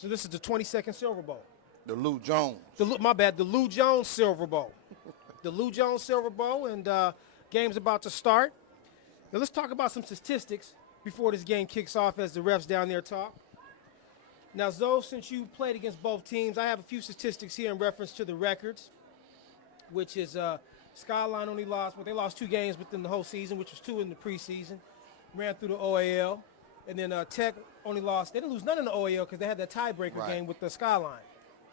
So this is the 22nd Silver Bowl. The Lou Jones. The Lou Jones Silver Bowl. The Lou Jones Silver Bowl, and game's about to start. Now let's talk about some statistics before this game kicks off as the refs down there talk. Now, Zoe, since you played against both teams, I have a few statistics here in reference to the records, which is Skyline only lost, they lost 2 games within the whole season, which was 2 in the preseason, ran through the OAL. And then Tech only lost. They didn't lose none in the OAL because they had that tiebreaker game with the Skyline.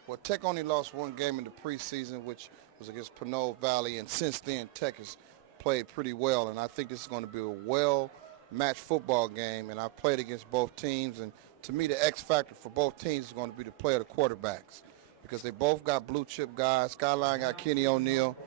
Well, Tech only lost 1 game in the preseason, which was against Pinole Valley, and since then Tech has played pretty well, and I think this is going to be a well-matched football game, and I've played against both teams, and to me the X factor for both teams is going to be the play of the quarterbacks because they both got blue-chip guys. Skyline got Kenny O'Neal,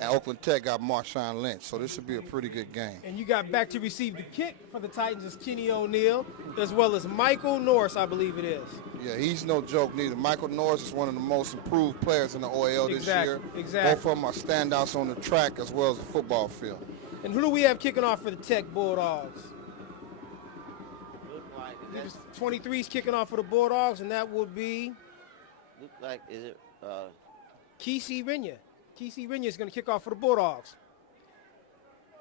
and Oakland Tech got Marshawn Lynch, so this should be a pretty good game. And you got back to receive the kick for the Titans is Kenny O'Neal, as well as Michael Norris, I believe it is. Yeah, he's no joke neither. Michael Norris is one of the most improved players in the OAL this year. Exactly. Both of them are standouts on the track as well as the football field. And who do we have kicking off for the Tech Bulldogs? Look like 23's kicking off for the Bulldogs, and that would be look like is it Kesey Rinya. Kesey Rinya is going to kick off for the Bulldogs.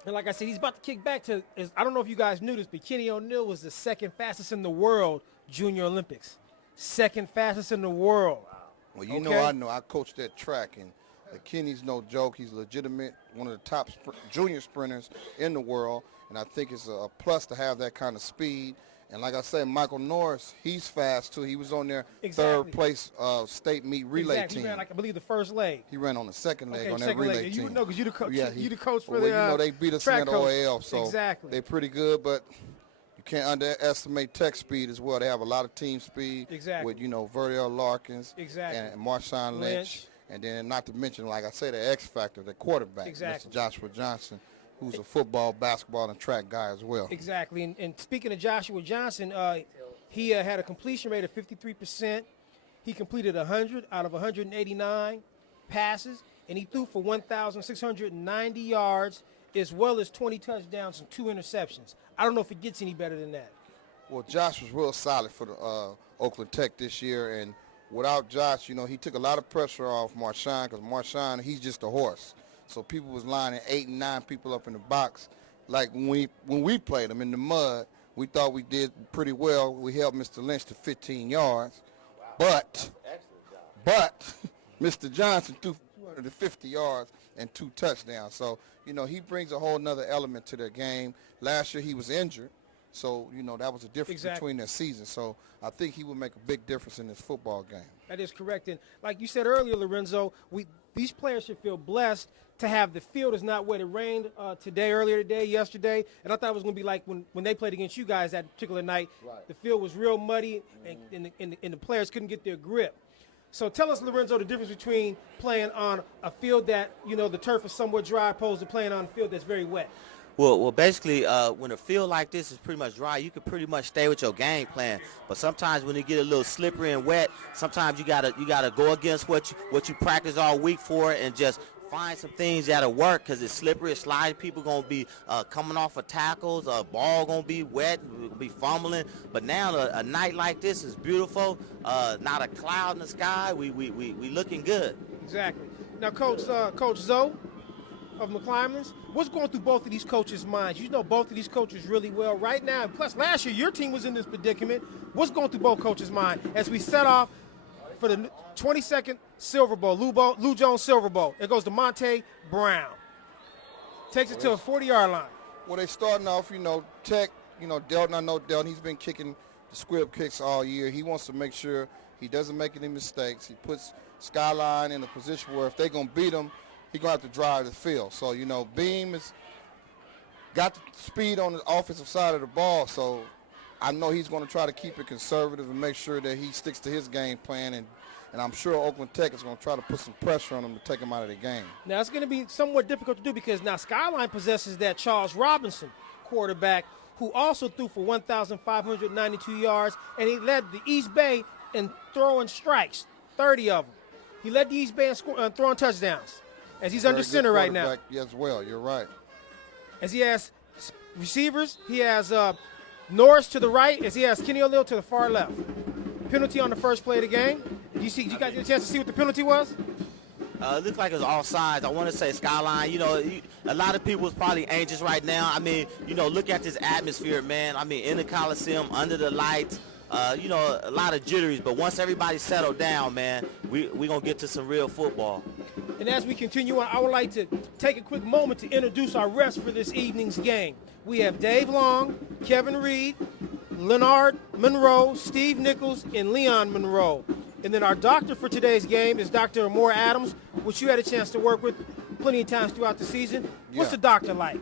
And like I said, he's about to kick back to, I don't know if you guys knew this, but Kenny O'Neal was the 2nd fastest in the world Junior Olympics. 2nd fastest in the world. Well, you know, I coached that track, and Kenny's no joke. He's legitimate, one of the top junior sprinters in the world, and I think it's a plus to have that kind of speed. And like I said, Michael Norris, he's fast, too. He was on their 3rd place state meet relay team. He ran, I believe, the first leg. He ran on the 2nd leg on that relay team. You would know because you're the coach. Yeah, you the coach for well, the you know, they beat us in the OAL, so they're pretty good. But you can't underestimate Tech speed as well. They have a lot of team speed with, Virdell Larkins and Marshawn Lynch. And then not to mention, like I say, the X factor, the quarterback, Mr. Joshua Johnson, who's a football, basketball, and track guy as well. Exactly. And speaking of Joshua Johnson, he had a completion rate of 53%. He completed 100 out of 189 passes, and he threw for 1,690 yards, as well as 20 touchdowns and 2 interceptions. I don't know if it gets any better than that. Well, Josh was real solid for the Oakland Tech this year, and without Josh, he took a lot of pressure off Marshawn because Marshawn, he's just a horse. So people was lining 8 and 9 people up in the box. Like when we played them in the mud, we thought we did pretty well. We held Mr. Lynch to 15 yards. But Mr. Johnson threw 250 yards and 2 touchdowns. So, he brings a whole nother element to their game. Last year he was injured. So, that was a difference between their seasons. So I think he will make a big difference in this football game. That is correct. And like you said earlier, Lorenzo, these players should feel blessed to have the field is not wet. It rained earlier today, yesterday, and I thought it was going to be like when they played against you guys that particular night. Right. The field was real muddy, and the players couldn't get their grip. So tell us, Lorenzo, the difference between playing on a field that, the turf is somewhat dry opposed to playing on a field that's very wet. Well, basically, when a field like this is pretty much dry, you can pretty much stay with your game plan. But sometimes when you get a little slippery and wet, sometimes you gotta go against what you practice all week for and just find some things that'll work because it's slippery, it's sliding. People gonna be coming off of tackles. A ball gonna be wet, gonna be fumbling. But now a night like this is beautiful. Not a cloud in the sky. We looking good. Exactly. Now, Coach Zoe of McClymonds, what's going through both of these coaches' minds? You know both of these coaches really well right now. Plus, last year your team was in this predicament. What's going through both coaches' minds as we set off for the 22nd Silver Bowl, Lou Jones Silver Bowl? It goes to Monte Brown. Takes it to a 40-yard line. Well, they starting off, Tech, Delton, I know Delton, he's been kicking the squib kicks all year. He wants to make sure he doesn't make any mistakes. He puts Skyline in a position where if they're going to beat him, he's going to have to drive the field. So, Beam has got the speed on the offensive side of the ball, so I know he's going to try to keep it conservative and make sure that he sticks to his game plan, and I'm sure Oakland Tech is going to try to put some pressure on him to take him out of the game. Now, it's going to be somewhat difficult to do because now Skyline possesses that Charles Robinson quarterback who also threw for 1,592 yards, and he led the East Bay in throwing strikes, 30 of them. He led the East Bay in throwing touchdowns. As he's under center right now. Yes, well, you're right. As he has receivers, he has Norris to the right, as he has Kenny O'Neal to the far left. penalty on the first play of the game. You got a chance to see what the penalty was? It looks like it's offsides. I want to say Skyline. You know, a lot of people is probably anxious right now. I mean, you know, look at this atmosphere, man. I mean, in the Coliseum, under the lights, you know, a lot of jitteries. But once everybody settled down, man, we going to get to some real football. And as we continue on, I would like to take a quick moment to introduce our refs for this evening's game. We have Dave Long, Kevin Reed, Leonard Monroe, Steve Nichols, and Leon Monroe. And then our doctor for today's game is Dr. Amore Adams, which you had a chance to work with plenty of times throughout the season. What's the doctor like?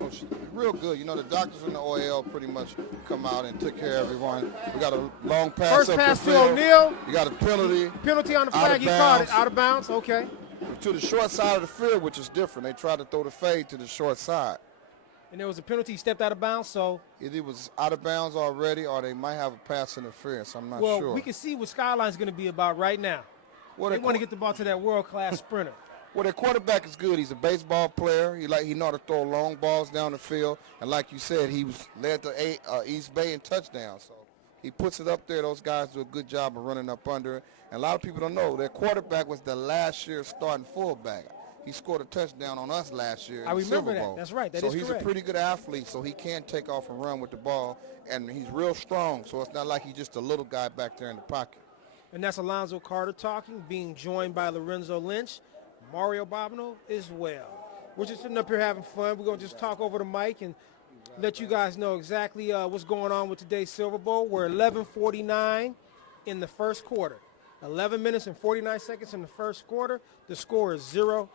Oh, real good. You know, the doctors in the OAL pretty much come out and took care of everyone. We got a long pass First up pass the to field. O'Neal. You got a penalty. Penalty on the flag. He caught it. Out of bounds. Okay. To the short side of the field, which is different. They tried to throw the fade to the short side. And there was a penalty. He stepped out of bounds, so. Either it was out of bounds already or they might have a pass interference. I'm not sure. Well, we can see what Skyline's going to be about right now. They want to get the ball to that world-class sprinter. Well, their quarterback is good. He's a baseball player. He know how to throw long balls down the field. And like you said, he was led to East Bay in touchdowns. So he puts it up there. Those guys do a good job of running up under it. And a lot of people don't know, their quarterback was the last year's starting fullback. He scored a touchdown on us last year in the Silver Bowl. That's right. That so is he's correct. a pretty good athlete, so he can take off and run with the ball. And he's real strong, so it's not like he's just a little guy back there in the pocket. And that's Alonzo Carter talking, being joined by Lorenzo Lynch, Mario Bobino as well. We're just sitting up here having fun. We're going to just talk over the mic and let you guys know exactly what's going on with today's Silver Bowl. We're 11:49 in the first quarter. 11 minutes and 49 seconds in the first quarter. The score is 0-0.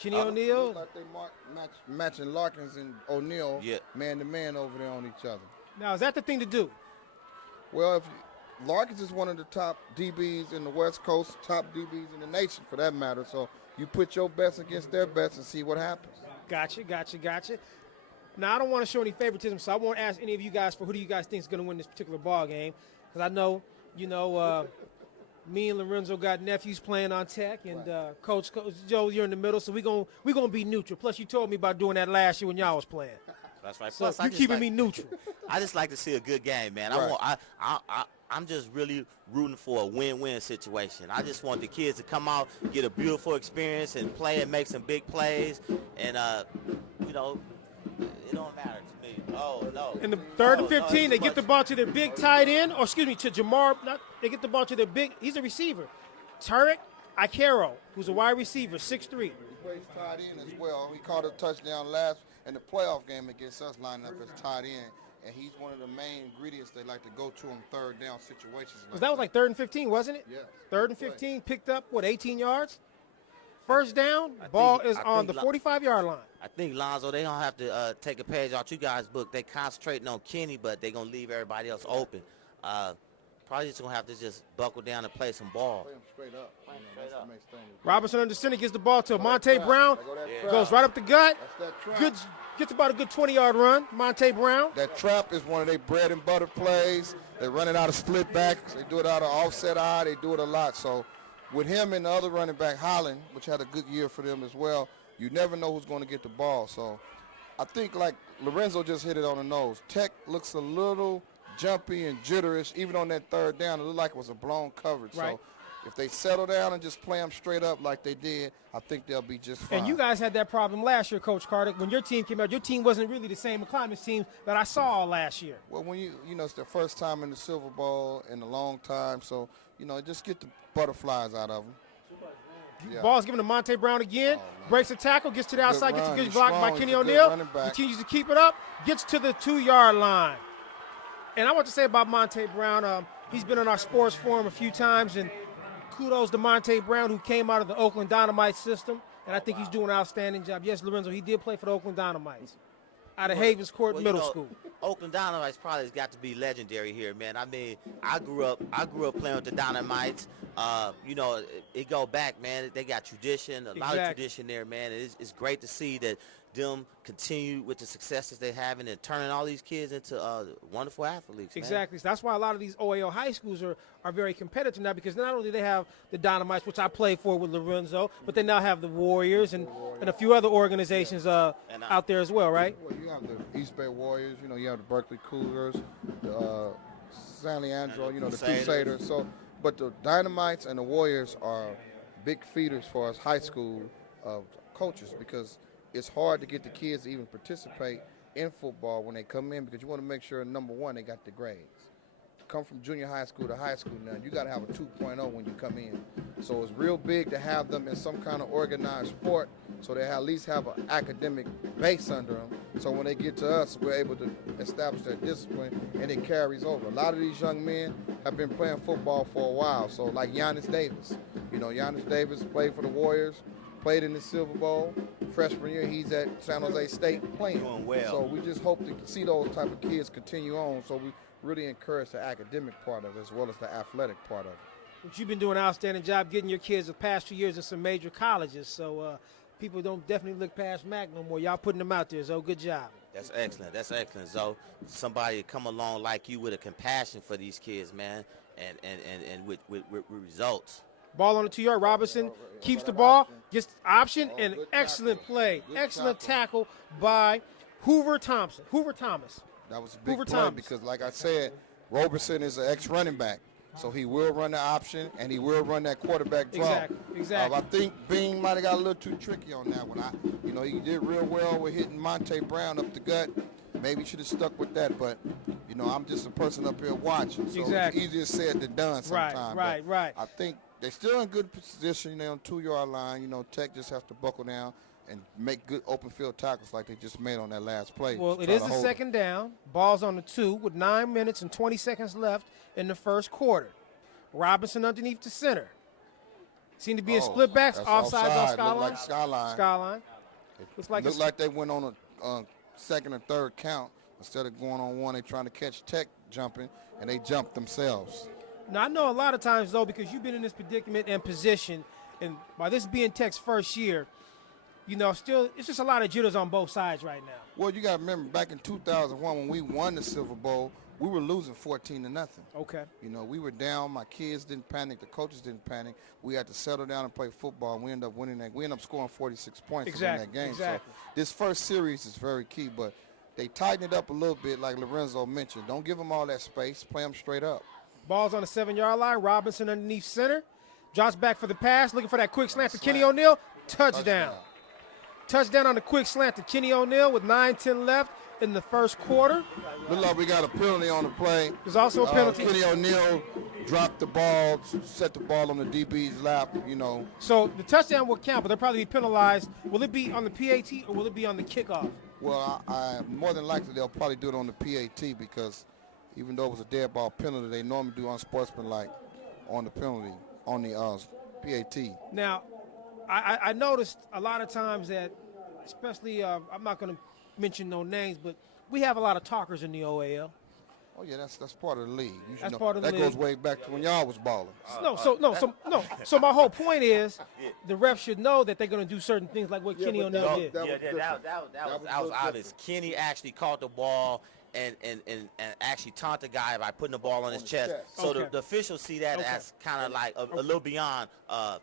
Kenny O'Neal. Like they matching Larkins and O'Neal man-to-man over there on each other. Now, is that the thing to do? Well, Larkins is one of the top DBs in the West Coast, top DBs in the nation for that matter. So you put your best against their best and see what happens. Gotcha. Now, I don't want to show any favoritism, so I won't ask any of you guys for who do you guys think is going to win this particular ball game. Because I know, me and Lorenzo got nephews playing on Tech, and Coach Joe, you're in the middle, so we're gonna be neutral. Plus, you told me about doing that last year when y'all was playing. That's right. So Plus, you're keeping me neutral. I just like to see a good game, man. Right. I'm just really rooting for a win-win situation. I just want the kids to come out, get a beautiful experience, and play and make some big plays. And it don't matter to me. Oh no. In the third and 15, they get the ball to their big tight end, or excuse me, to Jamar. They get the ball to their big. He's a receiver, Tarek Ikero, who's a wide receiver, 6'3". He plays tight end as well. He caught a touchdown last in the playoff game against us, lining up as tight end. And he's one of the main ingredients they like to go to in third down situations. That was like 3rd and 15, wasn't it? Yes. 3rd and 15, picked up, 18 yards? First down, ball is on the 45-yard line. I think, Lonzo, they don't have to take a page out you guys' book. They concentrating on Kenny, but they're going to leave everybody else open. Probably just going to have to just buckle down and play some ball. Play him straight up. That's what makes things. Robinson under center gets the ball to Monte Brown. Goes right up the gut. That's that trap. Good, gets about a good 20-yard run, Monte Brown. That trap is one of their bread and butter plays. They run it out of split backs. They do it out of offset eye. They do it a lot. So with him and the other running back, Holland, which had a good year for them as well, you never know who's going to get the ball. So I think, like Lorenzo just hit it on the nose, Tech looks a little jumpy and jitterish. Even on that third down, it looked like it was a blown coverage. Right. So if they settle down and just play them straight up like they did, I think they'll be just fine. And you guys had that problem last year, Coach Carter. When your team came out, your team wasn't really the same McClymonds team that I saw last year. Well, when you it's their first time in the Silver Bowl in a long time, so, just get the butterflies out of them. Yeah. Ball's given to Monte Brown again. Breaks the tackle, gets to the outside, gets a good He's block strong. by He's Kenny a good O'Neal. running back. Continues to keep it up, gets to the 2-yard line. And I want to say about Monte Brown, he's been on our sports forum a few times, and kudos to Monte Brown, who came out of the Oakland Dynamite system, and I think he's doing an outstanding job. Yes, Lorenzo, he did play for the Oakland Dynamites out of Havens Court Middle School. Oakland Dynamites probably has got to be legendary here, man. I mean, I grew up playing with the Dynamites. It go back, man. They got tradition, a lot of tradition there, man. It's great to see that them continue with the successes they're having and turning all these kids into wonderful athletes. Exactly. So that's why a lot of these OAL high schools are very competitive now, because not only do they have the Dynamites, which I played for with Lorenzo, but they now have the Warriors and a few other organizations out there as well, right? Well, you have the East Bay Warriors, you have the Berkeley Cougars, the San Leandro, the Crusaders. So, but the Dynamites and the Warriors are big feeders for us high school coaches, because it's hard to get the kids to even participate in football when they come in, because you want to make sure, number one, they got the grades. Come from junior high school to high school now, you got to have a 2.0 when you come in. So it's real big to have them in some kind of organized sport, so they at least have an academic base under them. So when they get to us, we're able to establish their discipline, and it carries over. A lot of these young men have been playing football for a while. So like Giannis Davis, Giannis Davis played for the Warriors, played in the Silver Bowl. Freshman year, he's at San Jose State playing. Doing well. So we just hope to see those type of kids continue on. So we really encourage the academic part of it as well as the athletic part of it. But you've been doing an outstanding job getting your kids the past 2 years in some major colleges. So people don't definitely look past MAC no more. Y'all putting them out there. So good job. That's excellent. That's excellent. So somebody come along like you with a compassion for these kids, man, and with results. Ball on the 2-yard. Robinson keeps the ball, gets the option, and good excellent tackle. play. Good Excellent tackle by Hoover Thomas. That was a big Hoover play Thomas. because, like I said, Roberson is an ex-running back. So he will run the option, and he will run that quarterback draw. Exactly. I think Bean might have got a little too tricky on that one. He did real well with hitting Monte Brown up the gut. Maybe he should have stuck with that, but, I'm just a person up here watching. So Exactly. it's easier said than done sometimes. Right. I think they're still in good position on the 2-yard line. Tech just has to buckle down and make good open field tackles like they just made on that last play. Well, it is the second down. Ball's on the 2 with 9 minutes and 20 seconds left in the first quarter. Robinson underneath the center. Seem to be in split backs. That's Offsides on offside. Skyline. Looked like Skyline. Skyline. Looks like they went on a second or third count. Instead of going on one, they're trying to catch Tech jumping, and they jumped themselves. Now, I know a lot of times, though, because you've been in this predicament and position, and by this being Tech's first year, still it's just a lot of jitters on both sides right now. Well, you got to remember, back in 2001 when we won the Silver Bowl, we were losing 14-0. Okay. We were down. My kids didn't panic. The coaches didn't panic. We had to settle down and play football. And we ended up winning that. We ended up scoring 46 points to win that game. Exactly. So this first series is very key, but they tightened it up a little bit, like Lorenzo mentioned. Don't give them all that space. Play them straight up. Ball's on the 7-yard line. Robinson underneath center. Drops back for the pass. Looking for that quick slant to Kenny O'Neal. Touchdown. Touchdown on the quick slant to Kenny O'Neal with 9:10 left in the first quarter. Look like we got a penalty on the play. There's also a penalty. Kenny O'Neal dropped the ball, set the ball on the DB's lap, So the touchdown will count, but they'll probably be penalized. Will it be on the PAT or will it be on the kickoff? Well, I more than likely they'll probably do it on the PAT, because even though it was a dead ball penalty, they normally do unsportsmanlike on the penalty, on the PAT. Now, I noticed a lot of times that, especially, I'm not going to mention no names, but we have a lot of talkers in the OAL. Oh yeah, that's part of the league. That's part of the league. That goes way back to when y'all was balling. So my whole point is, the refs should know that they're going to do certain things like what Kenny O'Neal did. That was obvious. Kenny actually caught the ball and actually taunted the guy by putting the ball on his chest. So Okay. the officials see that as kind of like a little beyond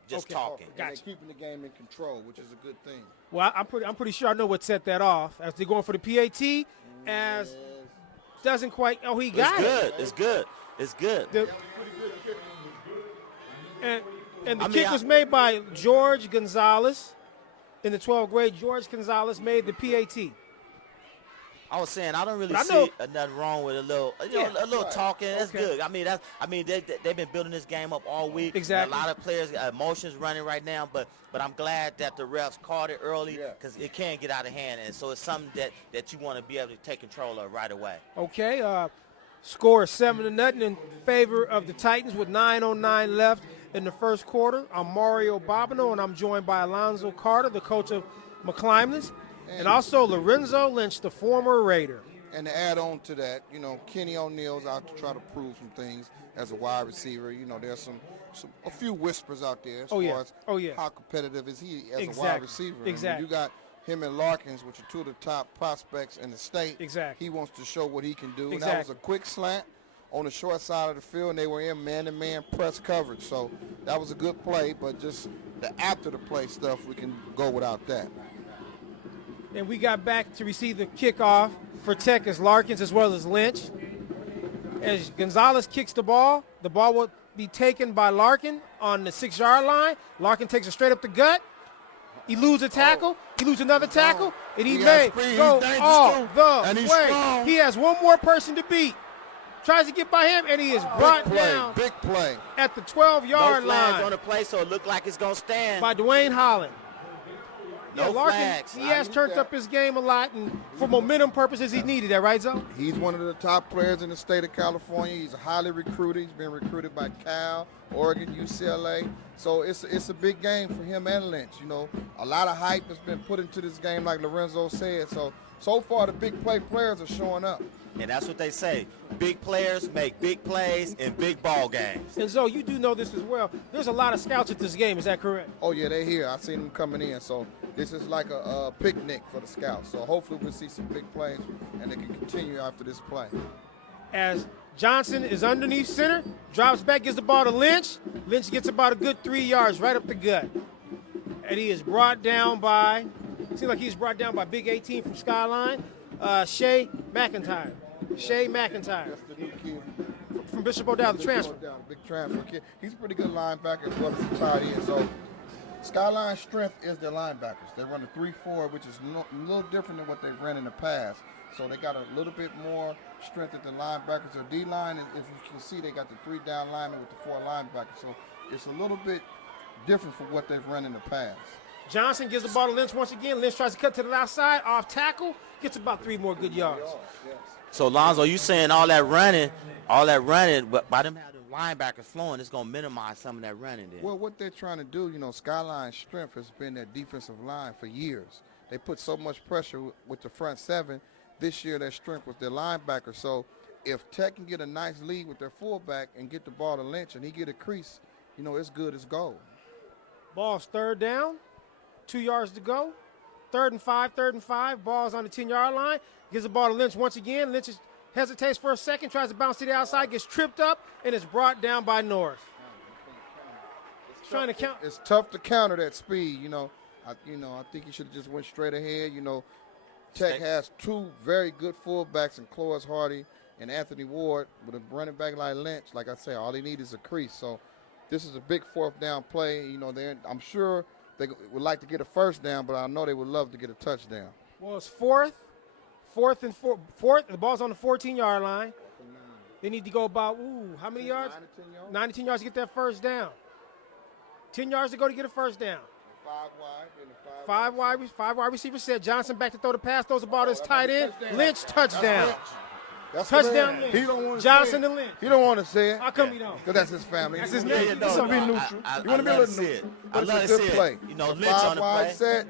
just talking. And they're keeping the game in control, which is a good thing. Well, I'm pretty sure I know what set that off. As they're going for the PAT, as doesn't quite. Oh, he got it. It's good. And the kick was made by George Gonzalez in the 12th grade. George Gonzalez made the PAT. I was saying I don't really see nothing wrong with a little talking. That's Okay. good. They've been building this game up all week. Exactly. A lot of players emotions running right now, but I'm glad that the refs caught it early, because it can get out of hand, and so it's something that you want to be able to take control of right away. Okay. Score is 7-0 in favor of the Titans with 9:09 left in the first quarter. I'm Mario Bobino, and I'm joined by Alonzo Carter, the coach of McClymonds, and also Lorenzo Lynch, the former Raider. And to add on to that, Kenny O'Neal's out to try to prove some things as a wide receiver. There's a few whispers out there as far as how competitive is he as a wide receiver. Exactly. When you got him and Larkins, which are two of the top prospects in the state. Exactly. He wants to show what he can do. Exactly. And that was a quick slant on the short side of the field, and they were in man-to-man press coverage. So that was a good play, but just the after-the-play stuff, we can go without that. And we got back to receive the kickoff for Tech as Larkins as well as Lynch. As Gonzalez kicks the ball will be taken by Larkin on the 6-yard line. Larkin takes it straight up the gut. He loses a tackle. He loses another tackle. And he may go all the way. Strong. He has one more person to beat. Tries to get by him, and he is brought down Big play. at the 12-yard No flags line on the play, so it looked like it's going to stand. by Dwayne Holland. No Larkin, flags. he has turned up his game a lot, and for momentum purposes, he needed that, right, Zo? He's one of the top players in the state of California. He's highly recruited. He's been recruited by Cal, Oregon, UCLA. So it's a big game for him and Lynch. You know, a lot of hype has been put into this game, like Lorenzo said. So far, the big players are showing up. And that's what they say. Big players make big plays in big ball games. And Zo, you do know this as well. There's a lot of scouts at this game. Is that correct? Oh, yeah, they're here. I seen them coming in. So this is like a picnic for the scouts. So hopefully we'll see some big plays, and they can continue after this play. As Johnson is underneath center, drops back, gives the ball to Lynch. Lynch gets about a good 3 yards right up the gut. And he is brought down by, seems like he's brought down by Big 18 from Skyline, Shea McIntyre. That's the new kid. From Bishop O'Dowd, the transfer. Big transfer kid. He's a pretty good linebacker as well as a tight end. So Skyline's strength is their linebackers. They run a 3-4, which is a little different than what they've run in the past. So they got a little bit more strength at the linebackers. Their D-line, if you can see, they got the 3 down linemen with the 4 linebackers. So it's a little bit different from what they've run in the past. Johnson gives the ball to Lynch once again. Lynch tries to cut to the left side, off tackle, gets about 3 more good yards. So, Lonzo, you saying all that running, but by them having linebackers flowing, it's going to minimize some of that running there. Well, what they're trying to do, you know, Skyline's strength has been their defensive line for years. They put so much pressure with the front 7. This year, their strength was their linebacker. So if Tech can get a nice lead with their fullback and get the ball to Lynch and he get a crease, you know, it's good as gold. Ball's 3rd down, 2 yards to go. 3rd and 5. Ball's on the 10-yard line. Gives the ball to Lynch once again. Lynch hesitates for a second, tries to bounce to the outside, gets tripped up, and is brought down by Norris. Trying to count. It's tough to counter that speed. I think he should have just went straight ahead. Tech has 2 very good fullbacks in Cloris Hardy and Anthony Ward. With a running back like Lynch, like I say, all he needs is a crease. So this is a big 4th down play. I'm sure they would like to get a 1st down, but I know they would love to get a touchdown. Well, it's 4th and 4. The ball's on the 14-yard line. They need to go about, how many yards? 9 to 10 yards to get that 1st down. 10 yards to go to get a 1st down. 5 wide receiver set. Johnson back to throw the pass, throws the ball to his tight end. Lynch, touchdown. That's Touchdown, Lynch. He don't want to Johnson say it. and Lynch. He don't want to say it. How come you don't? Because that's his family. That's his You name. want to be neutral. You want to be a little neutral. But it's a good play. Lynch on the 5-wide play. set.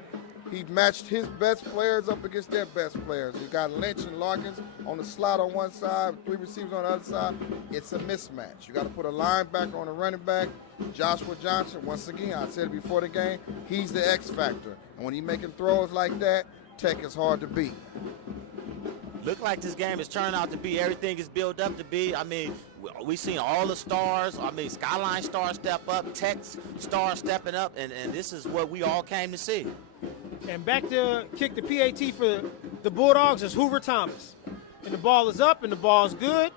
He matched his best players up against their best players. You got Lynch and Larkins on the slot on one side, 3 receivers on the other side. It's a mismatch. You got to put a linebacker on a running back. Joshua Johnson, once again, I said it before the game, he's the X factor. And when he's making throws like that, Tech is hard to beat. Look like this game is turning out to be everything is built up to be. I mean, we seen all the stars. I mean, Skyline stars step up, Tech's stars stepping up, and this is what we all came to see. And back to kick the PAT for the Bulldogs is Hoover Thomas. And the ball is up, and the ball is good.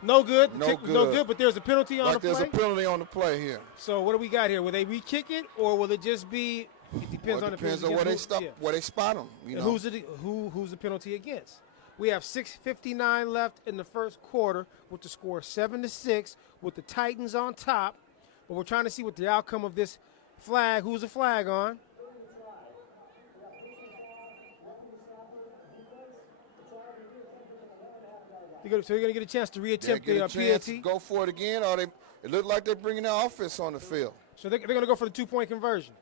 No good. The kick was no good, but there's a penalty on the play. There's a penalty on the play here. So what do we got here? Will they re-kick it, or will it just be? It depends on the depends penalty. on where they spot them. And who's the penalty against? We have 6:59 left in the first quarter with the score 7-6 with the Titans on top. But we're trying to see what the outcome of this flag. Who's the flag on? So you're going to get a chance to reattempt the PAT? Go for it again, or it looked like they're bringing their offense on the field. So they're going to go for the 2-point conversion.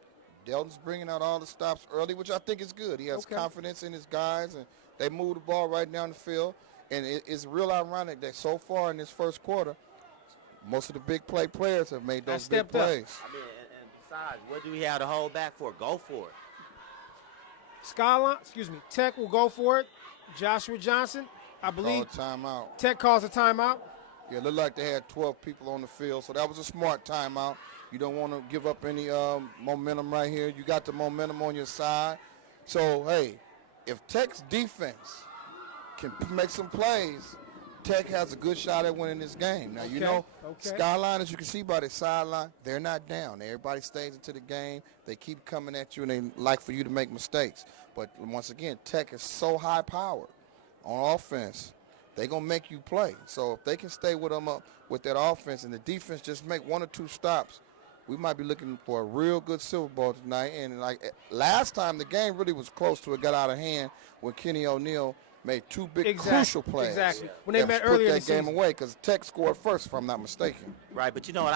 Delton's bringing out all the stops early, which I think is good. He has confidence in his guys, and they move the ball right down the field. And it's real ironic that so far in this first quarter, most of the big play players have made those big plays. I mean, and besides, what do we have to hold back for? Go for it. Tech will go for it. Joshua Johnson, I believe. Call a timeout. Tech calls a timeout. Yeah, it looked like they had 12 people on the field, so that was a smart timeout. You don't want to give up any momentum right here. You got the momentum on your side. So, hey, if Tech's defense can make some plays, Tech has a good shot at winning this game. Now, you know, Skyline, as you can see by the sideline, they're not down. Everybody stays into the game. They keep coming at you, and they like for you to make mistakes. But once again, Tech is so high-powered on offense, they're going to make you play. So if they can stay with them up with that offense and the defense just make 1 or 2 stops, we might be looking for a real good Silver Bowl tonight. And like last time, the game really was close to it, got out of hand when Kenny O'Neal made 2 big crucial plays. Exactly. When they met earlier in the season. Put that game away because Tech scored first, if I'm not mistaken. Right, but you know what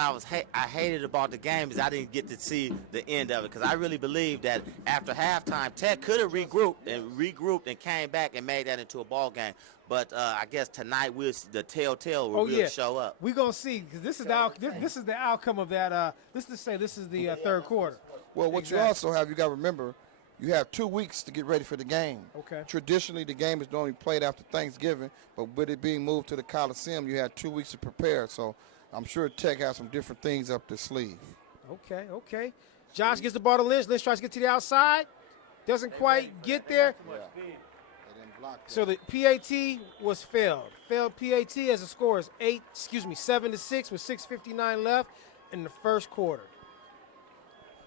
I hated about the game is I didn't get to see the end of it because I really believe that after halftime, Tech could have regrouped and came back and made that into a ball game. But I guess tonight the telltale will really show up. We're gonna see because this is the outcome of that. This is the third quarter. Well, what you also have, you got to remember, you have 2 weeks to get ready for the game. Okay. Traditionally, the game is normally played after Thanksgiving, but with it being moved to the Coliseum, you had 2 weeks to prepare. So I'm sure Tech has some different things up their sleeve. Okay. Josh gets the ball to Lynch. Lynch tries to get to the outside. Doesn't quite get there. So the PAT was failed. Failed PAT as the score is 7-6 with 6:59 left in the first quarter.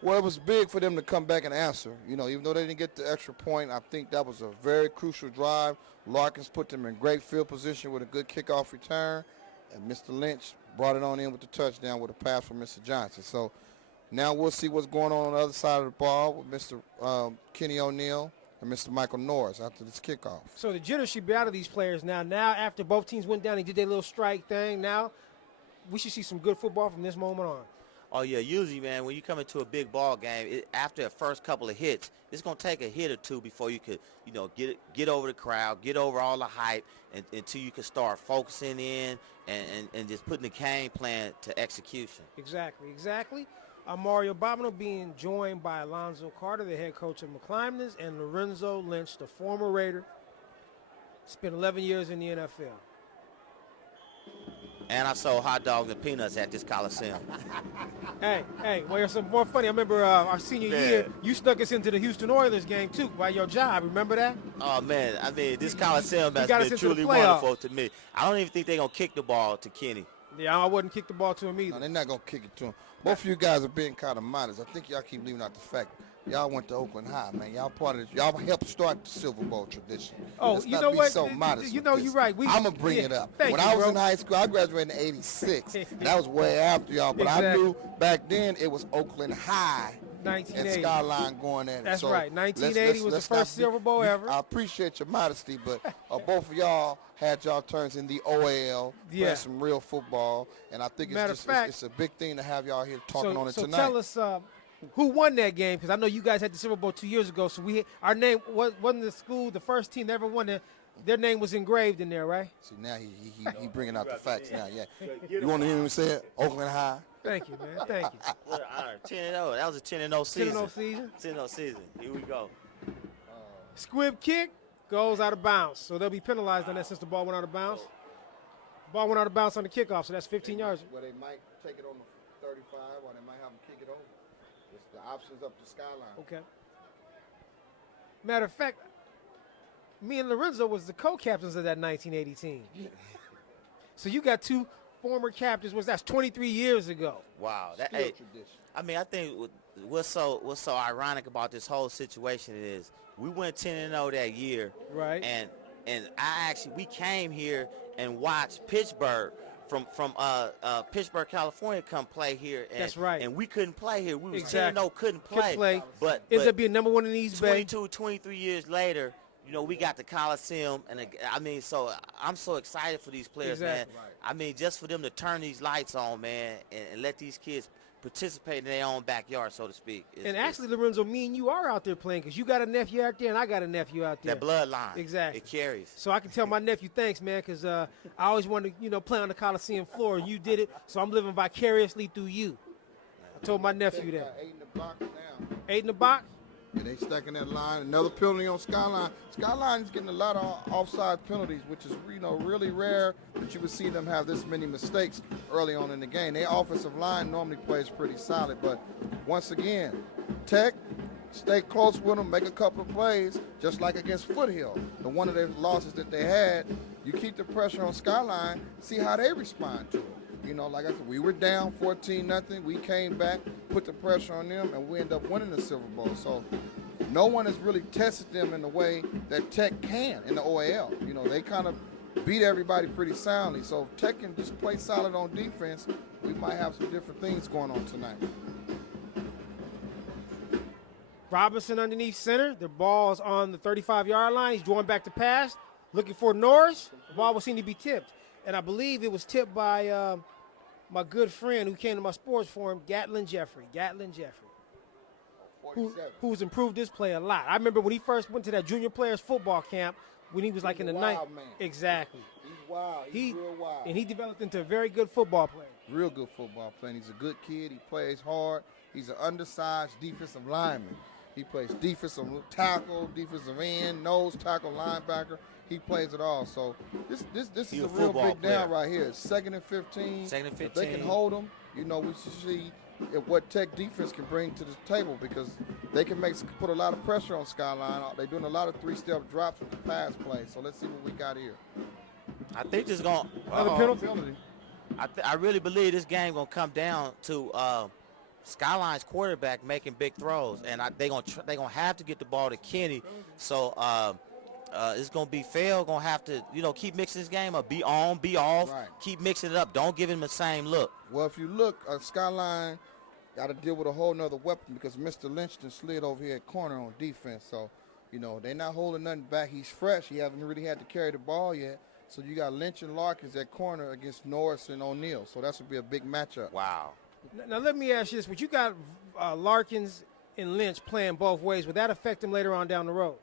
Well, it was big for them to come back and answer. You know, even though they didn't get the extra point, I think that was a very crucial drive. Larkins put them in great field position with a good kickoff return, and Mr. Lynch brought it on in with the touchdown with a pass from Mr. Johnson. So now we'll see what's going on the other side of the ball with Mr. Kenny O'Neal and Mr. Michael Norris after this kickoff. So the jitters should be out of these players now. Now, after both teams went down and did their little strike thing, now we should see some good football from this moment on. Oh, yeah, usually, man, when you come into a big ball game, after the first couple of hits, it's going to take a hit or two before you could, get over the crowd, get over all the hype, until you can start focusing in and just putting the game plan to execution. Exactly. Mario Bobino being joined by Alonzo Carter, the head coach of McClymonds, and Lorenzo Lynch, the former Raider. Spent 11 years in the NFL. And I sold hot dogs and peanuts at this Coliseum. Hey, well, there's some more funny. I remember our senior year, you snuck us into the Houston Oilers game, too, by your job. Remember that? Oh, man. I mean, this Coliseum has been truly wonderful to me. I don't even think they're going to kick the ball to Kenny. Yeah, I wouldn't kick the ball to him either. No, they're not going to kick it to him. Both of you guys are being kind of modest. I think y'all keep leaving out the fact y'all went to Oakland High, man. Y'all helped start the Silver Bowl tradition. Oh, Let's you not know be what? so modest. You're right. I'm going to bring it up. When I was in high school, I graduated in 86. And that was way after y'all. But I knew back then it was Oakland High and Skyline going at it. That's right. 1980 was the first Silver Bowl ever. I appreciate your modesty, but both of y'all had y'all turns in the OAL, playing some real football. And I think it's a big thing to have y'all here talking on it tonight. So tell us who won that game, because I know you guys had the Silver Bowl 2 years ago. So our name wasn't the school, the first team that ever won it. Their name was engraved in there, right? See, now he bringing out the facts now. Yeah, you want to hear him say it? Oakland High. Thank you, man. Thank you. What an honor. 10-0. That was a 10-0 season. 10-0 season. 10-0 season. Here we go. Squib kick goes out of bounds, so they'll be penalized on that since the ball went out of bounds. Ball went out of bounds on the kickoff, so that's 15 yards. Well, they might take it on the 35, or they might have them kick it over. It's the options up to Skyline. Okay. Matter of fact, me and Lorenzo was the co-captains of that 1980 team. So you got two former captains. That's 23 years ago. Wow. Tradition. I mean, I think what's so ironic about this whole situation is we went 10-0 that year. Right. And we came here and watched Pittsburgh from Pittsburgh, California, come play here. And, that's right. And we couldn't play here. We was exactly. 10-0, couldn't play. But ends up being number one in the East Bay. 23 years later, we got the Coliseum, and so I'm so excited for these players, man. Right. I mean, just for them to turn these lights on, man, and let these kids participate in their own backyard, so to speak. Actually, Lorenzo, me and you are out there playing because you got a nephew out there and I got a nephew out there. That bloodline. Exactly. It carries. So I can tell my nephew thanks, man, because I always wanted to, play on the Coliseum floor, and you did it, so I'm living vicariously through you. I told my nephew that. 8 in the box now. 8 in the box? And they stacking that line. Another penalty on Skyline. Skyline is getting a lot of offside penalties, which is really rare that you would see them have this many mistakes early on in the game. Their offensive line normally plays pretty solid, but once again, Tech, stay close with them, make a couple of plays, just like against Foothill. The one of their losses that they had, you keep the pressure on Skyline, see how they respond to it. Like I said, we were down 14-0. We came back, put the pressure on them, and we end up winning the Silver Bowl. So no one has really tested them in the way that Tech can in the OAL. They kind of beat everybody pretty soundly. So if Tech can just play solid on defense, we might have some different things going on tonight. Robinson underneath center. The ball's on the 35-yard line. He's drawing back to pass, looking for Norris. The ball was seen to be tipped. And I believe it was tipped by my good friend who came to my sports forum, Gatlin Jeffrey, who's improved this play a lot. I remember when he first went to that junior players football camp when he was like in the ninth. Man. Exactly. He's wild. He's real wild. And he developed into a very good football player. Real good football player. He's a good kid. He plays hard. He's an undersized defensive lineman. He plays defensive tackle, defensive end, nose tackle, linebacker. He plays it all. So this is a real big down right here. It's 2nd and 15. 2nd and 15. If they can hold them, we should see what Tech defense can bring to the table, because they can put a lot of pressure on Skyline. They're doing a lot of 3-step drops with the pass play. So let's see what we got here. I think this is going Another penalty. I really believe this game going to come down to Skyline's quarterback making big throws, and they're gonna have to get the ball to Kenny. So it's gonna be fair. Gonna have to keep mixing this game up. Be on, be off. Right. Keep mixing it up. Don't give him the same look. Well, if you look, Skyline got to deal with a whole nother weapon, because Mr. Lynch slid over here at corner on defense. So they're not holding nothing back. He's fresh. He hasn't really had to carry the ball yet. So you got Lynch and Larkins at corner against Norris and O'Neal. So that's gonna be a big matchup. Wow. Now let me ask you this: would you got Larkins and Lynch playing both ways? Would that affect them later on down the road?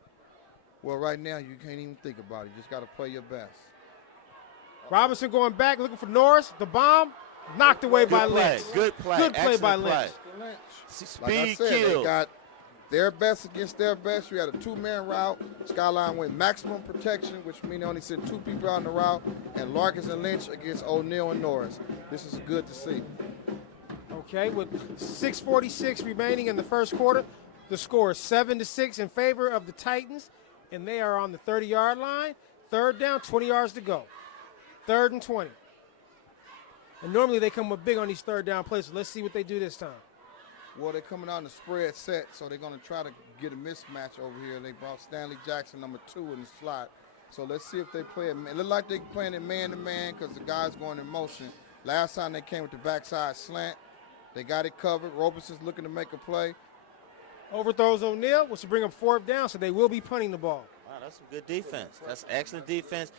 Well, right now you can't even think about it. You just got to play your best. Robinson going back, looking for Norris. The bomb knocked away by Lynch. Good play. Good play by Excellent Lynch. Lynch. Speed Like I said, kills. they got their best against their best. We had a 2-man route. Skyline went maximum protection, which means they only sent 2 people out on the route, and Larkins and Lynch against O'Neal and Norris. This is good to see. Okay, with 6:46 remaining in the first quarter, the score is 7-6 in favor of the Titans, and they are on the 30-yard line. 3rd down, 20 yards to go. 3rd and 20. And normally they come up big on these 3rd down plays, so let's see what they do this time. Well, they're coming out in the spread set, so they're going to try to get a mismatch over here. They brought Stanley Jackson, number 2, in the slot. So let's see if they play it. It look like they're playing it man-to-man because the guy's going in motion. Last time they came with the backside slant, they got it covered. Robinson's looking to make a play. Overthrows O'Neal, which will bring up 4th down, so they will be punting the ball. Wow, that's some good defense. That's excellent defense.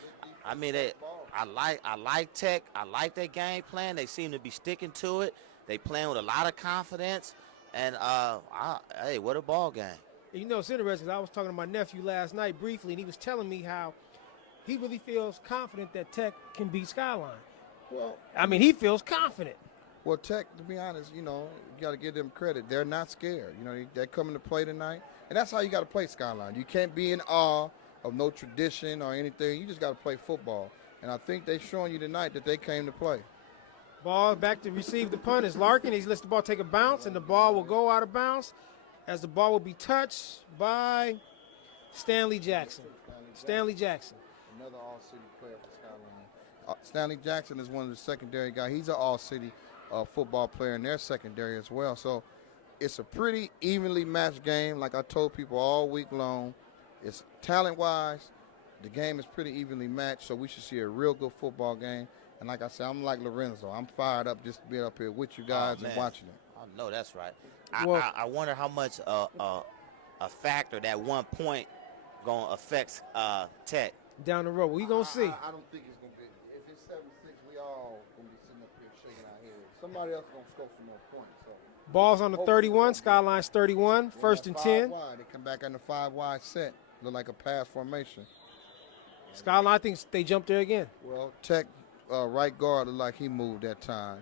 I mean, I like Tech. I like their game plan. They seem to be sticking to it. They playing with a lot of confidence. And, hey, what a ball game. It's interesting. I was talking to my nephew last night briefly, and he was telling me how he really feels confident that Tech can beat Skyline. Well, he feels confident. Well, Tech, to be honest, you got to give them credit. They're not scared. They're coming to play tonight. And that's how you got to play Skyline. You can't be in awe of no tradition or anything. You just got to play football. And I think they're showing you tonight that they came to play. Ball back to receive the punt is Larkin. He lets the ball take a bounce, and the ball will go out of bounds as the ball will be touched by Stanley Jackson. Stanley Jackson. Another all-city player for Skyline. Stanley Jackson is one of the secondary guys. He's an all-city football player in their secondary as well. So it's a pretty evenly matched game. Like I told people all week long, it's talent-wise, the game is pretty evenly matched, so we should see a real good football game. And like I said, I'm like Lorenzo. I'm fired up just to be up here with you guys and watching it. I know that's right. I wonder how much a factor that 1 point going to affect Tech. Down the road. We going to see. I don't think it's going to be. If it's 7-6, we all going to be sitting up here shaking our heads. Somebody else going to score some more points. So. Ball's on the 31. Skyline's 31. 1st and 10. Wide. They come back on the 5-wide set. Look like a pass formation. Skyline thinks they jumped there again. Well, Tech right guard looked like he moved that time.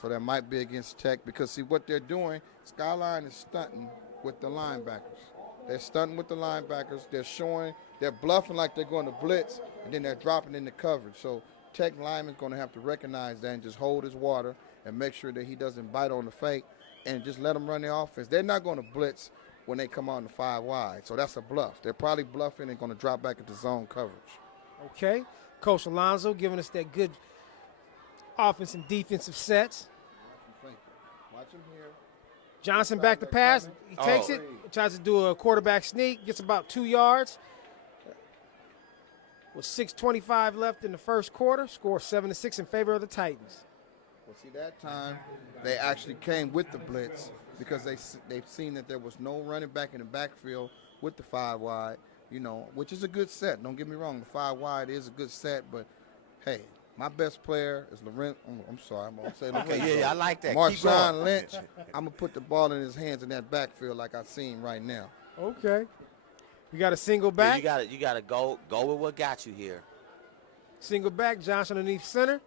So that might be against Tech because, see, what they're doing, Skyline is stunting with the linebackers. They're stunting with the linebackers. They're bluffing like they're going to blitz, and then they're dropping into coverage. So Tech lineman's going to have to recognize that and just hold his water and make sure that he doesn't bite on the fake and just let them run the offense. They're not going to blitz when they come on the 5 wide, so that's a bluff. They're probably bluffing and going to drop back into zone coverage. Okay. Coach Alonso giving us that good offense and defensive sets. Watch him here. Johnson back to pass. He takes it, tries to do a quarterback sneak, gets about 2 yards. With 6:25 left in the first quarter, score 7-6 in favor of the Titans. Well, see, that time they actually came with the blitz because they've seen that there was no running back in the backfield with the 5 wide, which is a good set. Don't get me wrong, the 5 wide is a good set, but hey, my best player is Lorenzo. I'm sorry, I'm going to say Lorenzo. Okay, yeah, I like that. Keep Marshawn going. Lynch, I'm going to put the ball in his hands in that backfield like I seen right now. Okay. We got a single back. Yeah, you gotta go with what got you here. Single back, Johnson underneath center.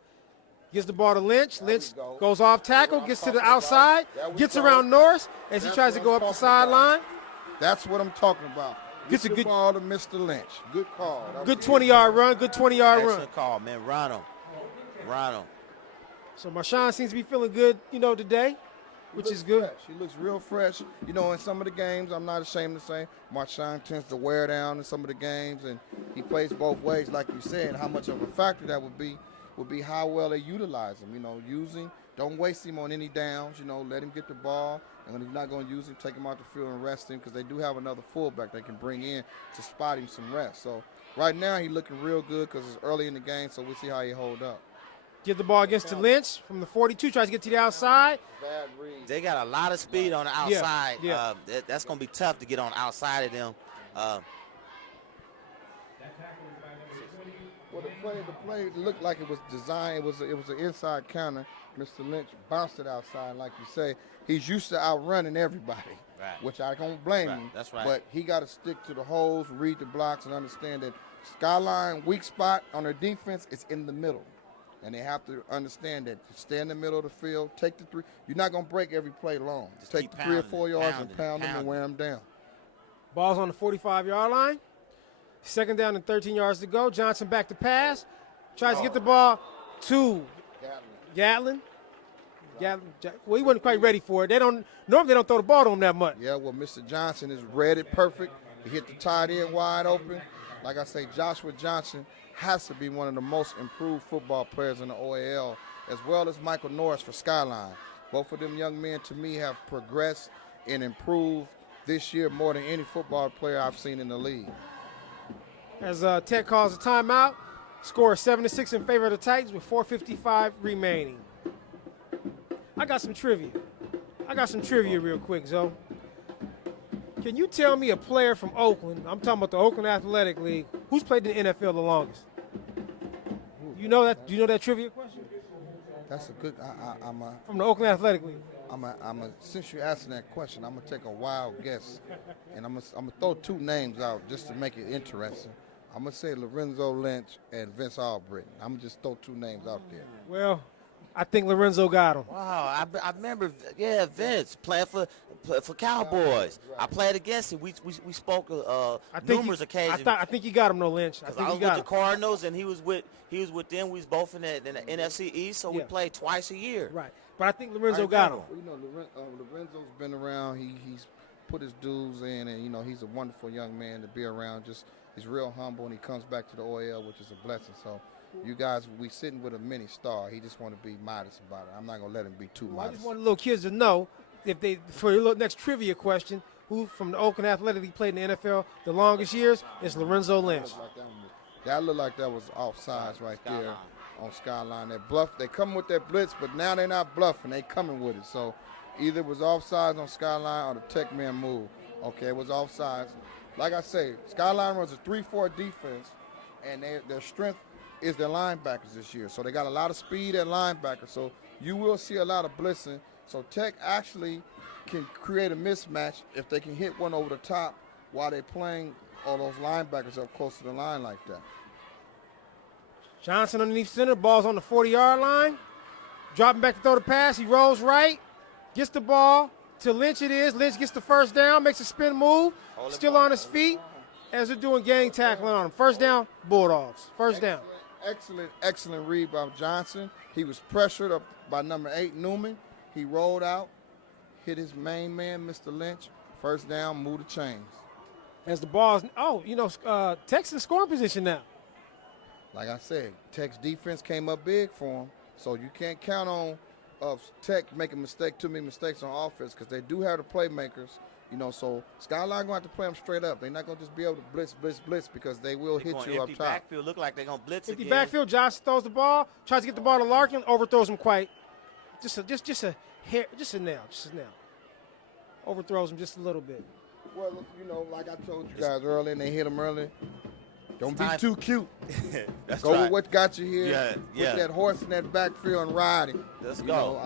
Gives the ball to Lynch. Lynch goes off tackle, gets to the outside, gets around Norris as he tries to go up the sideline. That's what I'm talking about. Gets a good good ball to Mr. Lynch. Good call. Good 20-yard run. Good 20-yard run. Excellent call, man. Run him. So Marshawn seems to be feeling good, today, which is good. Fresh. He looks real fresh. In some of the games, I'm not ashamed to say, Marshawn tends to wear down in some of the games, and he plays both ways, like you said. How much of a factor that would be how well they utilize him. Don't waste him on any downs. Let him get the ball, and when he's not going to use him, take him out the field and rest him because they do have another fullback they can bring in to spot him some rest. So right now he's looking real good because it's early in the game, so we'll see how he hold up. Give the ball against to Lynch from the 42, tries to get to the outside. Bad read. They got a lot of speed on the outside. Yeah. That's going to be tough to get on outside of them. Well, the play looked like it was designed. It was an inside counter. Mr. Lynch bounced it outside, like you say. He's used to outrunning everybody, Right. which I don't blame him. That's right. But he got to stick to the holes, read the blocks, and understand that Skyline weak spot on their defense is in the middle. And they have to understand that stay in the middle of the field, take the 3. You're not going to break every play long. Just Take keep the 3 or pounding 4 it, yards and pound them and wear them down. Ball's on the 45-yard line. Second down and 13 yards to go. Johnson back to pass. Tries to get the ball to Gatlin. Well, he wasn't quite ready for it. Normally they don't throw the ball to him that much. Yeah, well, Mr. Johnson has read it perfect. He hit the tight end wide open. Like I say, Joshua Johnson has to be one of the most improved football players in the OAL, as well as Michael Norris for Skyline. Both of them young men, to me, have progressed and improved this year more than any football player I've seen in the league. As Tech calls a timeout, score 7-6 in favor of the Titans with 4:55 remaining. I got some trivia real quick, Zoe. Can you tell me a player from Oakland, I'm talking about the Oakland Athletic League, who's played in the NFL the longest? You know that trivia question? That's a good. From the Oakland Athletic League. Since you're asking that question, I'm gonna take a wild guess, and I'm gonna throw 2 names out just to make it interesting. I'm gonna say Lorenzo Lynch and Vince Albritton. I'm gonna just throw 2 names out there. Well, I think Lorenzo got him. Wow, I remember, Vince playing for Cowboys. Right. I played against him. We spoke numerous occasions. I think you got him, though, Lynch. I I think was you with got the him. Cardinals, and he was with them. We was both in the NFC East, so we Yeah. played twice a year. Right. But I think Lorenzo got him. Well, Lorenzo's been around. He's put his dues in, and he's a wonderful young man to be around. He's real humble, and he comes back to the OAL, which is a blessing. So, you guys, we sitting with a mini star. He just want to be modest about it. I'm not gonna let him be too I modest. just want the little kids to know, for your next trivia question, who from the Oakland Athletic League played in the NFL the longest years, is Lorenzo Lynch. That looked like that was offsides right there on Skyline. They come with that blitz, but now they're not bluffing. They coming with it. So either it was offsides on Skyline or the Tech man move. Okay, it was offsides. Like I say, Skyline runs a 3-4 defense, and their strength is their linebackers this year. So they got a lot of speed at linebacker. So you will see a lot of blitzing. So Tech actually can create a mismatch if they can hit one over the top while they're playing all those linebackers up close to the line like that. Johnson underneath center, ball's on the 40-yard line. Dropping back to throw the pass. He rolls right, gets the ball, To Lynch it is. Lynch gets the first down, makes a spin move, still on his feet as they're doing gang tackling on him. First down, Bulldogs. First down. Excellent read by Johnson. He was pressured up by number 8, Newman. He rolled out, hit his main man, Mr. Lynch. First down, move the chains. As the ball's, Tech's in scoring position now. Like I said, Tech's defense came up big for him, so you can't count on Tech making too many mistakes on offense because they do have the playmakers. So Skyline going to have to play them straight up. They're not going to just be able to blitz because they will hit you up top. Backfield look like they're going to blitz Empty again. backfield, Johnson throws the ball, tries to get the ball to Larkin, overthrows him quite. Just a nail. Overthrows him just a little bit. Well, like I told you guys earlier, and they hit him early. Don't be too cute. That's go right. with what got you here. Yeah. Put that horse in that backfield and ride him. Let's go.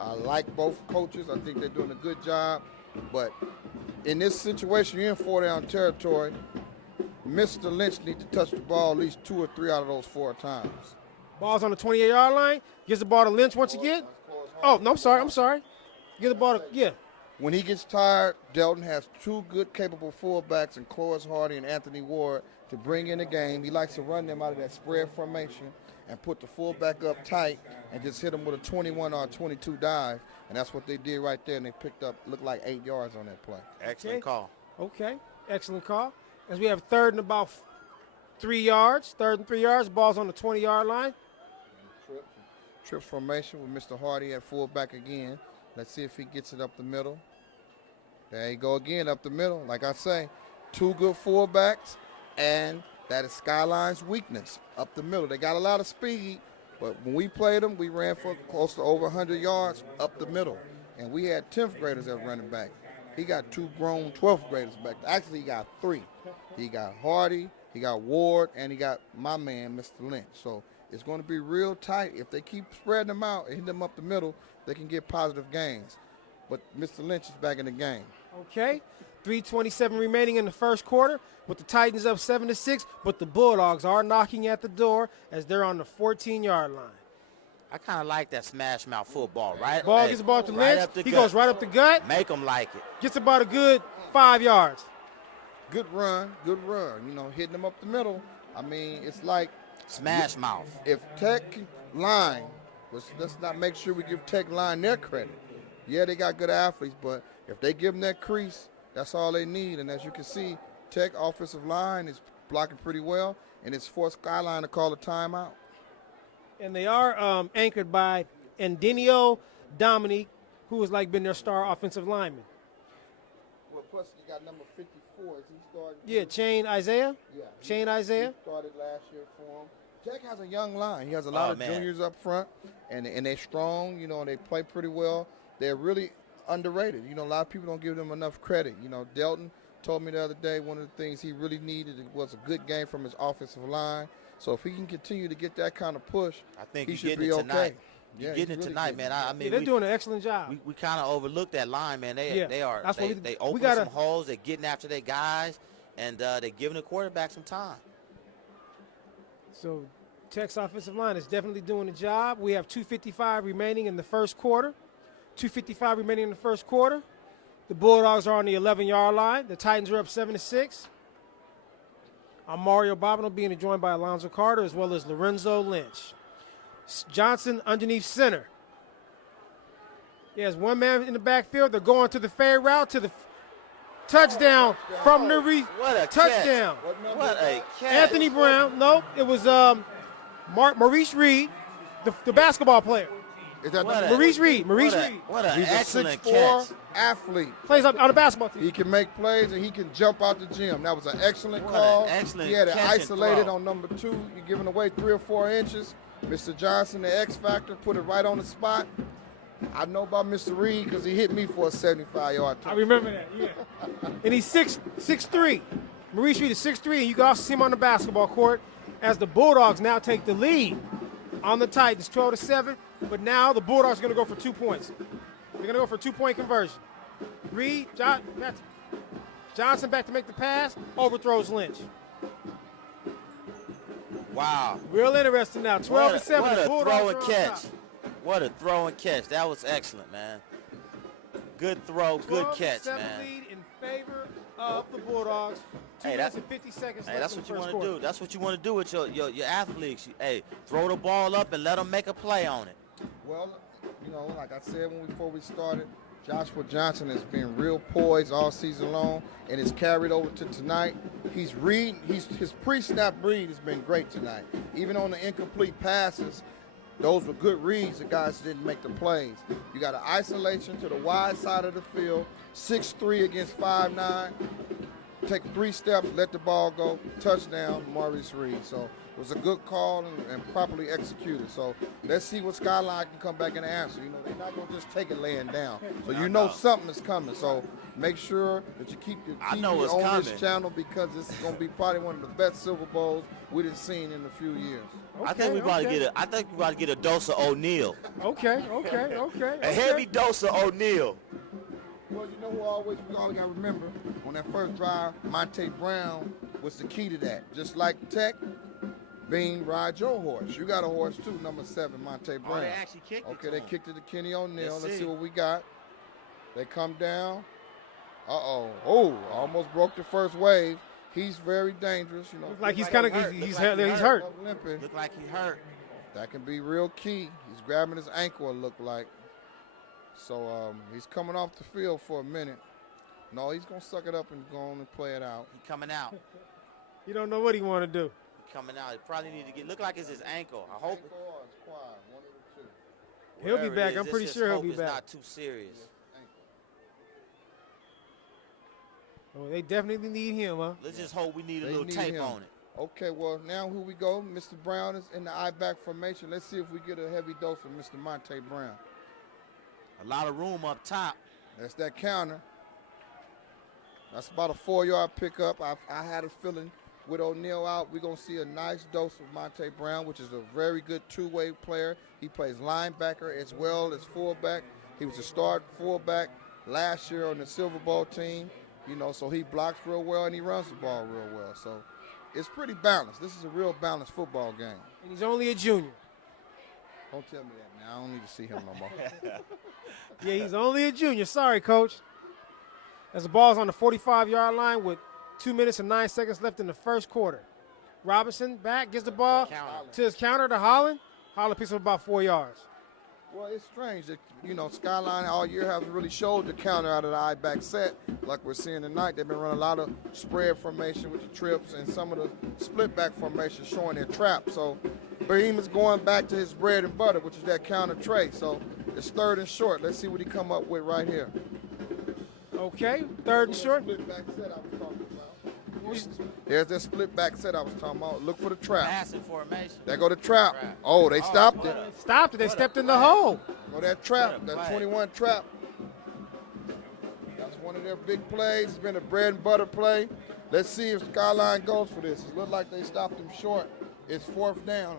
I like both coaches. I think they're doing a good job. But in this situation, you're in 4-down territory. Mr. Lynch needs to touch the ball at least 2 or 3 out of those 4 times. Ball's on the 28-yard line. Gives the ball to Lynch once again. Oh, no, I'm sorry. Give the ball to, When he gets tired, Delton has 2 good, capable fullbacks in Cloris Hardy and Anthony Ward to bring in the game. He likes to run them out of that spread formation and put the fullback up tight and just hit them with a 21 or 22 dive. And that's what they did right there, and they picked up, looked like 8 yards on that play. Excellent call. Okay, excellent call. As we have 3rd and about 3 yards, 3rd and 3 yards, ball's on the 20-yard line. Trips formation with Mr. Hardy at fullback again. Let's see if he gets it up the middle. There you go again, up the middle. Like I say, 2 good fullbacks, and that is Skyline's weakness, up the middle. They got a lot of speed, but when we played them, we ran for close to over 100 yards up the middle. And we had 10th graders at running back. He got 2 grown 12th graders back. Actually, he got 3. He got Hardy, he got Ward, and he got my man, Mr. Lynch. So it's going to be real tight. If they keep spreading them out and hitting them up the middle, they can get positive gains. But Mr. Lynch is back in the game. Okay, 3:27 remaining in the first quarter with the Titans up 7-6, but the Bulldogs are knocking at the door as they're on the 14-yard line. I kind of like that smash mouth football, right? Ball gets the ball to right Lynch. up the He gut. goes right up the gut. Make them like it. Gets about a good 5 yards. Good run. Hitting them up the middle. I mean, it's like Smash mouth. if Tech line, let's not make sure we give Tech line their credit. Yeah, they got good athletes, but if they give them that crease, that's all they need. And as you can see, Tech offensive line is blocking pretty well, and it's forced Skyline to call a timeout. And they are anchored by Endinio Dominique, who has been their star offensive lineman. Well, plus you got number 54. Is he started? Yeah, Chain Isaiah. Yeah. Chain Isaiah. He started last year for him. Tech has a young line. He has a lot of juniors up front, and they're strong. They play pretty well. They're really underrated. A lot of people don't give them enough credit. Delton told me the other day one of the things he really needed was a good game from his offensive line. So if he can continue to get that kind of push, I think he you're should getting be it okay. tonight. Yeah, You're getting it tonight, man. I mean, They're doing an excellent job. We kind of overlooked that line, man. They open some holes. They're getting after their guys, and they're giving the quarterback some time. So Tech's offensive line is definitely doing the job. We have 2:55 remaining in the first quarter. 2:55 remaining in the first quarter. The Bulldogs are on the 11-yard line. The Titans are up 7-6. I'm Mario Bobino, being joined by Alonzo Carter as well as Lorenzo Lynch. Johnson underneath center. He has one man in the backfield. They're going to the fade route to the touchdown from the What a touchdown. Catch. What a catch. Anthony Brown. Nope, it was Maurice Reed, the basketball player. Is that Maurice Reed. What an He's excellent a 6'4" catch. athlete. Plays on the basketball team. He can make plays and he can jump out the gym. That was an excellent What call. an excellent He had it catch and isolated throw. on number 2. You're giving away 3 or 4 inches. Mr. Johnson, the X factor, put it right on the spot. I know about Mr. Reed because he hit me for a 75-yard I touchdown. remember that, yeah. And he's 6'3". Maurice Reed is 6'3", and you can also see him on the basketball court as the Bulldogs now take the lead on the Titans, 12-7. But now the Bulldogs are going to go for 2 points. They're going to go for a 2-point conversion. Reed, Johnson back to make the pass, overthrows Lynch. Wow. Real interesting now, 12-7. What The a Bulldogs throw are and on catch. top. What a throw and catch. That was excellent, man. Good throw, good 12-7 catch, man. lead in favor of the Bulldogs. 2 Hey, minutes and 50 seconds Hey, left that's in what the you first want to quarter. do. That's what you want to do with your athletes. Hey, throw the ball up and let them make a play on it. Well, like I said before we started, Joshua Johnson has been real poised all season long, and it's carried over to tonight. He's reading. His pre-snap read has been great tonight. Even on the incomplete passes, those were good reads. The guys didn't make the plays. You got an isolation to the wide side of the field, 6'3" against 5'9". Take 3 steps, let the ball go, touchdown, Maurice Reed. So it was a good call and properly executed. So let's see what Skyline can come back and answer. They're not going to just take it laying down. So something is coming. So make sure that you keep your TV on this channel, because it's going to be probably one of the best Silver Bowls we've seen in a few years. I think we about to get a dose of O'Neal. Okay. A heavy dose of O'Neal. Well, you know who we always got to remember, on that first drive, Monte Brown was the key to that. Just like Tech, Bean, ride your horse. You got a horse too, number 7, Monte Brown. Oh, they actually kicked it. Okay, they kicked it to Kenny O'Neal. Let's see what we got. They come down. Oh, almost broke the first wave. He's very dangerous. Looks like he's kind of he's hurt. Limping. Look like he hurt. That can be real key. He's grabbing his ankle, it looked like. So he's coming off the field for a minute. No, he's going to suck it up and go on and play it out. He's coming out. You don't know what he want to do. He's coming out. He probably need to look like it's his ankle. I hope. Ankle or it's quad, one of the two. He'll be back. It is, I'm pretty let's sure just he'll hope be it's back. not too serious. Oh, they definitely need him, huh? Let's just hope we need a little tape on it. Okay, well, now who we go? Mr. Brown is in the I-back formation. Let's see if we get a heavy dose of Mr. Monte Brown. A lot of room up top. That's that counter. That's about a 4-yard pickup. I had a feeling with O'Neal out, we're going to see a nice dose of Monte Brown, which is a very good two-way player. He plays linebacker as well as fullback. He was a start fullback last year on the Silver Bowl team. So he blocks real well and he runs the ball real well. So it's pretty balanced. This is a real balanced football game. And he's only a junior. Don't tell me that now. I don't need to see him no more. Yeah, he's only a junior. Sorry, Coach. As the ball's on the 45-yard line with 2 minutes and 9 seconds left in the first quarter. Robinson back, gets the ball to his counter to Holland. Holland picks up about 4 yards. Well, it's strange that, Skyline all year hasn't really showed the counter out of the I-back set like we're seeing tonight. They've been running a lot of spread formation with the trips and some of the split back formations showing their trap. So Beam is going back to his bread and butter, which is that counter tray. So it's 3rd and short. Let's see what he come up with right here. Okay, 3rd and short. Split back set I was talking about. There's that split back set I was talking about. Look for the trap. Passing formation. There go the trap. Oh, they stopped it. Stopped it. They stepped in the hole. Oh, that trap, that 21 trap. That's one of their big plays. It's been a bread and butter play. Let's see if Skyline goes for this. It looked like they stopped him short. It's 4th down.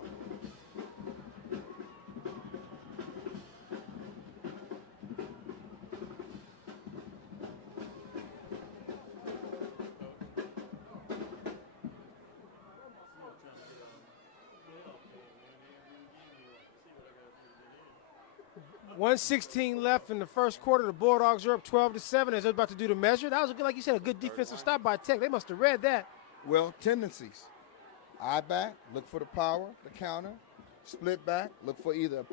.116 left in the first quarter. The Bulldogs are up 12-7 as they're about to do the measure. That was, like you said, a good defensive stop by Tech. They must have read that. Well, tendencies. I-back, look for the power, the counter. Split back, look for either a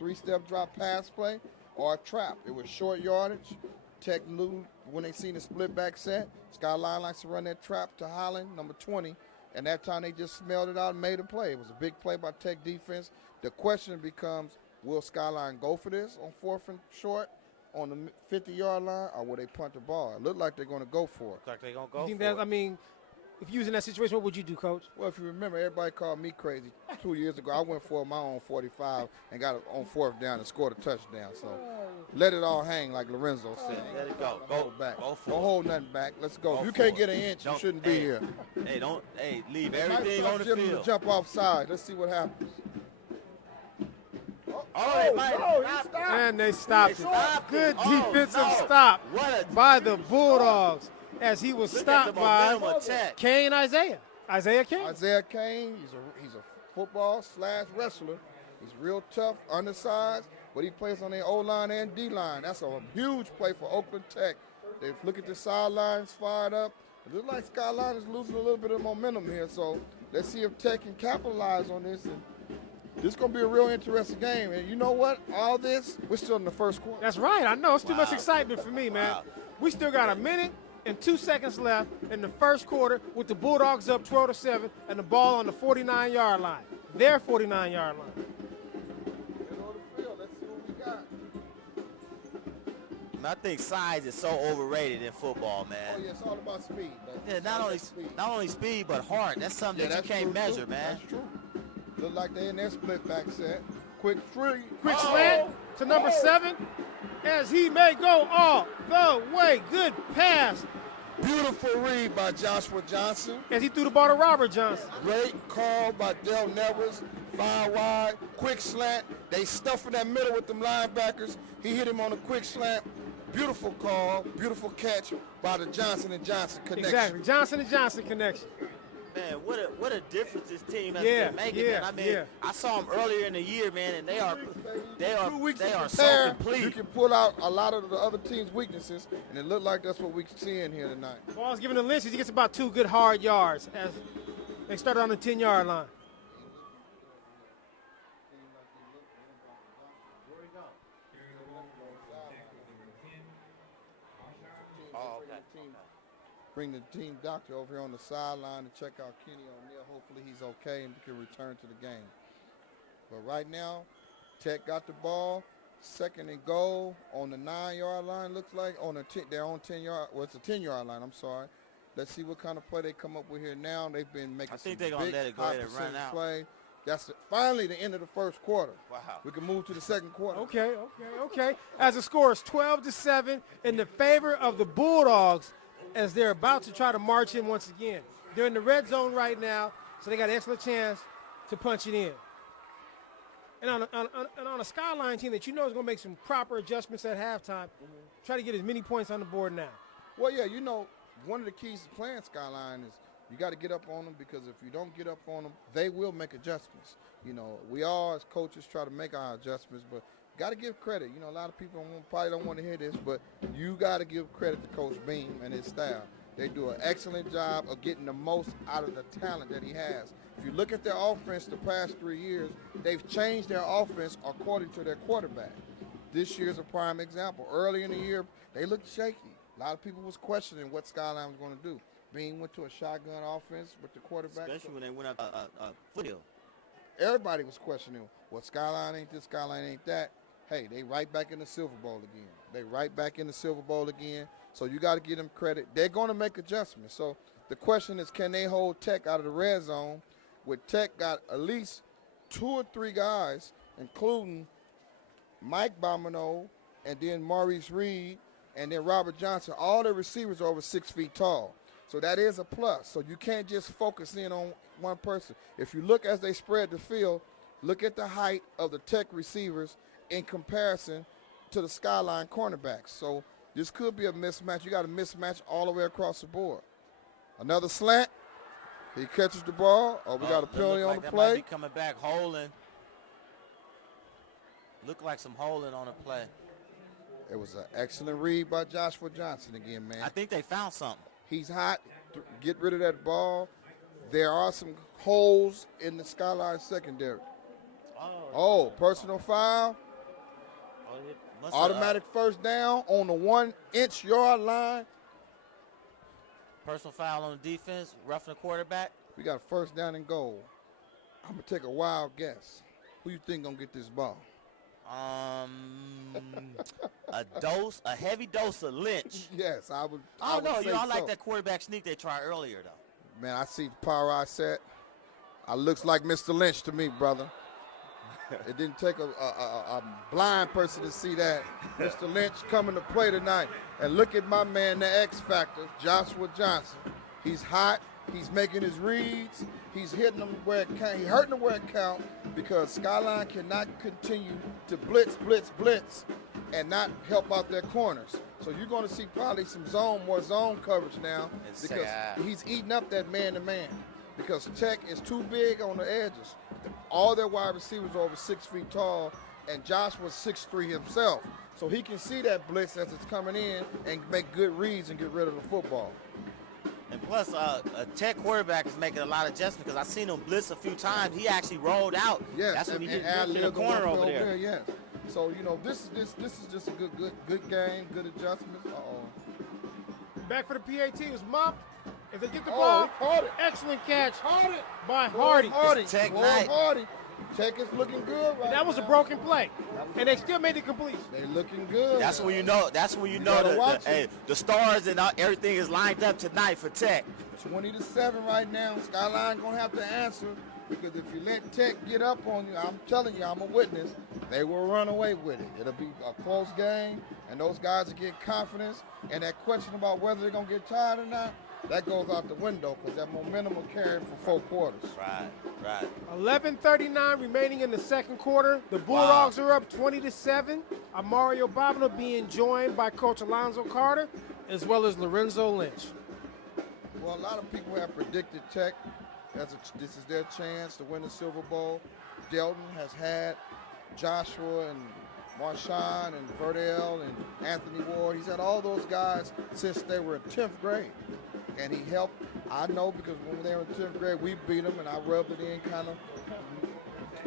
3-step drop pass play or a trap. It was short yardage. Tech knew when they seen the split back set. Skyline likes to run that trap to Holland, number 20. And that time they just smelled it out and made a play. It was a big play by Tech defense. The question becomes, will Skyline go for this on 4th and short on the 50-yard line, or will they punt the ball? It looked like they're going to go for it. Looks like they're going to go You think for that, it. I mean, if you was in that situation, what would you do, Coach? Well, if you remember, everybody called me crazy 2 years ago. I went for my own 45 and got it on 4th down and scored a touchdown. So let it all hang, like Lorenzo said. Let it go. Hold back. Go for Don't it. hold nothing back. Let's go. Go If you for can't it. get an inch, you shouldn't be here. Leave They might everything stop on the Jimmy to field. jump offside. Let's see what happens. They might he stop. stopped. And they stopped They it. stopped Good it. Oh, defensive no. stop What a by the Bulldogs as he was Look at stopped the by momentum attack. Kane Isaiah. Isaiah Kane. Isaiah Kane, he's a football / wrestler. He's real tough, undersized. but he plays on their O-line and D-line. That's a huge play for Oakland Tech. They look at the sidelines, fired up. It looks like Skyline is losing a little bit of momentum here, so let's see if Tech can capitalize on this. And this is going to be a real interesting game. And you know what? All this, we're still in the first quarter. That's right. I know. It's too much excitement for me, man. We still got a minute and 2 seconds left in the first quarter with the Bulldogs up 12-7 and the ball on the 49-yard line. Their 49-yard line. Let's see what we got. I think size is so overrated in football, man. Oh, yeah, it's all about speed. Yeah, not only speed, but heart. That's something that you can't measure, man. That's true. Look like they in their split back set. Quick Slant to number 7 as he may go all the way. Good pass. Beautiful read by Joshua Johnson. As he threw the ball to Robert Johnson. Great call by Del Nevers. 5 wide, quick slant. They stuff in that middle with them linebackers. He hit him on a quick slant. Beautiful call, beautiful catch by the Johnson & Johnson connection. Exactly, Johnson & Johnson connection. Man, what a difference this team has been making. Man. I mean, I saw them earlier in the year, man, and they are so complete. You can pull out a lot of the other team's weaknesses, and it looked like that's what we're seeing here tonight. Ball's given to Lynch. He gets about 2 good hard yards as they started on the 10-yard line. Bring the team doctor over here on the sideline to check out Kenny O'Neal. Hopefully he's okay and can return to the game. But right now, Tech got the ball. 2nd and goal on the 9-yard line, looks like. They're on 10-yard. Well, it's a 10-yard line, I'm sorry. Let's see what kind of play they come up with here now. They've been making some big, high-percentage play. That's finally the end of the first quarter. Wow. We can move to the second quarter. Okay. As the score is 12-7 in the favor of the Bulldogs, as they're about to try to march in once again. They're in the red zone right now, so they got an excellent chance to punch it in. And on a Skyline team that you know is going to make some proper adjustments at halftime, try to get as many points on the board now. Well, yeah, you know, one of the keys to playing Skyline is you got to get up on them, because if you don't get up on them, they will make adjustments. You know, we all as coaches try to make our adjustments, but got to give credit. You know, a lot of people probably don't want to hear this, but you got to give credit to Coach Beam and his staff. They do an excellent job of getting the most out of the talent that he has. If you look at their offense the past 3 years, they've changed their offense according to their quarterback. This year's a prime example. Early in the year, they looked shaky. A lot of people was questioning what Skyline was going to do. Beam went to a shotgun offense with the quarterback. Especially when they went up a foothill. Everybody was questioning, well, Skyline ain't this, Skyline ain't that. Hey, they right back in the Silver Bowl again. So you got to give them credit. They're going to make adjustments. So the question is, can they hold Tech out of the red zone? With Tech got at least 2 or 3 guys, including Mike Bobino and then Maurice Reed and then Robert Johnson. All their receivers are over 6 feet tall. So that is a plus. So you can't just focus in on one person. If you look as they spread the field, look at the height of the Tech receivers in comparison to the Skyline cornerbacks. So this could be a mismatch. You got a mismatch all the way across the board. Another slant. He catches the ball. Oh, we got a penalty on the play. Might be coming back holding. Looked like some holding on the play. It was an excellent read by Joshua Johnson again, man. I think they found something. He's hot. Get rid of that ball. There are some holes in the Skyline secondary. Oh, personal foul. Automatic first down on the 1-inch yard line. Personal foul on the defense, roughing the quarterback. We got a first down and goal. I'm going to take a wild guess. Who you think going to get this ball? A heavy dose of Lynch. Yes, I would. I don't know. Say I like that quarterback sneak they tried earlier, though. Man, I see the power I set. I looks like Mr. Lynch to me, brother. It didn't take a blind person to see that. Mr. Lynch coming to play tonight. And look at my man, the X Factor, Joshua Johnson. He's hot. He's making his reads. He's hitting them where it count. He's hurting them where it count, because Skyline cannot continue to blitz, and not help out their corners. So you're going to see probably more zone coverage now, because he's eating up that man-to-man. Because Tech is too big on the edges. All their wide receivers are over 6 feet tall, and Josh was 6'3" himself. So he can see that blitz as it's coming in and make good reads and get rid of the football. And plus, a Tech quarterback is making a lot of adjustments because I've seen him blitz a few times. He actually rolled out. Yes, That's when he and did in the corner over there. Yes. So, you know, this is just a good game, good adjustments. Back for the PAT. It was Mop. If they get the Oh, ball, he caught it. excellent catch Caught it. by Hardy. Tech Boy, night. Hardy. Tech is looking good right That was a now. broken play, and they still made the completion. They looking good. That's when you know. That's when you know gotta the, watch hey, it. the stars and everything is lined up tonight for Tech. 20-7 right now. Skyline gonna have to answer because if you let Tech get up on you, I'm telling you, I'm a witness. They will run away with it. It'll be a close game, and those guys will get confidence. And that question about whether they're gonna get tired or not, that goes out the window because that momentum will carry for 4 quarters. Right. 11:39 remaining in the second quarter. The Bulldogs are up 20-7. Mario Bobino being joined by Coach Alonzo Carter as well as Lorenzo Lynch. Well, a lot of people have predicted Tech. This is their chance to win the Silver Bowl. Delton has had Joshua and Marshawn and Virdell and Anthony Ward. He's had all those guys since they were in 10th grade. And he helped, I know, because when they were in 10th grade, we beat them, and I rubbed it in kind of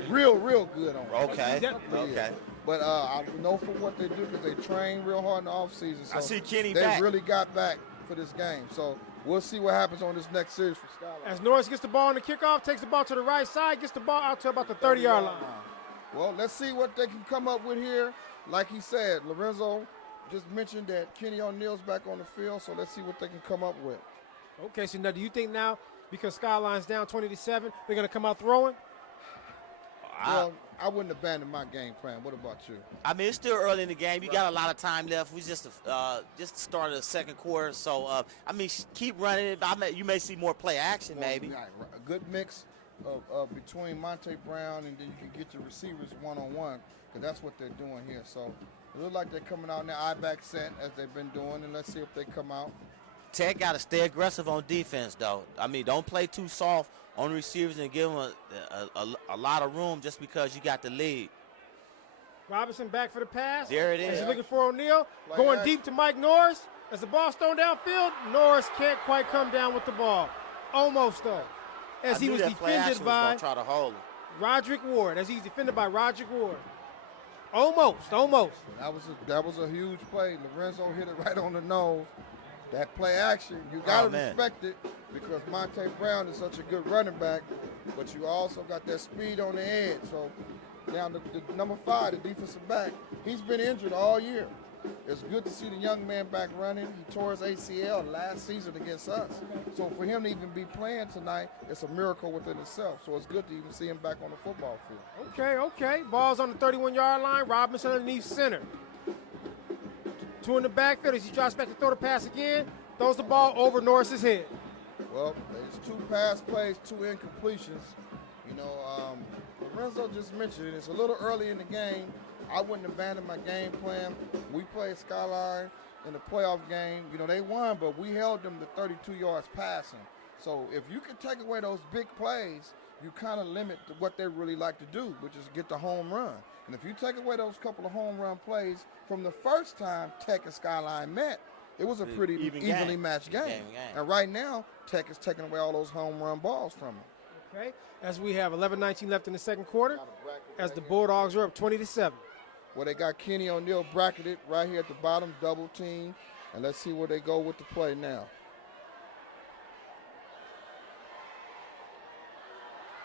real good on them. Okay. Yeah. But I know for what they do because they train real hard in the offseason. So I see Kenny they back. really got back for this game. So we'll see what happens on this next series for Skyline. As Norris gets the ball on the kickoff, takes the ball to the right side, gets the ball out to about the 30-yard line. Well, let's see what they can come up with here. Like he said, Lorenzo just mentioned that Kenny O'Neill's back on the field, so let's see what they can come up with. Okay, so now do you think now, because Skyline's down 20-7, they're going to come out throwing? Well, I wouldn't abandon my game plan. What about you? I mean, it's still early in the game. You got a lot of time left. We just started the second quarter, so I mean, keep running it. You may see more play action, maybe. Well, a good mix of between Monte Brown and then you can get your receivers one-on-one because that's what they're doing here. So it looks like they're coming out in their eye-back set as they've been doing, and let's see if they come out. Tech got to stay aggressive on defense, though. I mean, don't play too soft on receivers and give them a lot of room just because you got the lead. Robinson back for the pass. There it is. He's looking for O'Neal. Like Going that. deep to Mike Norris. As the ball's thrown downfield, Norris can't quite come down with the ball. Almost, though. As he was defended by try to hold him. Roderick Ward. As he's defended by Roderick Ward. Almost. That was a huge play. Lorenzo hit it right on the nose. That play action, you got to respect it because Monte Brown is such a good running back, but you also got that speed on the edge. So now the number 5, the defensive back, he's been injured all year. It's good to see the young man back running. He tore his ACL last season against us. So for him to even be playing tonight, it's a miracle within itself. So it's good to even see him back on the football field. Okay. Ball's on the 31-yard line. Robinson underneath center. 2 in the backfield as he drops back to throw the pass again. Throws the ball over Norris's head. Well, there's 2 pass plays, 2 incompletions. You know, Lorenzo just mentioned it. It's a little early in the game. I wouldn't abandon my game plan. We played Skyline in the playoff game. You know, they won, but we held them to 32 yards passing. So if you can take away those big plays, you kind of limit to what they really like to do, which is get the home run. And if you take away those couple of home run plays from the first time Tech and Skyline met, it was a pretty evenly matched game. And right now, Tech is taking away all those home run balls from them. Okay, as we have 11:19 left in the second quarter, as the Bulldogs are up 20-7. Well, they got Kenny O'Neal bracketed right here at the bottom, double team. And let's see where they go with the play now.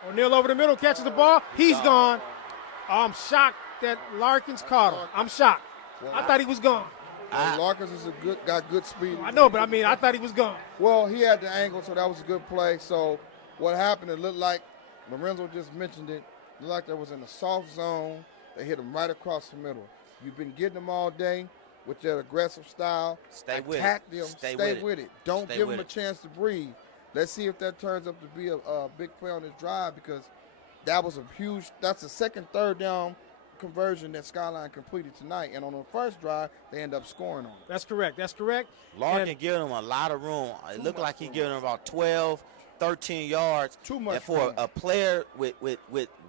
O'Neal over the middle, catches the ball. He's gone. I'm shocked that Larkins caught him. I'm shocked. I thought he was gone. Larkins is got good speed. I know, but I thought he was gone. Well, he had the angle, so that was a good play. So what happened, it looked like, Lorenzo just mentioned it, looked like there was in a soft zone. They hit him right across the middle. You've been getting them all day with that aggressive style. Stay with Attack it. them. Stay with it. Don't give them a chance to breathe. Let's see if that turns up to be a big play on this drive because that's the second third down conversion that Skyline completed tonight. And on the first drive, they end up scoring on it. That's correct. Larkin giving him a lot of room. It looked like he's giving him about 12, 13 yards. Too much and for a player with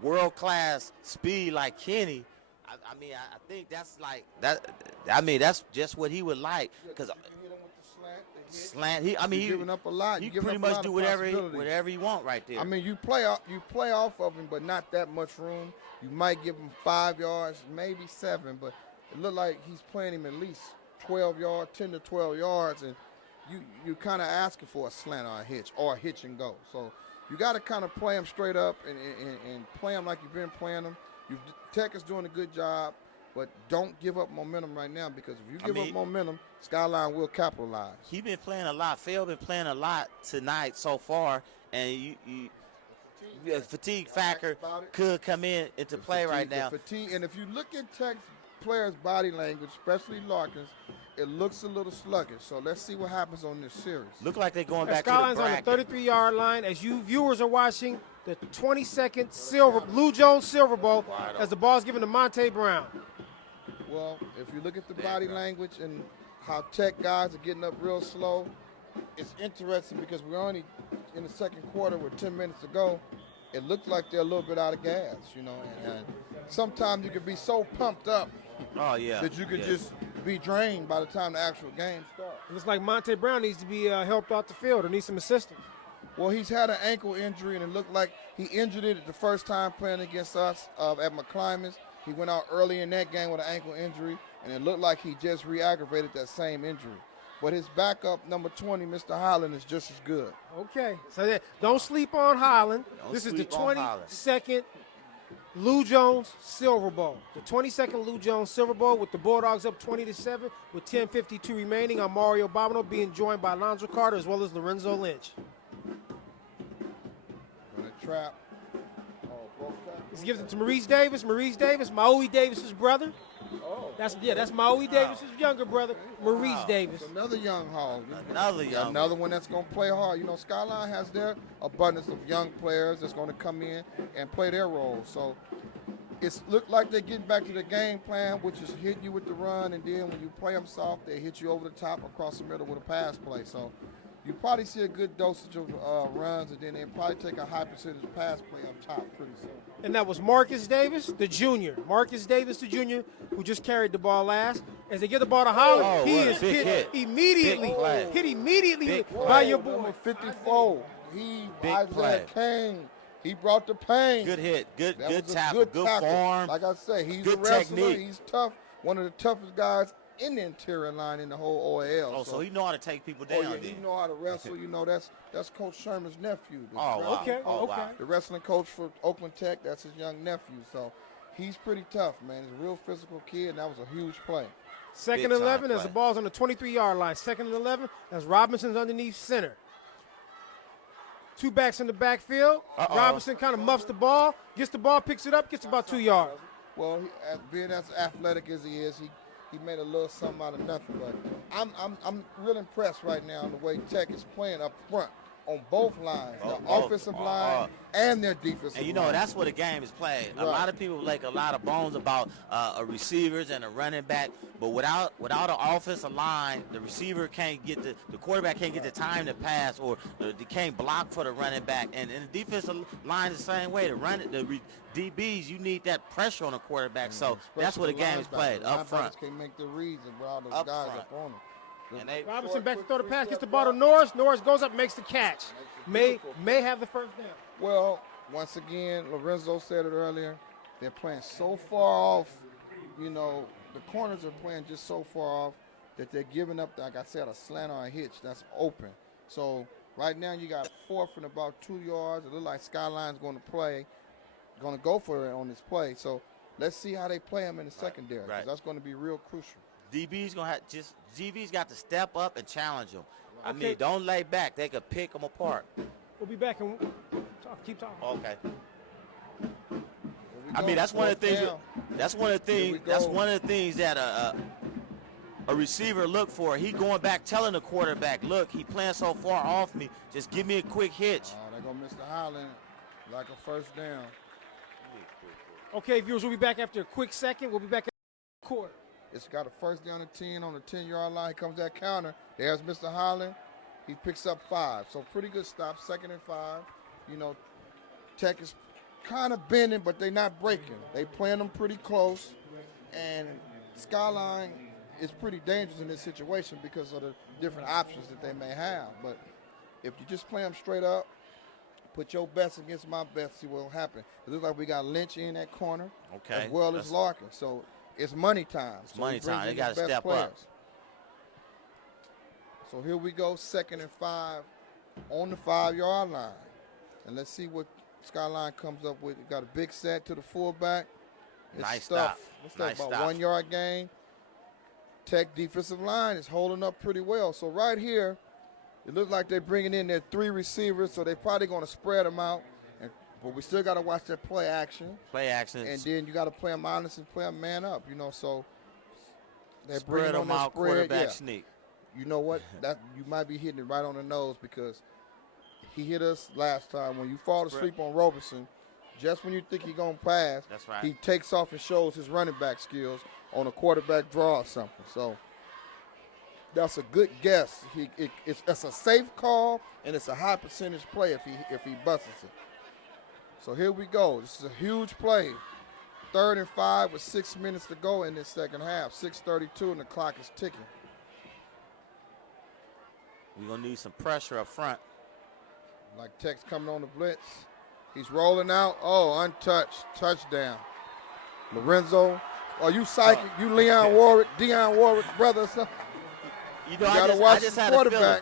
world-class speed like Kenny, I mean, I think that's like that. I mean, that's just what he would like because You can hit him with the slant, the hit. slant. I mean, You're giving up a lot. He You're giving pretty up a much lot do of whatever possibilities. he want right there. I mean, you play off of him, but not that much room. You might give him 5 yards, maybe 7, but it looked like he's playing him at least 12 yards, 10 to 12 yards, and you kind of asking for a slant or a hitch and go. So you got to kind of play him straight up and play him like you've been playing him. Tech is doing a good job, but don't give up momentum right now because if you give up momentum, Skyline will capitalize. He been playing a lot. Phil been playing a lot tonight so far, and fatigue factor could come into play right now. Fatigue, and if you look at Tech's players' body language, especially Larkins, it looks a little sluggish. So let's see what happens on this series. Look like they're going back Skyline's to the on bracket. the 33-yard line as you viewers are watching the 22nd Lou Jones Silver Bowl as the ball's given to Monte Brown. Well, if you look at the body language and how Tech guys are getting up real slow, it's interesting because we're only in the second quarter with 10 minutes to go. It looks like they're a little bit out of gas, you know, and sometimes you can be so pumped up that you could just be drained by the time the actual game starts. It looks like Monte Brown needs to be helped off the field or needs some assistance. Well, he's had an ankle injury, and it looked like he injured it the first time playing against us at McClymonds. He went out early in that game with an ankle injury, and it looked like he just re-aggravated that same injury. But his backup, number 20, Mr. Holland, is just as good. Okay, so don't sleep on Holland. This is the 22nd Lou Jones Silver Bowl. The 22nd Lou Jones Silver Bowl with the Bulldogs up 20-7 with 10:52 remaining. I'm Mario Bobino, being joined by Alonzo Carter as well as Lorenzo Lynch. Gonna trap. He gives it to Maurice Davis. Maurice Davis, Maui Davis's brother. Oh. That's Maui Davis's younger brother, Maurice Davis. Another young hog. Another one that's going to play hard. You know, Skyline has their abundance of young players that's going to come in and play their role. So it's looked like they're getting back to the game plan, which is hitting you with the run, and then when you play them soft, they hit you over the top across the middle with a pass play. So you probably see a good dosage of runs, and then they probably take a high percentage pass play up top pretty soon. And that was Marcus Davis, the junior. Marcus Davis, the junior, who just carried the ball last. As they get the ball to Holland, he is hit immediately. Hit immediately by your boy. Number 54. Isaiah Kane. He brought the pain. Good hit. Good tackle. Good form. Like I say, he's good a wrestler. Technique. He's tough. One of the toughest guys in the interior line in the whole OAL. Oh, so he know how to take people down. Oh, yeah, he know how to wrestle. You know, that's Coach Sherman's nephew. Wow. Okay. The wrestling coach for Oakland Tech, that's his young nephew. So he's pretty tough, man. He's a real physical kid, and that was a huge play. Second and 11 as the ball's on the 23-yard line. Second and 11 as Robinson's underneath center. Two backs in the backfield. Robinson kind of muffs the ball, gets the ball, picks it up, gets about 2 yards. Well, being as athletic as he is, he made a little something out of nothing. But I'm real impressed right now in the way Tech is playing up front on both lines, the offensive line and their defensive line. And you know, that's where the game is played. Right. A lot of people make a lot of bones about a receivers and a running back, but without an offensive line, the receiver can't get the quarterback can't get the time to pass, or they can't block for the running back. And the defensive line is the same way. The DBs, you need that pressure on the quarterback. So that's where the game is played, up front. Can't make the reads and all those Up guys front. up on them. And Robinson back to throw the pass, gets the ball to Norris. Norris goes up, makes the catch. May have the first down. Well, once again, Lorenzo said it earlier, they're playing so far off, you know, the corners are playing just so far off that they're giving up, like I said, a slant or a hitch that's open. So right now you got fourth and about 2 yards. It looks like Skyline's going to go for it on this play. So let's see how they play them in the secondary. 'Cause that's going to be real crucial. DB's got to step up and challenge them. I mean, don't lay back. They could pick them apart. We'll be back and keep talking. Okay. I mean, that's one of the things. That's one of the things that a receiver look for. He going back, telling the quarterback, "Look, he playing so far off me. Just give me a quick hitch." They're going to Mr. Holland like a first down. Okay, viewers, we'll be back after a quick second. We'll be back at the quarter. It's got a first down and 10 on the 10-yard line. Here comes that counter. There's Mr. Holland. He picks up 5. So pretty good stop, 2nd and 5. You know, Tech is kind of bending, but they're not breaking. They playing them pretty close. And Skyline is pretty dangerous in this situation because of the different options that they may have. But if you just play them straight up, put your best against my best, see what will happen. It looks like we got Lynch in that corner, as well as Larkins. So it's money time. So money time. They got to step up. So here we go, 2nd and 5 on the 5-yard line. And let's see what Skyline comes up with. Got a big set to the fullback. It's nice stuff. stop. What's that, nice about stop. 1 yard gain? Tech defensive line is holding up pretty well. So right here, it looks like they're bringing in their 3 receivers, so they're probably going to spread them out. But we still got to watch that play action. Play action. And then you got to play them honest and play them man up, you know. So they're spread bringing on them that out, spread. quarterback Yeah. sneak. You know what? That you might be hitting it right on the nose because he hit us last time. When you fall asleep on Roberson, just when you think he's going to pass, that's right. He takes off and shows his running back skills on a quarterback draw or something. So that's a good guess. It's a safe call, and it's a high percentage play if he busts it. So here we go. This is a huge play. 3rd and 5 with 6 minutes to go in this second half. 6:32, and the clock is ticking. We're going to need some pressure up front. Like Tech's coming on the blitz. He's rolling out. Oh, untouched. Touchdown. Lorenzo. Oh, you psychic. You Deion Warwick's brother or something. You know, I just had a feeling.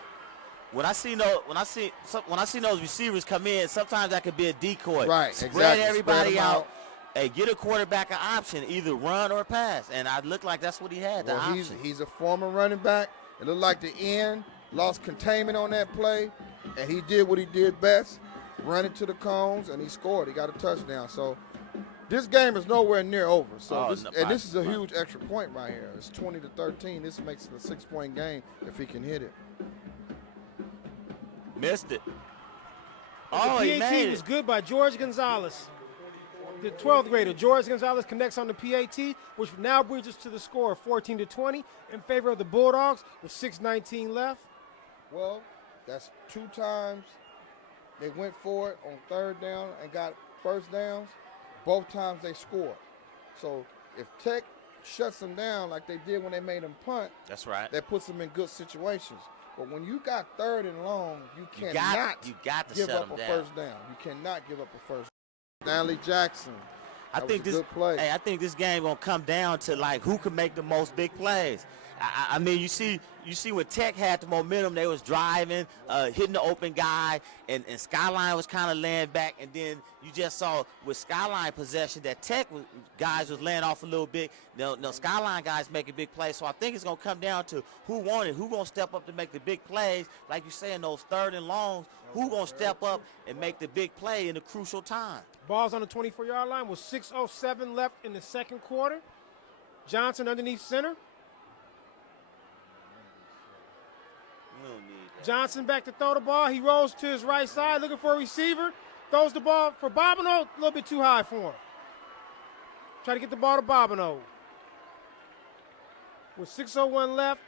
When I see those receivers come in, sometimes that could be a decoy. Right, Spread exactly. everybody Spread out. Hey, get a quarterback an option, either run or pass. And I looked like that's what he had, the option. He's a former running back. It looked like the end lost containment on that play, and he did what he did best, run it to the cones, and he scored. He got a touchdown. So this game is nowhere near over. So this is a huge extra point right here. It's 20-13. This makes it a 6-point game if he can hit it. Missed it. Oh, he the made PAT it. was good by George Gonzalez. The 12th grader, George Gonzalez, connects on the PAT, which now brings us to the score of 14-20 in favor of the Bulldogs with 6:19 left. Well, that's 2 times they went for it on 3rd down and got first downs. Both times they scored. So if Tech shuts them down like they did when they made them punt, that's right. That puts them in good situations. But when you got 3rd and long, you got to give shut up them a down. first down. You cannot give up a first down. Stanley Jackson. I think this game gonna come down to like who can make the most big plays. I mean, you see when Tech had the momentum, they was driving, hitting the open guy, and Skyline was kind of laying back, and then you just saw with Skyline possession that Tech guys was laying off a little bit. No, Skyline guys making big plays. So I think it's gonna come down to who gonna step up to make the big plays, like you say in those 3rd and longs. Who gonna step up and make the big play in the crucial time? Ball's on the 24-yard line with 6:07 left in the second quarter. Johnson underneath center. Johnson back to throw the ball. He rolls to his right side looking for a receiver. Throws the ball for Bobino. A little bit too high for him. Try to get the ball to Bobino. With 6:01 left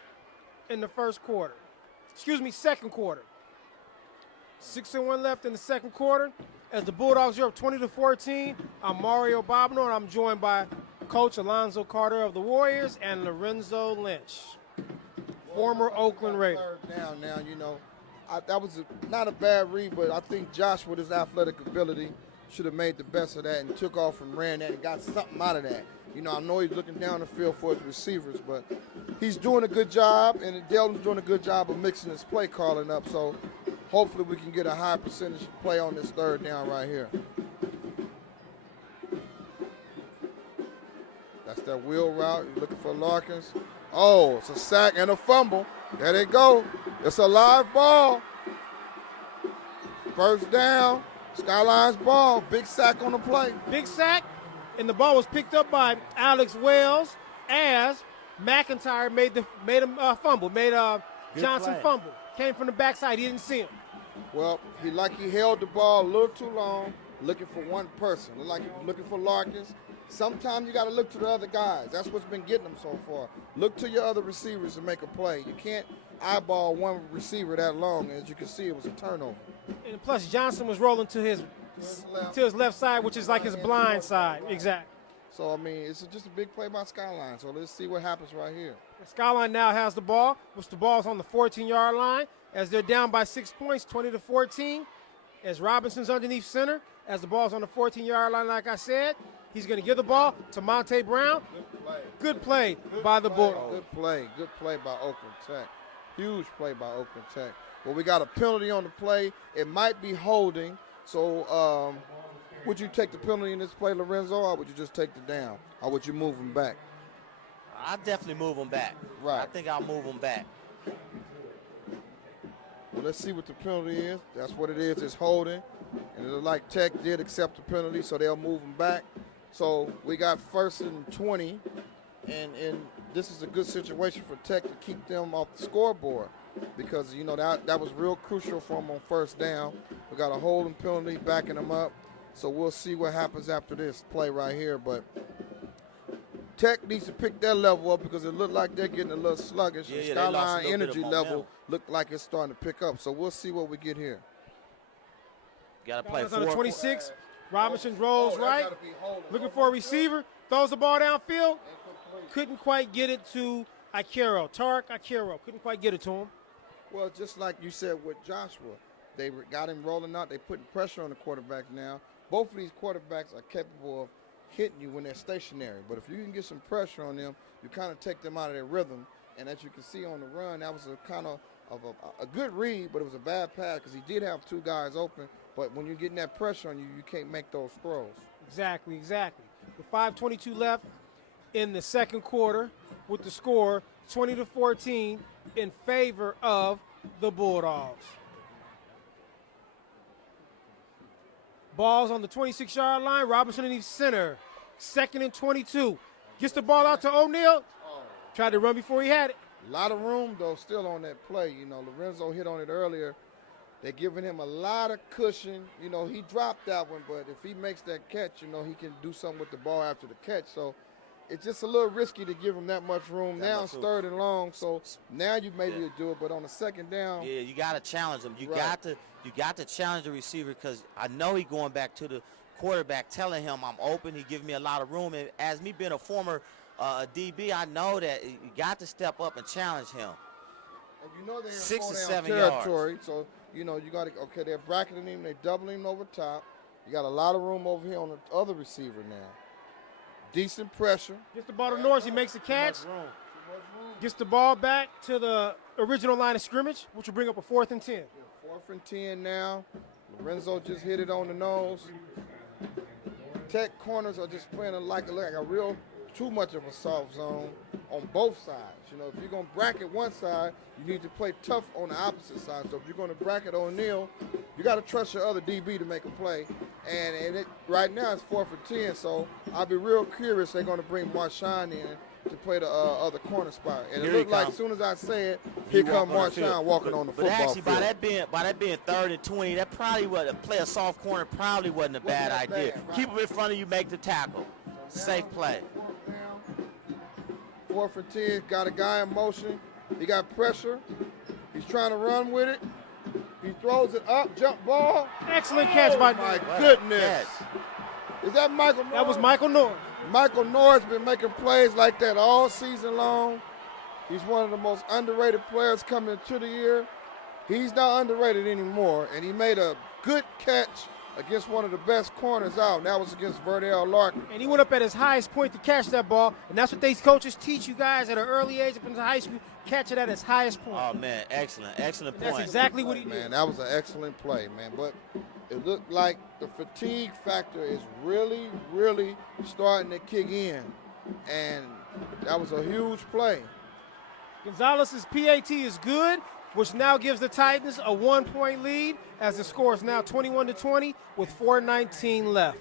in the second quarter. 6:01 left in the second quarter. As the Bulldogs are up 20-14, I'm Mario Bobino, and I'm joined by Coach Alonzo Carter of the Warriors and Lorenzo Lynch, former Oakland Raider. 3rd down now, you know. That was not a bad read, but I think Josh, with his athletic ability, should have made the best of that and took off and ran that and got something out of that. You know, I know he's looking down the field for his receivers, but he's doing a good job, and Delton's doing a good job of mixing his play calling up. So hopefully we can get a high percentage play on this 3rd down right here. That's that wheel route. You're looking for Larkins. Oh, it's a sack and a fumble. There they go. It's a live ball. 1st down. Skyline's ball. Big sack on the play. Big sack, and the ball was picked up by Alex Wells as McIntyre made him fumble. Johnson fumble. Came from the backside. He didn't see him. Well, he held the ball a little too long, looking for one person. Like he was looking for Larkins. Sometimes you got to look to the other guys. That's what's been getting them so far. Look to your other receivers to make a play. You can't eyeball one receiver that long. As you can see, it was a turnover. And plus, Johnson was rolling to his left side, which is like his blind side. Exactly. So, I mean, it's just a big play by Skyline. So let's see what happens right here. Skyline now has the ball, which the ball's on the 14-yard line as they're down by 6 points, 20-14. As Robinson's underneath center, as the ball's on the 14-yard line, like I said, he's going to give the ball to Monte Brown. Good play by the Bulldogs. Good play by Oakland Tech. Huge play by Oakland Tech. Well, we got a penalty on the play. It might be holding. So would you take the penalty in this play, Lorenzo, or would you just take the down? Or would you move him back? I'll definitely move him back. Right. I think I'll move him back. Well, let's see what the penalty is. That's what it is. It's holding. And it looks like Tech did accept the penalty, so they'll move him back. So we got 1st and 20, and this is a good situation for Tech to keep them off the scoreboard because, you know, that was real crucial for them on 1st down. We got a holding penalty backing them up, so we'll see what happens after this play right here. But Tech needs to pick their level up because it looked like they're getting a little sluggish. Yeah, the they lost a Skyline little bit energy of level momentum. looked like it's starting to pick up. So we'll see what we get here. Got to play On the 4. 26, Robinson rolls right, looking for a receiver, throws the ball downfield, couldn't quite get it to Tarek Ikero, couldn't quite get it to him. Well, just like you said with Joshua, they got him rolling out. They're putting pressure on the quarterback now. Both of these quarterbacks are capable of hitting you when they're stationary. But if you can get some pressure on them, you kind of take them out of their rhythm. And as you can see on the run, that was a kind of a good read, but it was a bad pass because he did have 2 guys open. But when you're getting that pressure on you, you can't make those throws. Exactly. With 5:22 left in the second quarter, with the score 20-14 in favor of the Bulldogs. Ball's on the 26-yard line. Robinson in the center. 2nd and 22. Gets the ball out to O'Neal. Tried to run before he had it. A lot of room, though, still on that play. You know, Lorenzo hit on it earlier. They're giving him a lot of cushion. You know, he dropped that one, but if he makes that catch, you know, he can do something with the ball after the catch. So it's just a little risky to give him that much room. Now it's 3rd and long, so now you maybe do it, but on the 2nd down. Yeah, you got to challenge him. You Right. got to challenge the receiver because I know he's going back to the quarterback telling him I'm open. He giving me a lot of room. And as me being a former DB, I know that you got to step up and challenge him. And you know they're in 6 to 4 down 7 territory, so you know you got to. Okay, they're bracketing him, they're doubling him over top. You got a lot of room over here on the other receiver now. Decent pressure. Gets the ball to Norris. He makes the catch. Gets the ball back to the original line of scrimmage, which will bring up a 4th and 10. 4th and 10 now. Lorenzo just hit it on the nose. Tech corners are just playing like a real too much of a soft zone on both sides. You know, if you're going to bracket one side, you need to play tough on the opposite side. So if you're going to bracket O'Neal, you got to trust your other DB to make a play. And right now it's 4th and 10, so I'll be real curious they're going to bring Marshawn in to play the other corner spot. And it looked like as soon as I say it, here come Marshawn walking on the football actually, field. by that being 3rd and 20, that probably would play a soft corner probably wasn't a bad idea. Right. Keep him in front of you, make the tackle. Safe play. 4th and 10, got a guy in motion. He got pressure. He's trying to run with it. He throws it up, jump ball. Excellent catch by My Norris. goodness. Is that Michael Norris? That was Michael Norris. Michael Norris been making plays like that all season long. He's one of the most underrated players coming into the year. He's not underrated anymore, and he made a good catch against one of the best corners out, and that was against Virdell Larkins. And he went up at his highest point to catch that ball, and that's what these coaches teach you guys at an early age up into high school. Catch it at its highest point. Oh, man, excellent point. That's exactly what he did. Man, that was an excellent play, man. But it looked like the fatigue factor is really, really starting to kick in, and that was a huge play. Gonzalez's PAT is good, which now gives the Titans a 1-point lead as the score is now 21-20 with 4:19 left.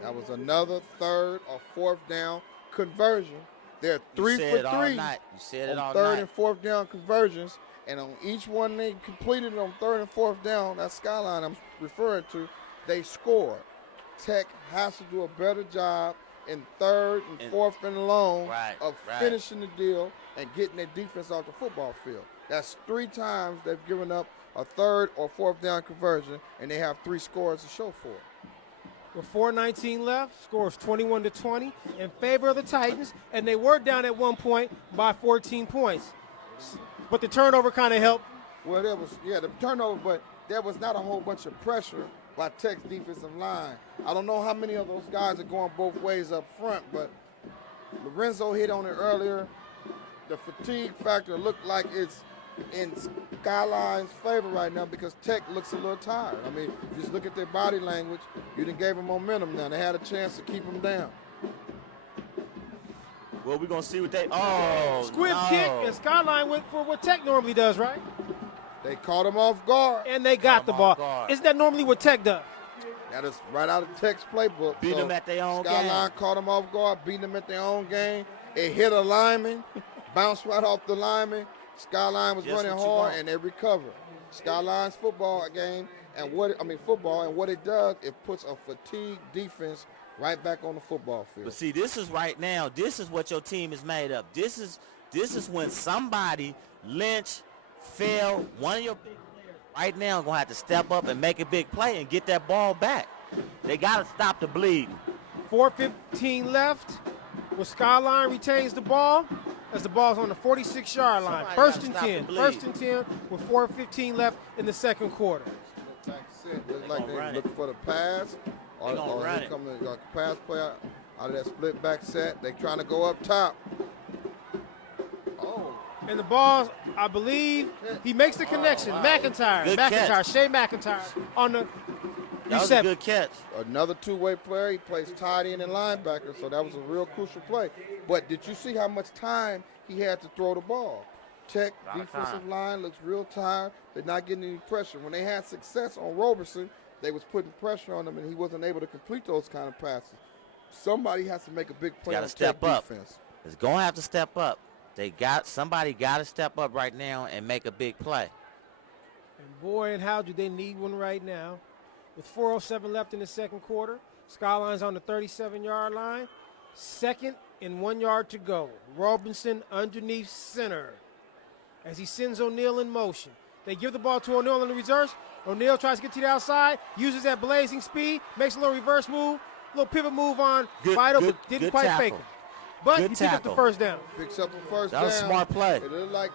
That was another 3rd or 4th down conversion. They're 3 for 3 You said it all on 3rd night. and 4th down conversions, and on each one they completed on 3rd and 4th down, that Skyline I'm referring to, they scored. Tech has to do a better job in 3rd and 4th and long of finishing the deal and getting their defense off the football field. That's 3 times they've given up a 3rd or 4th down conversion, and they have 3 scores to show for it. with 4:19 left. Scores 21-20 in favor of the Titans, and they were down at one point by 14 points. But the turnover kind of helped. Well, there was, the turnover, but there was not a whole bunch of pressure by Tech's defensive line. I don't know how many of those guys are going both ways up front, but Lorenzo hit on it earlier. The fatigue factor looked like it's in Skyline's favor right now because Tech looks a little tired. I mean, just look at their body language. You done gave them momentum now. They had a chance to keep them down. Well, we're going to see what they – Squib kick, and Skyline went for what Tech normally does, right? They caught him off guard. And they got the ball. Isn't that normally what Tech does? That is right out of Tech's playbook. Beat them at their own game. Skyline caught them off guard, beating them at their own game. It hit a lineman, bounced right off the lineman. Skyline was running hard, and they recovered. Skyline's football, and what it does, it puts a fatigued defense right back on the football field. But see, this is right now. This is what your team is made of. This is when somebody, Lynch, Phil, one of your big players right now going to have to step up and make a big play and get that ball back. They got to stop the bleeding. 4:15 left. Where Skyline retains the ball as the ball's on the 46-yard line. First and 10 with 4:15 left in the second quarter. Looks like they're looking for the pass. Or here come the pass play out of that split back set. They're trying to go up top. And the ball, I believe, he makes the connection. Wow. Shea McIntyre on the That was a good catch. Another two-way player. He plays tight end and linebacker, so that was a real crucial play. But did you see how much time he had to throw the ball? Tech defensive line looks real tired. They're not getting any pressure. When they had success on Roberson, they was putting pressure on him, and he wasn't able to complete those kind of passes. Somebody has to make a big play on Tech defense. It's going to have to step up. Somebody got to step up right now and make a big play. And boy, and how do they need one right now. With 4:07 left in the second quarter, Skyline's on the 37-yard line. 2nd and 1 yard to go. Robinson underneath center as he sends O'Neal in motion. They give the ball to O'Neal in the reverse. O'Neal tries to get to the outside, uses that blazing speed, makes a little reverse move, a little pivot move on Virdell, but didn't quite fake it. But he picked up the first down. Picks up the first down. That was a smart play. It looked like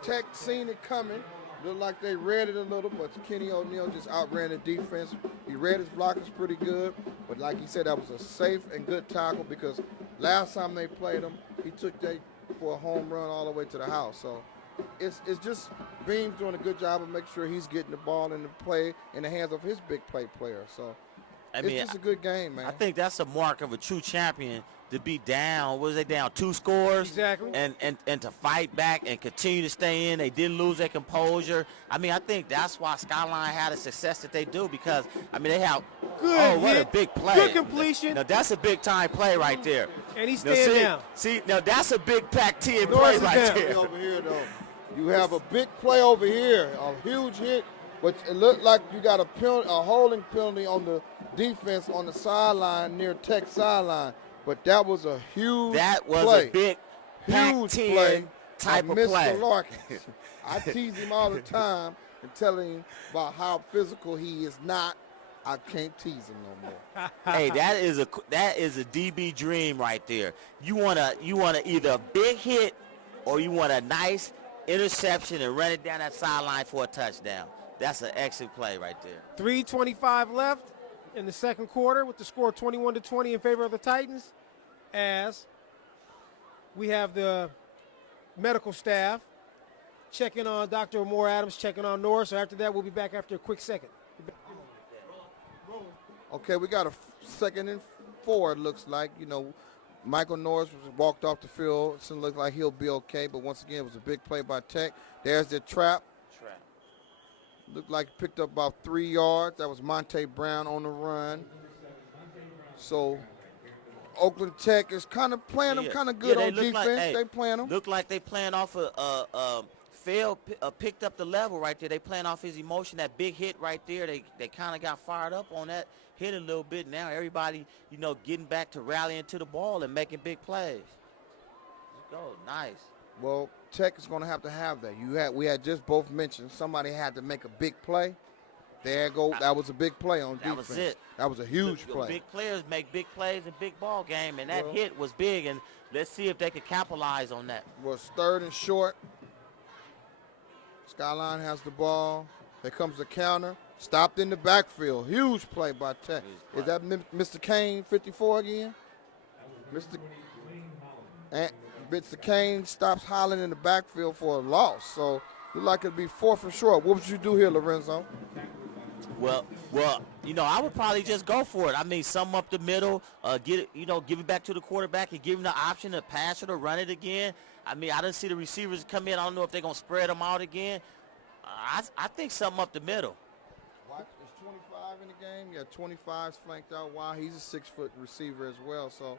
Tech seen it coming. Looked like they read it a little, but Kenny O'Neal just outran the defense. He read his blockers pretty good, but like he said, that was a safe and good tackle because last time they played him, he took that for a home run all the way to the house. So it's just Beam's doing a good job of making sure he's getting the ball in the play in the hands of his big play player. So it's just a good game, man. I think that's a mark of a true champion to be down. What was they down? 2 scores? Exactly. And to fight back and continue to stay in. They didn't lose their composure. I mean, I think that's why Skyline had the success that they do because, I mean, they have what a big play. Good completion. Now, that's a big-time play right there. And he's staying down. See, now that's a big Pac-10 play right there. Over here, though. You have a big play over here, a huge hit, but it looked like you got a holding penalty on the defense on the sideline near Tech sideline. But that was a huge play. That was a big Pac-10 type of Mr. play. Larkins. I tease him all the time and tell him about how physical he is not. I can't tease him no more. Hey, that is a DB dream right there. You wanna either a big hit or you want a nice interception and run it down that sideline for a touchdown. That's an excellent play right there. 3:25 left in the second quarter with the score 21-20 in favor of the Titans as we have the medical staff checking on Dr. Moore Adams, checking on Norris. So after that, we'll be back after a quick second. Okay, we got a 2nd and 4, it looks like. You know, Michael Norris walked off the field. It looked like he'll be okay, but once again, it was a big play by Tech. There's the trap. Looked like he picked up about 3 yards. That was Monte Brown on the run. So Oakland Tech is kind of playing them kind of good on defense. They playing them. Look like they playing off Phil picked up the level right there. They playing off his emotion. That big hit right there. They kind of got fired up on that hit a little bit. Now everybody, getting back to rallying to the ball and making big plays. Let's go. Nice. Well, Tech is going to have that. We had just both mentioned somebody had to make a big play. There you go. That was a big play on defense. That was it. That was a huge play. Big players make big plays in big ball game, and that hit was big, and let's see if they can capitalize on that. Was 3rd and short. Skyline has the ball. Here comes the counter. Stopped in the backfield. Huge play by Tech. Is that Mr. Kane, 54 again? Mr. Kane stops Holland in the backfield for a loss. So, look like it'd be 4th and short. What would you do here, Lorenzo? Well, I would probably just go for it. I mean, something up the middle, give it back to the quarterback and give him the option to pass it or run it again. I mean, I didn't see the receivers come in. I don't know if they're going to spread them out again. I think something up the middle. Is 25 in the game? Yeah, 25's flanked out wide. He's a 6-foot receiver as well. So,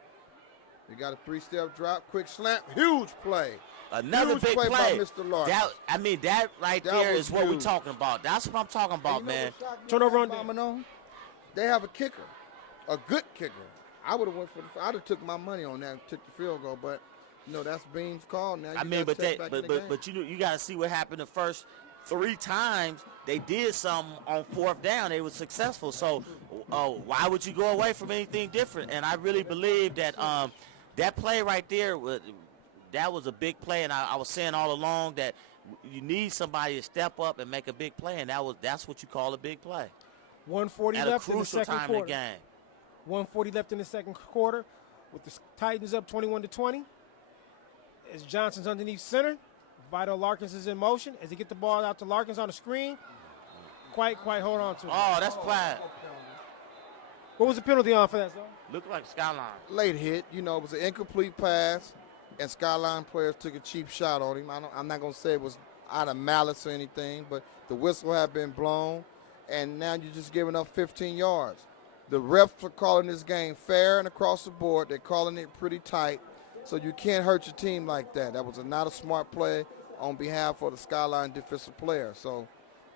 we got a 3-step drop, quick slant, huge play. Another huge big play by Mr. Larkins. That right there is what we're talking about. That's what I'm talking about, man. Turnover on Bobino. They have a kicker, a good kicker. I would have went for I'd have took my money on that and took the field goal, but that's Bean's call now. But you got to see what happened the first 3 times. They did something on 4th down. They were successful. So why would you go away from anything different? And I really believe that that play right there that was a big play, and I was saying all along that you need somebody to step up and make a big play, and that's what you call a big play. 140 At left a in the crucial second time quarter. in the game. 140 left in the second quarter with the Titans up 21-20. As Johnson's underneath center, Virdell Larkins is in motion. As he get the ball out to Larkins on the screen, quite hold on to it. Oh, that's flag. What was the penalty on for that, Zone? Looked like Skyline. Late hit. It was an incomplete pass, and Skyline players took a cheap shot on him. I'm not going to say it was out of malice or anything, but the whistle had been blown, and now you're just giving up 15 yards. The refs are calling this game fair and across the board. They're calling it pretty tight, so you can't hurt your team like that. That was not a smart play on behalf of the Skyline defensive player. So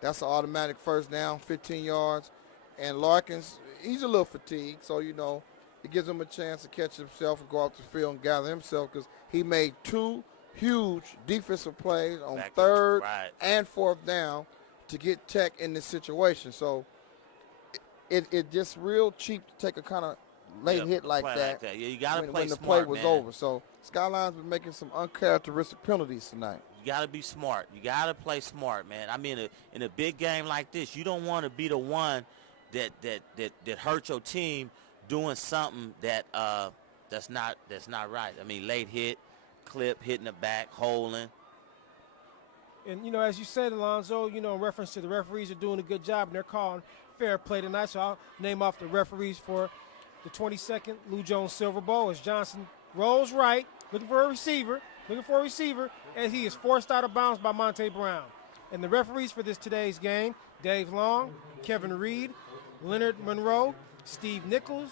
that's an automatic first down, 15 yards. And Larkins, he's a little fatigued, so, it gives him a chance to catch himself and go out the field and gather himself because he made 2 huge defensive plays on 3rd and 4th down to get Tech in this situation. So it just real cheap to take a kind of late hit like that. Yeah, you got to play when the smart, play was man. over. So Skyline's been making some uncharacteristic penalties tonight. You got to be smart. You got to play smart, man. I mean, in a big game like this, you don't want to be the one that hurt your team doing something that's not right. I mean, late hit, clip, hitting the back, holding. And, as you said, Alonzo, in reference to the referees are doing a good job, and they're calling fair play tonight. So I'll name off the referees for the 22nd Lou Jones Silver Bowl as Johnson rolls right, looking for a receiver, as he is forced out of bounds by Monte Brown. And the referees for today's game, Dave Long, Kevin Reed, Leonard Monroe, Steve Nichols,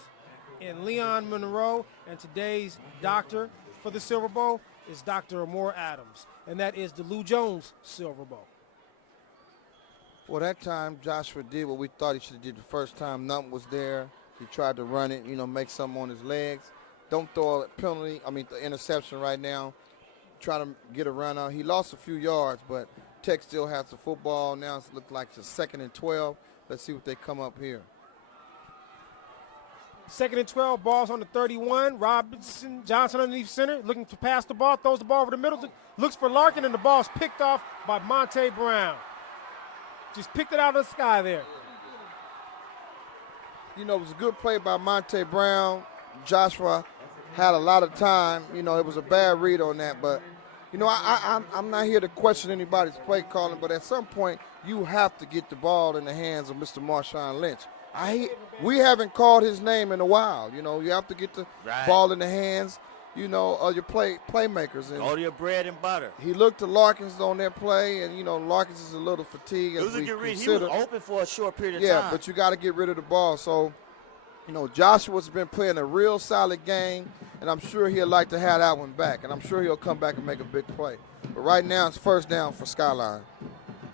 and Leon Monroe. And today's doctor for the Silver Bowl is Dr. Amore Adams. And that is the Lou Jones Silver Bowl. Well, that time Joshua did what we thought he should have did the first time. Nothing was there. He tried to run it, make something on his legs. Don't throw the interception right now. Try to get a run out. He lost a few yards, but Tech still has the football. Now it looks like it's 2nd and 12. Let's see what they come up here. 2nd and 12, ball's on the 31. Robinson Johnson underneath center, looking to pass the ball, throws the ball over the middle, looks for Larkin, and the ball's picked off by Monte Brown. Just picked it out of the sky there. It was a good play by Monte Brown. Joshua had a lot of time. It was a bad read on that, but, I'm not here to question anybody's play calling, but at some point you have to get the ball in the hands of Mr. Marshawn Lynch. We haven't called his name in a while. You have to get the ball in the hands, of your playmakers. And go to your bread and butter. he looked to Larkins on that play, and, Larkins is a little fatigued. It was a good read. He was open for a short period of time. Yeah, but you got to get rid of the ball. So, Joshua's been playing a real solid game, and I'm sure he'll like to have that one back, and I'm sure he'll come back and make a big play. But right now it's first down for Skyline.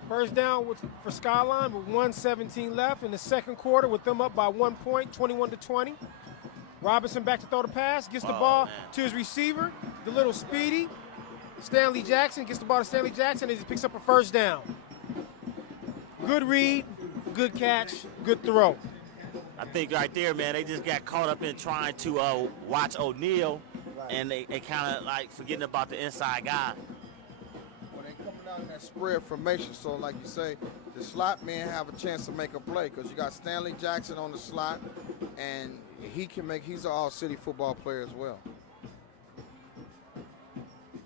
First down for Skyline with 1:17 left in the second quarter with them up by 1 point, 21-20. Robinson back to throw the pass, gets the ball to his receiver, the little speedy. Stanley Jackson gets the ball to Stanley Jackson as he picks up a first down. Good read good catch, good throw. I think right there, man, they just got caught up in trying to watch O'Neal, and they kind of like forgetting about the inside guy. When they coming out in that spread formation, so like you say, the slot men have a chance to make a play because you got Stanley Jackson on the slot, and he's an all-city football player as well.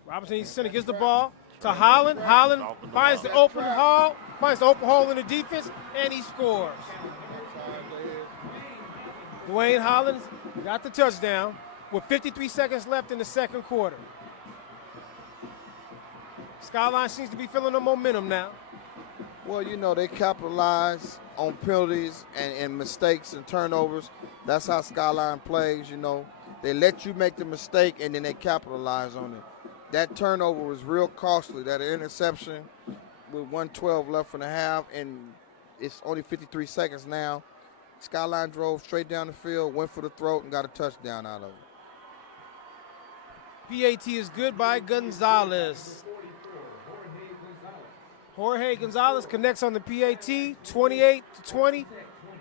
Robinson center gives the ball to Holland. Holland finds the open hole in the defense, and he scores. Dwayne Hollins got the touchdown with 53 seconds left in the second quarter. Skyline seems to be feeling the momentum now. Well, you know, they capitalize on penalties and mistakes and turnovers. That's how Skyline plays, you know. They let you make the mistake, and then they capitalize on it. That turnover was real costly, that interception with 1:12 left in the half, and it's only 53 seconds now. Skyline drove straight down the field, went for the throat, and got a touchdown out of it. PAT is good by Gonzalez. Jorge Gonzalez connects on the PAT, 28-20,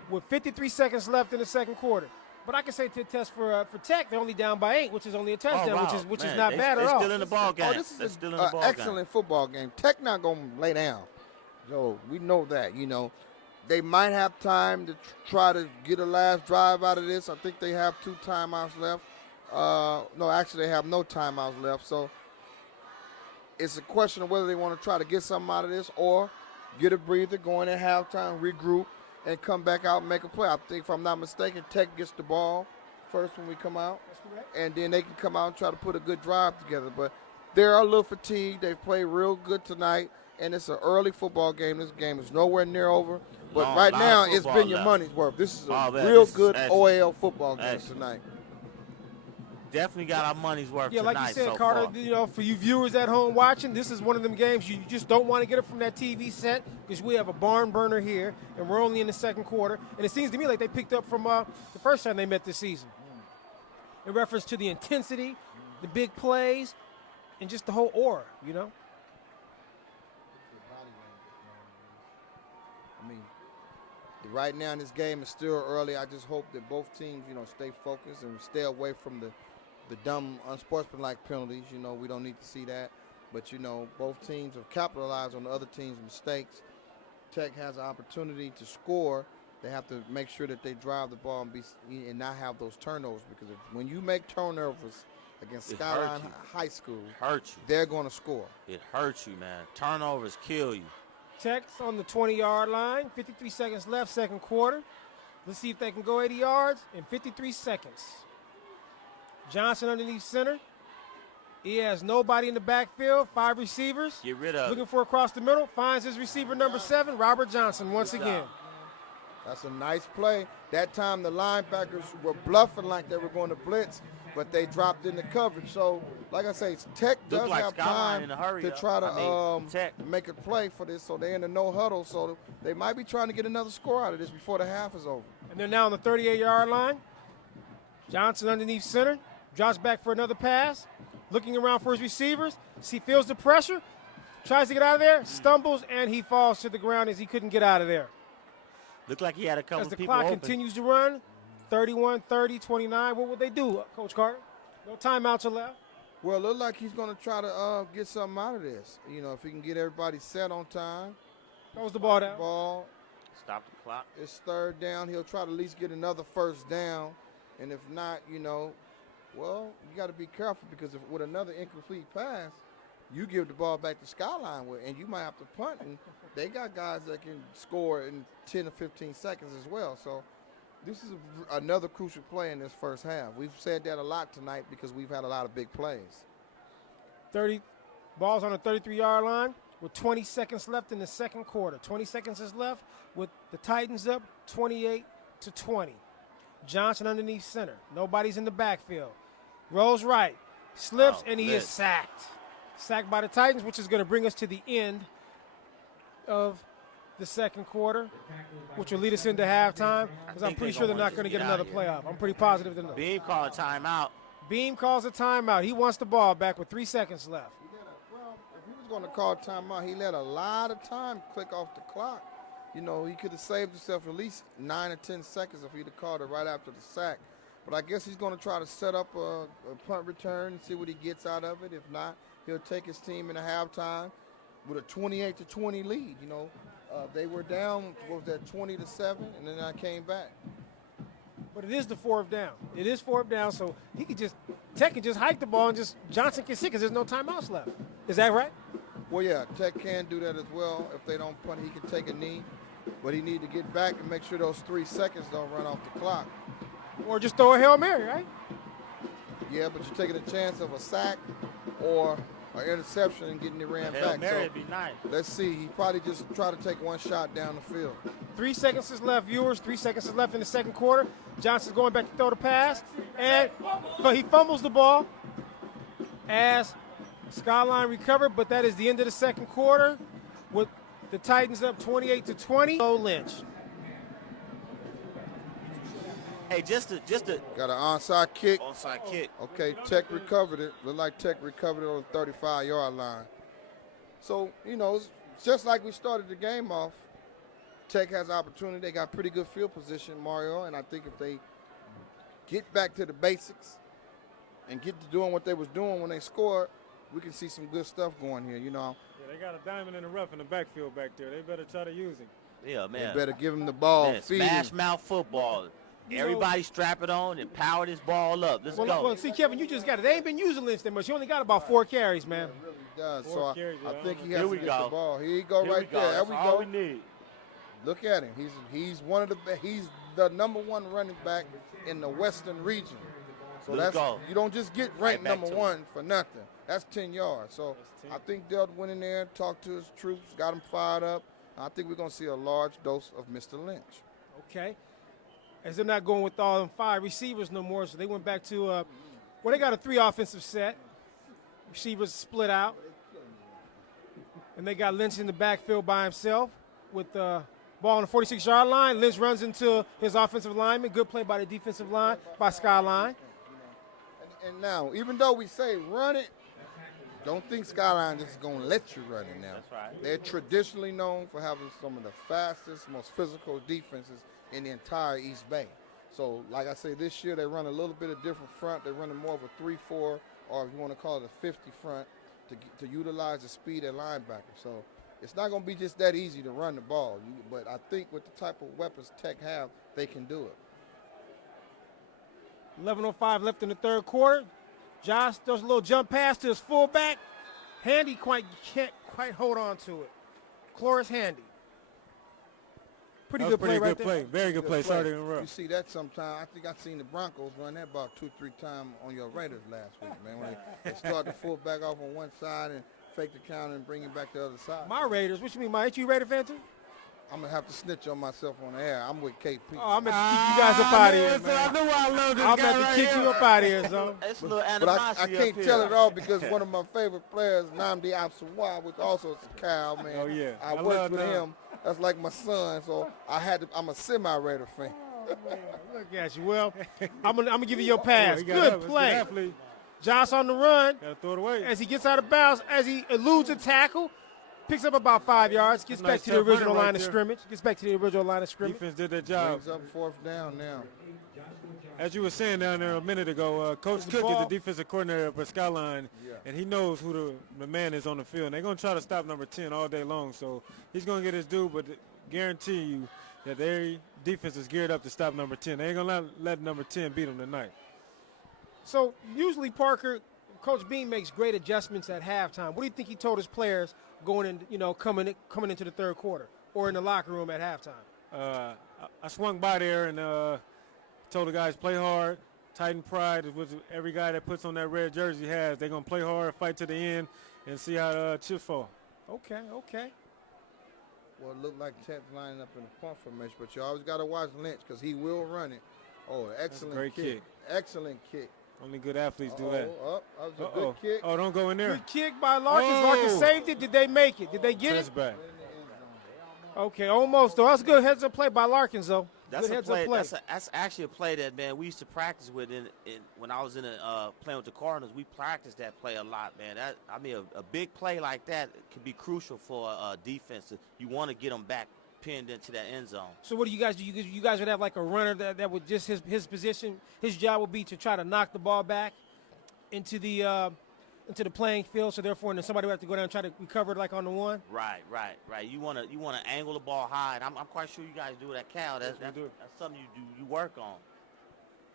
with 53 seconds left in the second quarter. But I can say to test for Tech, they're only down by 8, which is only a touchdown, which is not bad at all. They're still in the ball game. This is an excellent football game. Tech not going to lay down. So we know that, you know. They might have time to try to get a last drive out of this. I think they have 2 timeouts left. No, actually they have no timeouts left. So it's a question of whether they want to try to get something out of this or get a breather, go in at halftime, regroup, and come back out and make a play. I think, if I'm not mistaken, Tech gets the ball first when we come out. That's correct. And then they can come out and try to put a good drive together. But they're a little fatigued. They've played real good tonight, and it's an early football game. This game is nowhere near over. But right now, it's been your money's worth. This is a real good OAL football game tonight. Definitely got our money's worth tonight. Yeah, like you said, so Carter, far. you know, for you viewers at home watching, this is one of them games you just don't want to get it from that TV set because we have a barn burner here, and we're only in the second quarter. And it seems to me like they picked up from the first time they met this season in reference to the intensity, the big plays, and just the whole aura, you know? I mean, right now in this game, it's still early. I just hope that both teams, you know, stay focused and stay away from the dumb, unsportsmanlike penalties. You know, we don't need to see that. But, you know, both teams have capitalized on the other team's mistakes. Tech has an opportunity to score. They have to make sure that they drive the ball and not have those turnovers, because when you make turnovers against Skyline High School, they're going to score. It hurts you, man. Turnovers kill you. Tech's on the 20-yard line, 53 seconds left, second quarter. Let's see if they can go 80 yards in 53 seconds. Johnson underneath center. He has nobody in the backfield, 5 receivers. Get rid of Looking for across the middle, finds his receiver number 7, Robert Johnson, once again. That's a nice play. That time the linebackers were bluffing like they were going to blitz, but they dropped in the coverage. So, like I say, Tech does have time to try to make a play for this. So they're in the no huddle. So they might be trying to get another score out of this before the half is over. And they're now on the 38-yard line. Johnson underneath center, drops back for another pass, looking around for his receivers. He feels the pressure, tries to get out of there, stumbles, and he falls to the ground as he couldn't get out of there. Looked like he had a couple of people open. As the clock continues to run, 31, 30, 29, what would they do, Coach Carter? No timeouts are left. Well, it looks like he's going to try to get something out of this. You know, if he can get everybody set on time. Throws the ball down. Stop the clock. It's third down. He'll try to at least get another first down. And if not, you know, well, you got to be careful, because if with another incomplete pass, you give the ball back to Skyline with, and you might have to punt. And they got guys that can score in 10 or 15 seconds as well. So this is another crucial play in this first half. We've said that a lot tonight because we've had a lot of big plays. 30 balls on the 33-yard line with 20 seconds left in the second quarter. 20 seconds is left with the Titans up 28-20. Johnson underneath center. Nobody's in the backfield. Rolls right. Slips, and he is sacked. Sacked by the Titans, which is going to bring us to the end of the second quarter, which will lead us into halftime, because I'm pretty sure they're not going to get another playoff. I'm pretty positive they're not. Beam called a timeout. Beam calls a timeout. He wants the ball back with 3 seconds left. Well, if he was going to call timeout, he let a lot of time click off the clock. you know, he could have saved himself at least 9 or 10 seconds if he'd have called it right after the sack. But I guess he's going to try to set up a punt return and see what he gets out of it. If not, he'll take his team in a halftime with a 28-20 lead. You know, they were down, what was that, 20-7, and then I came back. But it is the fourth down. It is fourth down, so he could just Tech can just hike the ball and just Johnson can sit because there's no timeouts left. Is that right? Well, yeah, Tech can do that as well. If they don't punt, he can take a knee. But he need to get back and make sure those 3 seconds don't run off the clock. Or just throw a Hail Mary, right? Yeah, but you're taking a chance of a sack or an interception and getting it ran Hail back. Mary would be nice. Let's see. He probably just try to take one shot down the field. 3 seconds is left, viewers. 3 seconds is left in the second quarter. Johnson's going back to throw the pass. But he fumbles the ball as Skyline recovered, but that is the end of the second quarter with the Titans up 28-20. Lynch. Hey, just to Got an onside kick. onside kick. Okay, Tech recovered it. Looked like Tech recovered it on the 35-yard line. So, you know, it's just like we started the game off. Tech has opportunity. They got pretty good field position, Mario, and I think if they get back to the basics and get to doing what they was doing when they scored, we can see some good stuff going here, you know. Yeah, they got a diamond in the rough in the backfield back there. They better try to use him. Yeah, man. They better give him the ball, Man, feed smash him. mouth football. Everybody strap it on and power this ball up. Let's go. Well, see, Kevin, you just got it. They ain't been using Lynch that much. He only got about 4 carries, man. It really does. So Four carries, I yeah. think he Here has we to get go. the ball. Here you go, Here right we go. there. There That's we all go. we need. Look at him. He's one of the he's the number 1 running back in the Western region. So Let's that's go. you don't just get ranked back number to 1 for nothing. That's 10 yards. So I think Delton went in there, talked to his troops, got them fired up. I think we're going to see a large dose of Mr. Lynch. Okay. As they're not going with all them 5 receivers no more, so they went back to, well, they got a 3 offensive set. Receivers split out. And they got Lynch in the backfield by himself with the ball on the 46-yard line. Lynch runs into his offensive lineman. Good play by the defensive line by Skyline. And now, even though we say run it, don't think Skyline is going to let you run it now. That's right. They're traditionally known for having some of the fastest, most physical defenses in the entire East Bay. So, like I say, this year they run a little bit of different front. They're running more of a 3-4, or if you want to call it a 50 front, to utilize the speed at linebacker. So it's not going to be just that easy to run the ball. But I think with the type of weapons Tech have, they can do it. 11:05 left in the third quarter. Josh does a little jump pass to his fullback. Handy can't quite hold on to it. Cloris Handy. Pretty That was good play right good there. play. Very good play. Started in You rough. see that sometime. I think I've seen the Broncos run that about 2-3 times on your Raiders last week, man. When they start the fullback off on one side and fake the counter and bring it back to the other side. My Raiders. What you mean, ain't you a Raider fan too? I'm going to have to snitch on myself on the air. I'm with KP. Oh, I'm going to kick you guys up out of here, man. I know I love this I'm guy about to right kick here. you up out of here, son. It's a little But animosity I can't up tell here. it all because one of my favorite players, Namdi Absawa, which also is a cow, man. Oh, yeah. I I worked love with Nam. him. That's like my son, so I'm a semi-Raider fan. Look at you. Well, I'm gonna give you your pass. He got Good up. It's play. athlete. Josh on the run Gotta throw it away. as he gets out of bounds, as he eludes a tackle, picks up about 5 yards, gets Nice back to the tough original running right line of there. scrimmage. Gets back to the original line of scrimmage. Defense did their job. Brings up fourth down now. As you were saying down there a minute ago, Coach the Cook is ball. the defensive coordinator for Skyline, Yeah. and he knows who the man is on the field. And they're going to try to stop number 10 all day long, so he's going to get his due, but guarantee you that their defense is geared up to stop number 10. They ain't going to let number 10 beat them tonight. So usually, Parker, Coach Bean makes great adjustments at halftime. What do you think he told his players going in, coming into the third quarter or in the locker room at halftime? I swung by there and told the guys play hard, Titan pride is what every guy that puts on that red jersey has. They're going to play hard, fight to the end, and see how the chips fall. Okay. Well, it looked like Tech's lining up in the punt formation, but you always got to watch Lynch because he will run it. Oh, excellent great kick. Excellent kick. Only good athletes do that. That was a good kick. Oh, don't go in there. Good kick by Larkins. Oh. Larkins saved it. Did they make it? Did they get it? Touchback. Okay, almost. Though that's a good heads-up play by Larkins, though. That's good a heads-up play. play. That's actually a play that, man, we used to practice with when I was playing with the Cardinals. We practiced that play a lot, man. A big play like that can be crucial for a defense. You want to get them back pinned into that end zone. So what do you guys do? You guys would have like a runner that would just his position, his job would be to try to knock the ball back into the playing field. So therefore, then somebody would have to go down and try to recover it like on the one. Right. You wanna angle the ball high, and I'm quite sure you guys do it at Cal. That's something you work on.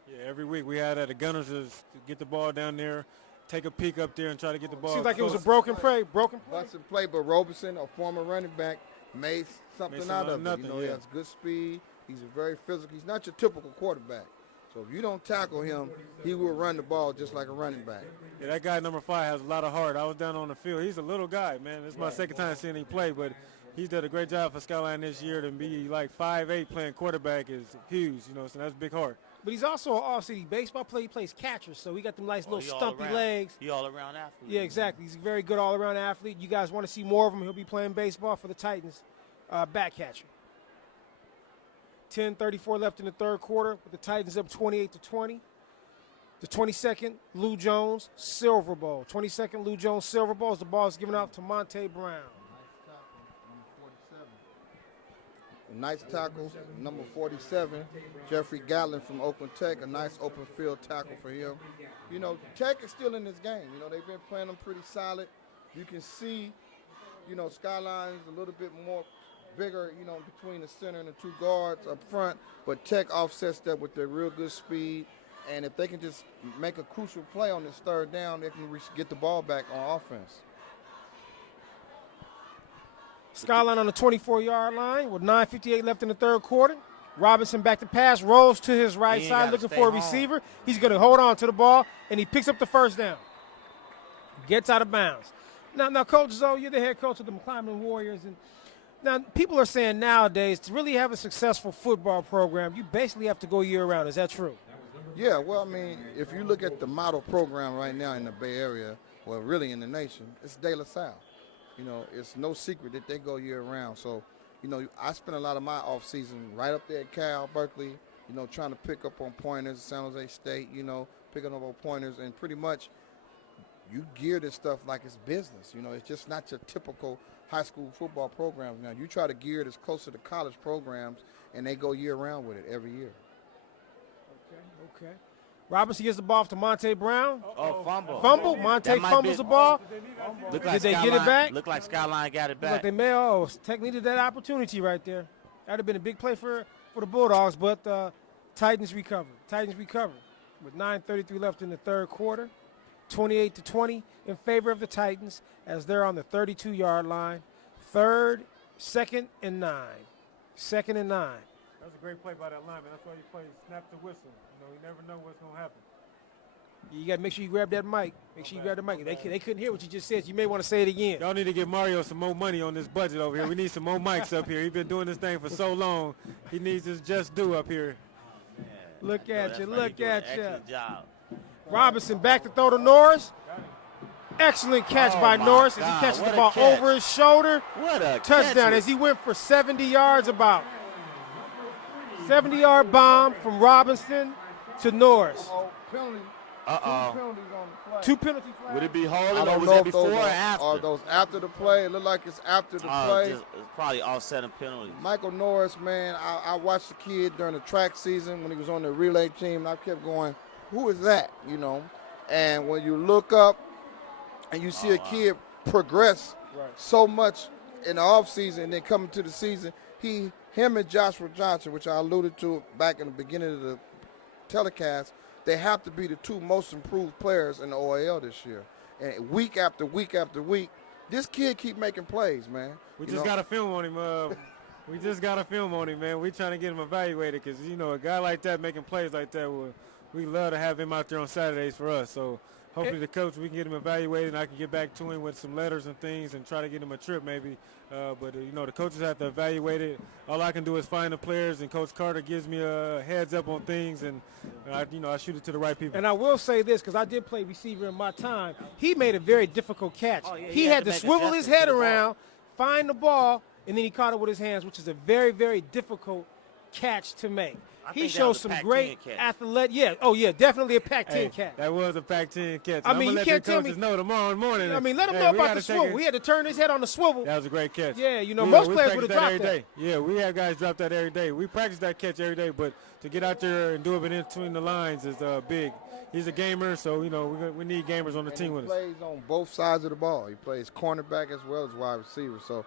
Yeah, every week we had the gunners to get the ball down there, take a peek up there, and try to get the ball. Seems like close. it was a broken play. Busted play, but Roberson, a former running back, made something out of it. Nothing, He has good speed. He's very physical. He's not your typical quarterback. So if you don't tackle him, he will run the ball just like a running back. Yeah, that guy number 5 has a lot of heart. I was down on the field. He's a little guy, man. It's my second time seeing him play, but he's done a great job for Skyline this year. To be like 5'8" playing quarterback is huge, so that's big heart. But he's also an all-city baseball player. He plays catcher, so he got them nice little stumpy legs. He all-around athlete. Yeah, exactly. He's a very good all-around athlete. You guys want to see more of him, he'll be playing baseball for the Titans, back catcher. 10:34 left in the third quarter with the Titans up 28-20. The 22nd Lou Jones Silver Bowl. 22nd Lou Jones Silver Bowl as the ball is given out to Monte Brown. Nice tackles, number 47, Jeffrey Gatlin from Oakland Tech. A nice open field tackle for him. Tech is still in this game. They've been playing them pretty solid. You can see, Skyline's a little bit more bigger, between the center and the two guards up front. But Tech offsets that with their real good speed. And if they can just make a crucial play on this third down, they can get the ball back on offense. Skyline on the 24-yard line with 9:58 left in the third quarter. Robinson back to pass, rolls to his right side looking for a receiver. He's going to hold on to the ball, and he picks up the first down. Gets out of bounds. Now, Coach Zoe, you're the head coach of the McClymonds Warriors. And now, people are saying nowadays to really have a successful football program, you basically have to go year-round. Is that true? Yeah, well, if you look at the model program right now in the Bay Area, well, really in the nation, it's De La Salle. It's no secret that they go year-round. So, I spend a lot of my off-season right up there at Cal, Berkeley, trying to pick up on pointers, San Jose State, picking up on pointers, and pretty much you gear this stuff like it's business. It's just not your typical high school football programs. Now, you try to gear it as close to the college programs, and they go year-round with it every year. Okay. Robinson gets the ball off to Monte Brown. Fumble. Monte fumbles the ball. Did they get it back? Looked like Skyline got it back. Like they may. Tech needed that opportunity right there. That would have been a big play for the Bulldogs, but Titans recovered. With 9:33 left in the third quarter. 28-20 in favor of the Titans as they're on the 32-yard line. Second and nine. That's a great play by that lineman. That's why you play snap the whistle. You never know what's going to happen. You got to make sure you grab that mic. They couldn't hear what you just said. You may want to say it again. Y'all need to give Mario some more money on this budget over here. We need some more mics up here. He's been doing this thing for so long. He needs his just due up here. Look at you. Excellent job. Robinson back to throw to Norris. Excellent catch by Norris as he catches the ball over his shoulder. What a touchdown as he went for 70 yards about. 70-yard bomb from Robinson to Norris. Penalty. Two penalty flags. Would it be holding I or was don't know that if before those or are after? those after the play. It looked like it's after the play. It's probably offsetting penalties. Michael Norris, man, I watched the kid during the track season when he was on the relay team, and I kept going, who is that, And when you look up and you see a kid progress so much in the offseason and then coming to the season, him and Joshua Johnson, which I alluded to back in the beginning of the telecast, they have to be the two most improved players in the OAL this year. And week after week after week, this kid keep making plays, man. We just got to film on him. Man. We trying to get him evaluated because, a guy like that making plays like that, we love to have him out there on Saturdays for us. So hopefully the coach, we can get him evaluated and I can get back to him with some letters and things and try to get him a trip maybe. But the coaches have to evaluate it. All I can do is find the players, and Coach Carter gives me a heads up on things, and I shoot it to the right people. And I will say this, because I did play receiver in my time. He made a very difficult catch. He had to swivel his head around, find the ball, and then he caught it with his hands, which is a very, very difficult catch to make. he think that shows was a some Pac-10 great catch. athletic. Yeah, oh yeah, definitely a Pac-10 Hey, catch. that was a Pac-10 catch. I mean, I'm you let can't the tell coaches me- know tomorrow morning. I mean, let him Hey, know we about gotta the take swivel. it- He had to turn his head on the swivel. That was a great catch. Yeah, you know, most we players practice would've dropped every that. day. Yeah, we have guys drop that every day. We practice that catch every day, but to get out there and do it in between the lines is big. He's a gamer, so, you know, we need gamers on the team He with us. plays on both sides of the ball. He plays cornerback as well as wide receiver. So,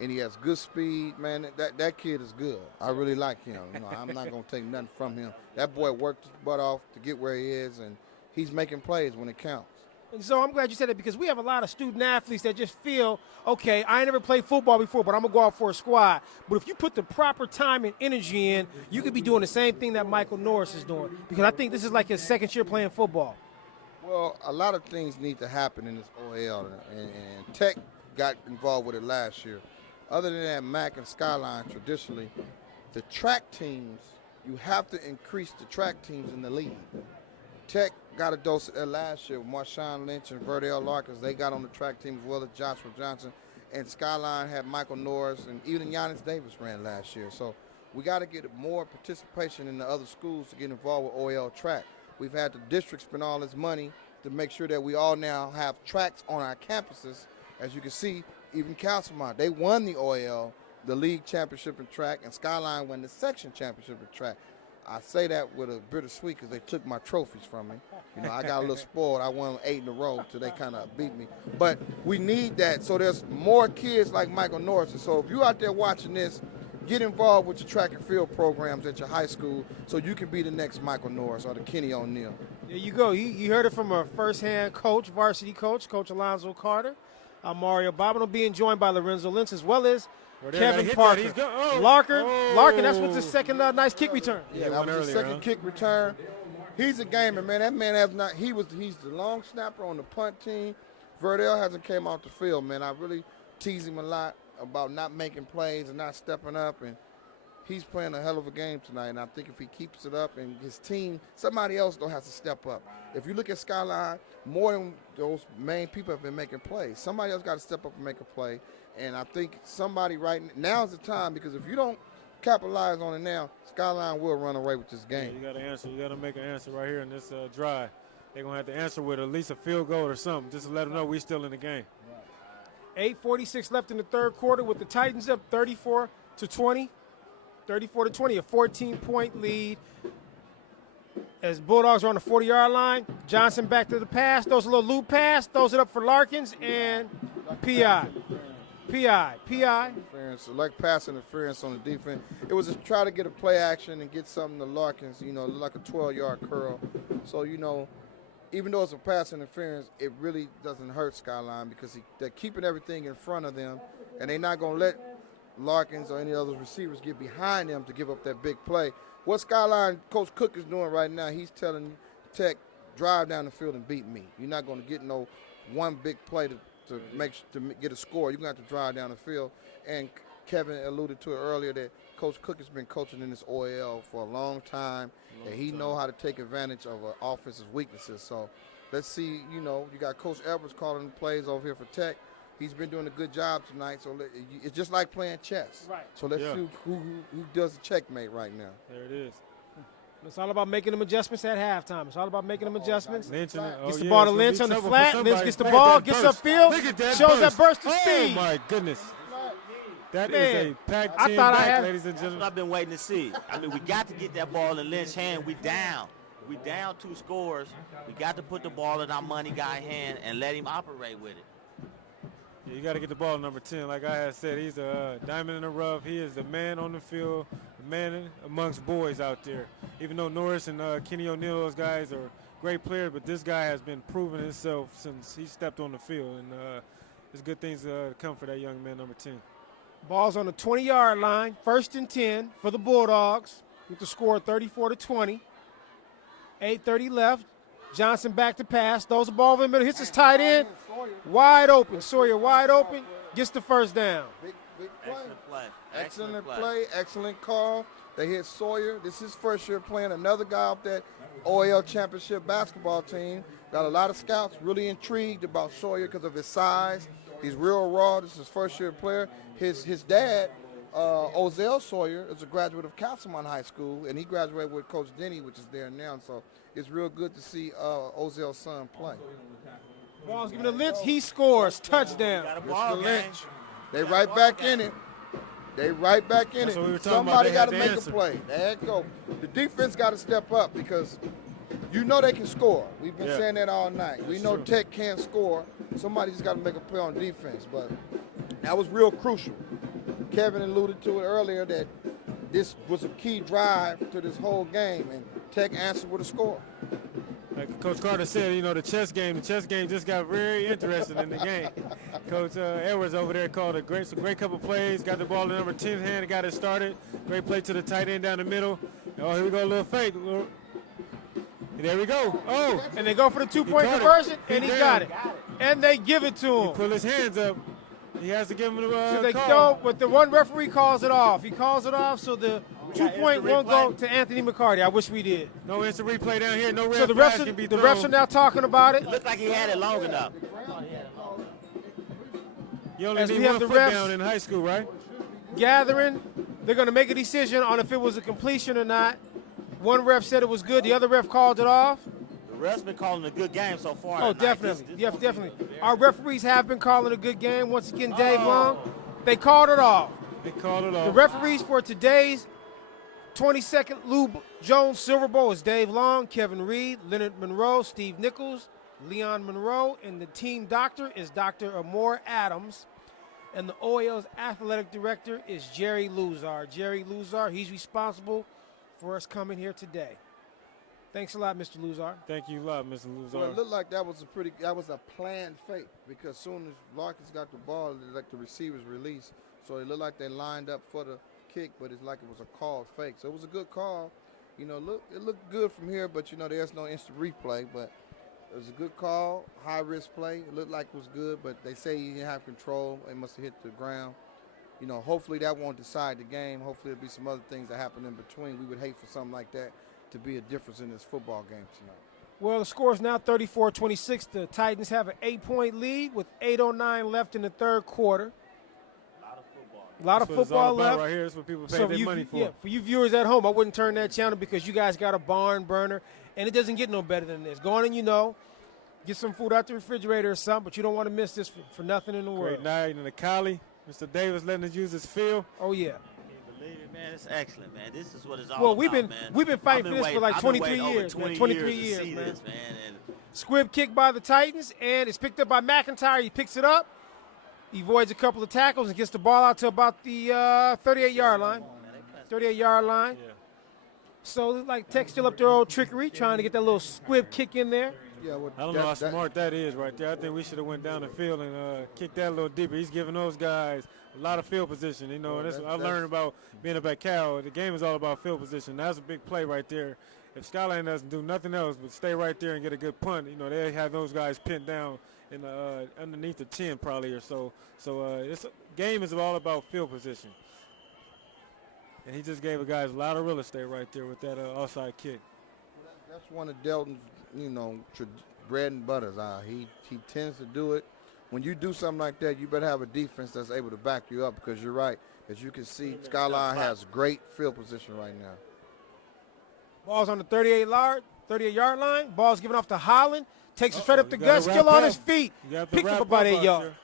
and he has good speed, man. That kid is good. I really like him. You know, I'm not gonna take nothing from him. That boy worked his butt off to get where he is, and he's making plays when it counts. And so I'm glad you said that because we have a lot of student athletes that just feel, okay, I ain't never played football before, but I'm going to go out for a squad. But if you put the proper time and energy in, you could be doing the same thing that Michael Norris is doing. Because I think this is like his second year playing football. Well, a lot of things need to happen in this OAL, and Tech got involved with it last year. Other than that, MAC and Skyline, traditionally, the track teams, you have to increase the track teams in the league. Tech got a dose of that last year with Marshawn, Lynch, and Virdell Larkins. They got on the track team as well as Joshua Johnson. And Skyline had Michael Norris, and even Giannis Davis ran last year. So we got to get more participation in the other schools to get involved with OAL track. We've had the district spend all this money to make sure that we all now have tracks on our campuses. As you can see, even Castlemont, they won the OAL, the league championship in track, and Skyline won the section championship in track. I say that with a bittersweet because they took my trophies from me. You know, I got a little spoiled. I won 8 in a row till they kind of beat me. But we need that so there's more kids like Michael Norris. And so if you're out there watching this, get involved with your track and field programs at your high school so you can be the next Michael Norris or the Kenny O'Neill. There you go. You heard it from a first-hand coach, varsity coach, Coach Alonzo Carter. Mario Bobino being joined by Lorenzo Lynch as well as Kevin Parker. Larkin, that's what's his second nice kick return. Yeah, that was his second kick return. He's a gamer, man. That man has not. He's the long snapper on the punt team. Virdell hasn't came off the field, man. I really tease him a lot about not making plays and not stepping up, and he's playing a hell of a game tonight. And I think if he keeps it up and his team, somebody else don't have to step up. If you look at Skyline, more than those main people have been making plays. Somebody else got to step up and make a play. And I think somebody now's the time, because if you don't capitalize on it now, Skyline will run away with this game. Yeah, you got to answer. You got to make an answer right here in this drive. They're going to have to answer with at least a field goal or something, just to let them know we're still in the game. 8:46 left in the third quarter with the Titans up 34-20. 34-20, a 14-point lead. As Bulldogs are on the 40-yard line, Johnson back to the pass. Throws a little loop pass. Throws it up for Larkins and PI. Interference, like pass interference on the defense. It was to try to get a play action and get something to Larkins, you know, like a 12-yard curl. So, you know, even though it's a pass interference, it really doesn't hurt Skyline because they're keeping everything in front of them, and they're not going to let Larkins or any other receivers get behind them to give up that big play. What Skyline Coach Cook is doing right now, he's telling Tech, drive down the field and beat me. You're not going to get no one big play to get a score. You're going to have to drive down the field. And Kevin alluded to it earlier that Coach Cook has been coaching in this OAL for a long time, and he knows how to take advantage of an offense's weaknesses. So let's see, you know, you got Coach Edwards calling the plays over here for Tech. He's been doing a good job tonight. So it's just like playing chess. Right. So let's see who does the checkmate right now. There it is. It's all about making them adjustments at halftime. It's all about making them adjustments. Lynch gets the ball to Lynch on the flat. Lynch gets the ball, gets upfield, shows that burst of speed. Oh, my goodness. That Man, is a Pac-10 I thought I back, had- ladies and That's what gentlemen. I've been waiting to see. I mean, we got to get that ball in Lynch's hand. We down. We down 2 scores. We got to put the ball in our money guy hand and let him operate with it. Yeah, you got to get the ball number 10. Like I had said, he's a diamond in the rough. He is the man on the field, the man amongst boys out there. Even though Norris and Kenny O'Neill, those guys are great players, but this guy has been proving himself since he stepped on the field. And there's good things to come for that young man, number 10. Ball's on the 20-yard line, 1st and 10 for the Bulldogs with the score 34-20. 8:30 left. Johnson back to pass. Throws the ball over the middle. Hits his tight end. Wide open. Sawyer wide open. Gets the first down. Big play. Excellent play. Excellent play, excellent call. They hit Sawyer. This is his first year playing. Another guy off that OAL championship basketball team. Got a lot of scouts really intrigued about Sawyer because of his size. He's real raw. This is his first year player. His dad, Ozell Sawyer is a graduate of Castlemont High School, and he graduated with Coach Denny, which is there now. So it's real good to see Ozell's son play. Ball's given to Lynch. He scores. Touchdown. Mr. Lynch. They right back in it. They right back in That's it. what we were talking Somebody about. got They to had make to a play. There you go. The defense got to step up because you know they can score. We've been saying that all night. We know Tech can't score. Somebody just got to make a play on defense. But that was real crucial. Kevin alluded to it earlier that this was a key drive to this whole game, and Tech answered with a score. Like Coach Carter said, you know, the chess game just got very interesting in the game. Coach Edwards over there called a great couple plays, got the ball in number 10's hand and got it started. Great play to the tight end down the middle. Oh, here we go, a little fake. There we go. Oh, And they go for the two-point conversion, and he got it. And they give it to him. pull his hands up. He has to give him the So they call. go, but the one referee calls it off. He calls it off, so the 2-point won't go to Anthony McCarty. I wish we did. No instant replay down here. No red So the flag refs, can be the thrown. refs are now talking about it. Looked like he had it long enough. You only as we need have one the foot refs- down in high school, right? Gathering, they're going to make a decision on if it was a completion or not. One ref said it was good. The other ref called it off. The ref's been calling a good game so far. Oh, tonight. definitely. This- Yes, definitely. Our referees have been calling a good game. Once again, Dave Long, they called it off. They called it The off. referees for today's 22nd Lou Jones Silver Bowl is Dave Long, Kevin Reed, Leonard Monroe, Steve Nichols, Leon Monroe, and the team doctor is Dr. Amore Adams. And the OAL's athletic director is Jerry Luzar. Jerry Luzar, he's responsible for us coming here today. Thanks a lot, Mr. Luzar. Thank you a lot, Mr. Luzar. Well, it looked like that was a planned fake because as soon as Larkins got the ball, it like the receivers released. So it looked like they lined up for the kick, but it's like it was a called fake. So it was a good call. You know, it looked good from here, but you know, there's no instant replay. But it was a good call, high risk play. It looked like it was good, but they say he didn't have control. It must have hit the ground. You know, hopefully that won't decide the game. Hopefully there'll be some other things that happen in between. We would hate for something like that to be a difference in this football game tonight. Well, the score is now 34-26. The Titans have an 8-point lead with 8:09 left in the third quarter. A lot of That's what it's all football about left. right here. That's what people pay So their you, money for. yeah, for you viewers at home, I wouldn't turn that channel because you guys got a barn burner, and it doesn't get no better than this. Go on and, you know, get some food out the refrigerator or something, but you don't want to miss this for nothing in the world. Great night in the Cali. Mr. Davis letting us use his field. Oh, yeah. Can't believe it, man. It's excellent, man. This is what it's all Well, about, we've been man. fighting I've for this been for like waiting- I've been 23 waiting over years, man. 20 23 years years, to see man. this, man. And Squib kick by the Titans, and it's picked up by McIntyre. He picks it up. He avoids a couple of tackles and gets the ball out to about the 38-yard line. 38-yard line. Yeah. So it's like Tech still up their old trickery, trying to get that little squib kick in there. Yeah, well, I don't know how smart that is right there. I think we should have went down the field and kicked that a little deeper. He's giving those guys a lot of field position. You know, and that's what I learned about being up at Cal. The game is all about field position. That's a big play right there. If Skyline doesn't do nothing else but stay right there and get a good punt, you know, they have those guys pinned down in underneath the 10 probably or so. So this game is all about field position. And he just gave the guys a lot of real estate right there with that offside kick. That's one of Delton's, you know, bread and butters. He tends to do it. When you do something like that, you better have a defense that's able to back you up because you're right. As you can see, Skyline has great field position right now. Ball's on the 38-yard line. Ball's given off to Holland. Takes it straight up the You gotta gut, still wrap on up. his feet. You have to Picks up wrap about up 8 out yards.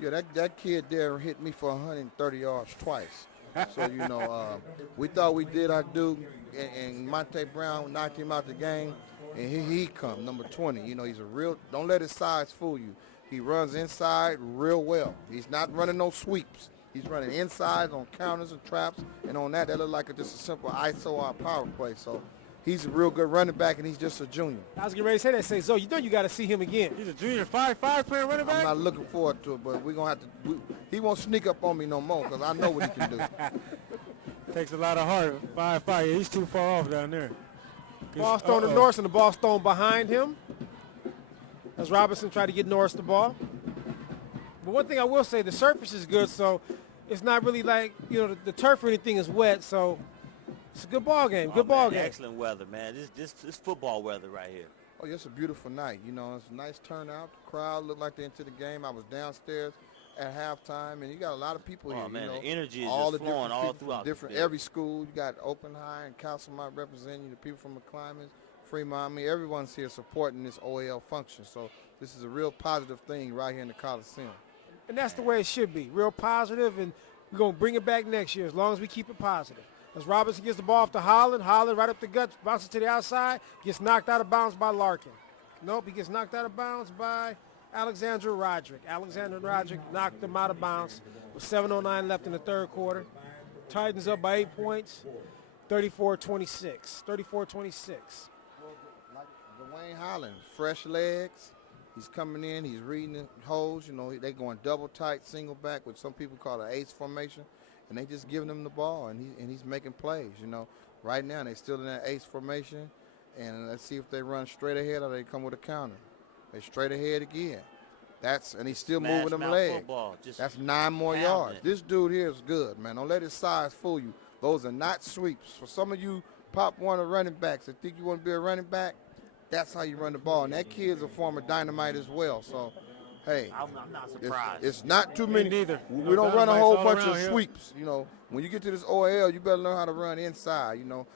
there. Yeah, that kid there hit me for 130 yards twice. So, you know, we thought we did our due, and Monte Brown knocked him out the game, and here he come, number 20. You know, he's a real, don't let his size fool you. He runs inside real well. He's not running no sweeps. He's running inside on counters and traps, and on that looked like just a simple ISO or power play. So he's a real good running back, and he's just a junior. I was getting ready to say that. Say, Zoe, you know you got to see him again. He's a junior 5'5" playing running back. I'm not looking forward to it, but we're going to have to he won't sneak up on me no more because I know what he can do. Takes a lot of heart. 5'5". Yeah, he's too far off down there. Ball's thrown to Norris, and the ball's thrown behind him. As Robinson tried to get Norris the ball. But one thing I will say, the surface is good, so it's not really like, you know, the turf or anything is wet, so it's a good ball game. Good ball game. Excellent weather, man. This football weather right here. Oh, yeah, it's a beautiful night. You know, it's a nice turnout. The crowd looked like they're into the game. I was downstairs at halftime, and you got a lot of people here. Oh, man, you know, the energy is all just the flowing different all people from throughout the different field. every school. You got Oakland High and Councilman representing you, the people from McClymonds, Fremont. I mean, everyone's here supporting this OAL function. So this is a real positive thing right here in the Coliseum. And that's the way it should be, real positive, and we're going to bring it back next year as long as we keep it positive. As Robinson gets the ball off to Holland right up the gut, bounces to the outside, gets knocked out of bounds by Larkin. Nope, he gets knocked out of bounds by Alexander Roderick. Alexander Roderick knocked him out of bounds with 7:09 left in the third quarter. Titans up by 8 points, 34-26. 34-26. Like Dwayne Holland, fresh legs. He's coming in. He's reading the holes. You know, they going double tight, single back, which some people call an ace formation, and they just giving him the ball, and he's making plays. You know, right now they still in that ace formation, and let's see if they run straight ahead or they come with a counter. They straight ahead again. And he's still Smash moving them mouth legs. football. Just That's 9 more pounding yards. it. This dude here is good, man. Don't let his size fool you. Those are not sweeps. For some of you Pop Warner running backs that think you want to be a running back, that's how you run the ball. And that kid's a former Dynamite as well. So, hey, I'm not surprised. it's not too Me many. neither. We No don't run a Dynamites whole all bunch of around here. sweeps. You know, when you get to this OAL, you better learn how to run inside. You know,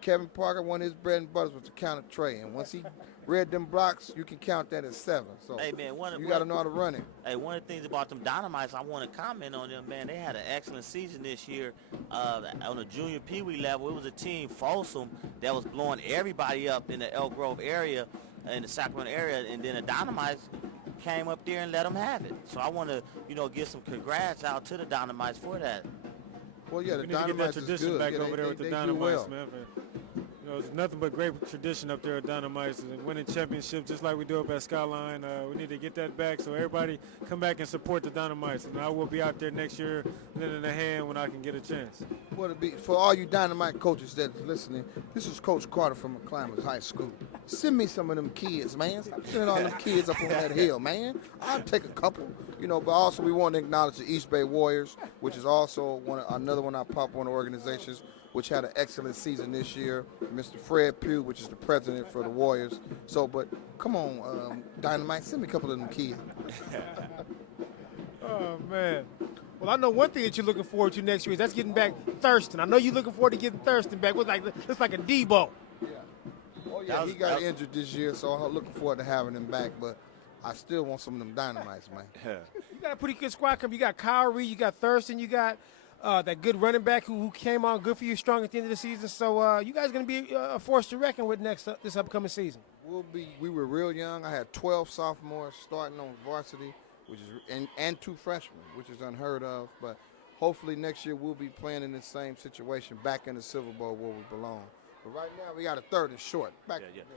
Kevin Parker, one of his bread and butters was to count a tray. And once he read them blocks, you can count that as 7. So Hey, man, you got to know how to run it. Hey, one of the things about them Dynamites, I want to comment on them, man. They had an excellent season this year on the junior Pee Wee level. It was a team, Folsom, that was blowing everybody up in the Elk Grove area, in the Sacramento area, and then the Dynamites came up there and let them have it. So I want to, give some congrats out to the Dynamites for that. Well, yeah, the We need to get that Dynamites is tradition good. back Yeah, over there with the they do Dynamites, well. man. There's nothing but great tradition up there at Dynamites and winning championships just like we do up at Skyline. We need to get that back, so everybody come back and support the Dynamites. And I will be out there next year, lending a hand when I can get a chance. Well, for all you Dynamite coaches that's listening, this is Coach Carter from McClymonds High School. Send me some of them kids, man. Stop sending all them kids up on that hill, man. I'll take a couple. But also we want to acknowledge the East Bay Warriors, which is also another one of our Pop Warner organizations, which had an excellent season this year. Mr. Fred Pugh, which is the president for the Warriors. So, but come on, Dynamite, send me a couple of them kids. Oh, man. Well, I know one thing that you're looking forward to next year is that's getting back Thurston. I know you're looking forward to getting Thurston back. Looks like a Debo. Oh, yeah, he got injured this year, so I'm looking forward to having him back. But I still want some of them Dynamites, man. You got a pretty good squad coming. You got Kyle Reed, you got Thurston, you got that good running back who came on good for you, strong at the end of the season. So you guys going to be a force to reckon with this upcoming season. We were real young. I had 12 sophomores starting on varsity, which is and 2 freshmen, which is unheard of. But hopefully next year we'll be playing in the same situation, back in the Silver Bowl where we belong. But right now we got a 3rd and short.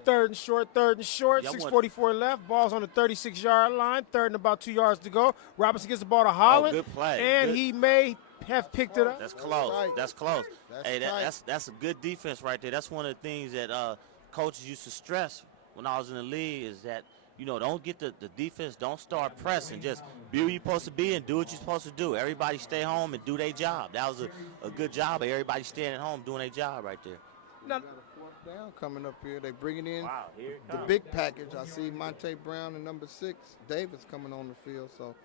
Third and short. Yeah, 6:44 left. Ball's on the 36-yard line. 3rd and about 2 yards to go. Robinson gets the ball to Holland. Good play. And Good. he may have picked it up. That's close. tight. That's close. That's Hey, tight. that's a good defense right there. That's one of the things that coaches used to stress when I was in the league is that, don't get the defense, don't start pressing. Just be where you're supposed to be and do what you're supposed to do. Everybody stay home and do their job. That was a good job of everybody staying at home doing their job right there. Now, Got a 4th down coming up here. They bringing in Wow, here it the comes. big package. I see Monte Brown and number 6, Davis, coming on the field. So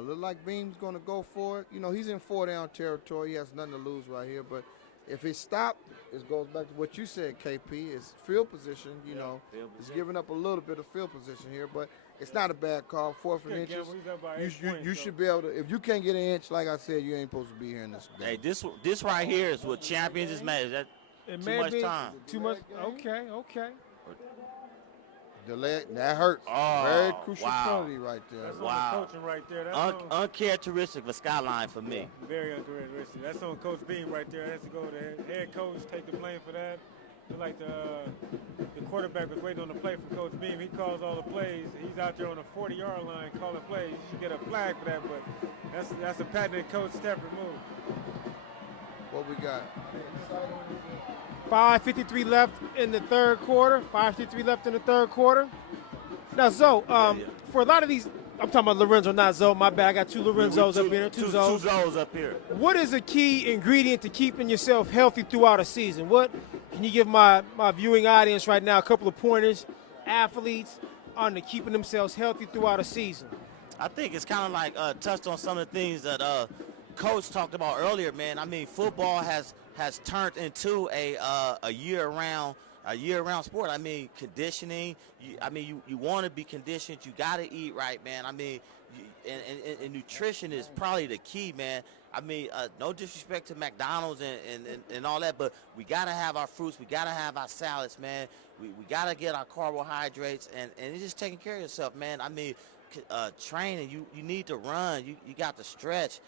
look like Beam's going to go for it. He's in 4-down territory. He has nothing to lose right here. But if he stopped, it goes back to what you said, KP. It's field position. field It's position. giving up a little bit of field position here, but it's not a bad call. 4th and Yeah, inches. Gamble, he's up by You 8 points, so. should be able to. If you can't get an inch, like I said, you ain't supposed to be here in this Hey, game. this right here is what champions is made. That it too may much be time. Too much. Okay. The leg, that hurts. Oh, Very crucial wow. penalty right there. That's Wow. on the coaching right there. That's on, Uncharacteristic for Skyline for me. very uncharacteristic. That's on Coach Beam right there. That's to go to the head coach, take the blame for that. Look like the quarterback was waiting on the play for Coach Beam. He calls all the plays. He's out there on the 40-yard line calling plays. You should get a flag for that, but that's a patented Coach Stafford move. What we got? 5:53 left in the third quarter. 5:53 left in the third quarter. Now, Zoe, for a lot of these, I'm talking about Lorenzo, not Zoe. My bad. I got 2 Lorenzos up here, 2 Two Zoes. Zoes up here. What is a key ingredient to keeping yourself healthy throughout a season? What can you give my viewing audience right now a couple of pointers, athletes, on to keeping themselves healthy throughout a season? I think it's kind of like touched on some of the things that Coach talked about earlier, man. I mean, football has turned into a year-round sport. I mean, conditioning. You want to be conditioned. You got to eat right, man. I mean, and nutrition is probably the key, man. I mean, no disrespect to McDonald's and all that, but we got to have our fruits. We got to have our salads, man. We got to get our carbohydrates, and it's just taking care of yourself, man. I mean, training, you need to run. You got to stretch,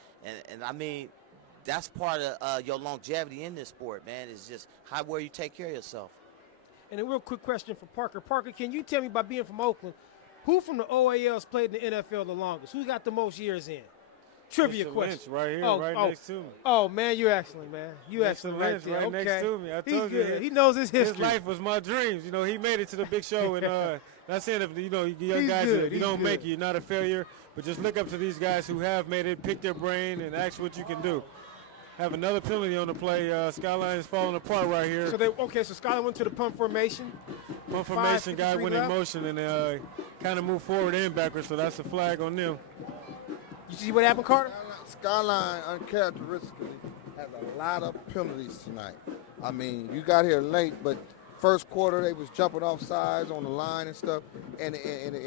and I mean, that's part of your longevity in this sport, man. It's just where you take care of yourself. And a real quick question for Parker. Parker, can you tell me, by being from Oakland, who from the OAL's played in the NFL the longest? Who got the most years in? Trivia Mr. question. Lynch right here, next to me. Oh, man, you're excellent, man. You Mr. excellent right Lynch there. right Okay. next to me. I He's told good. you. He knows his history. His life was my dreams. You know, he made it to the big show, and that's it. If young He's guys, good. if you He's don't good. make it, you're not a failure. But just look up to these guys who have made it, pick their brain, and ask what you can do. Have another penalty on the play. Skyline is falling apart right here. So Skyline went to the punt formation. One formation, guy 5:53 went in left. motion and kind of moved forward and backwards, so that's a flag on them. You see what happened, Carter? Skyline uncharacteristically has a lot of penalties tonight. I mean, you got here late, but first quarter they was jumping off sides on the line and stuff. And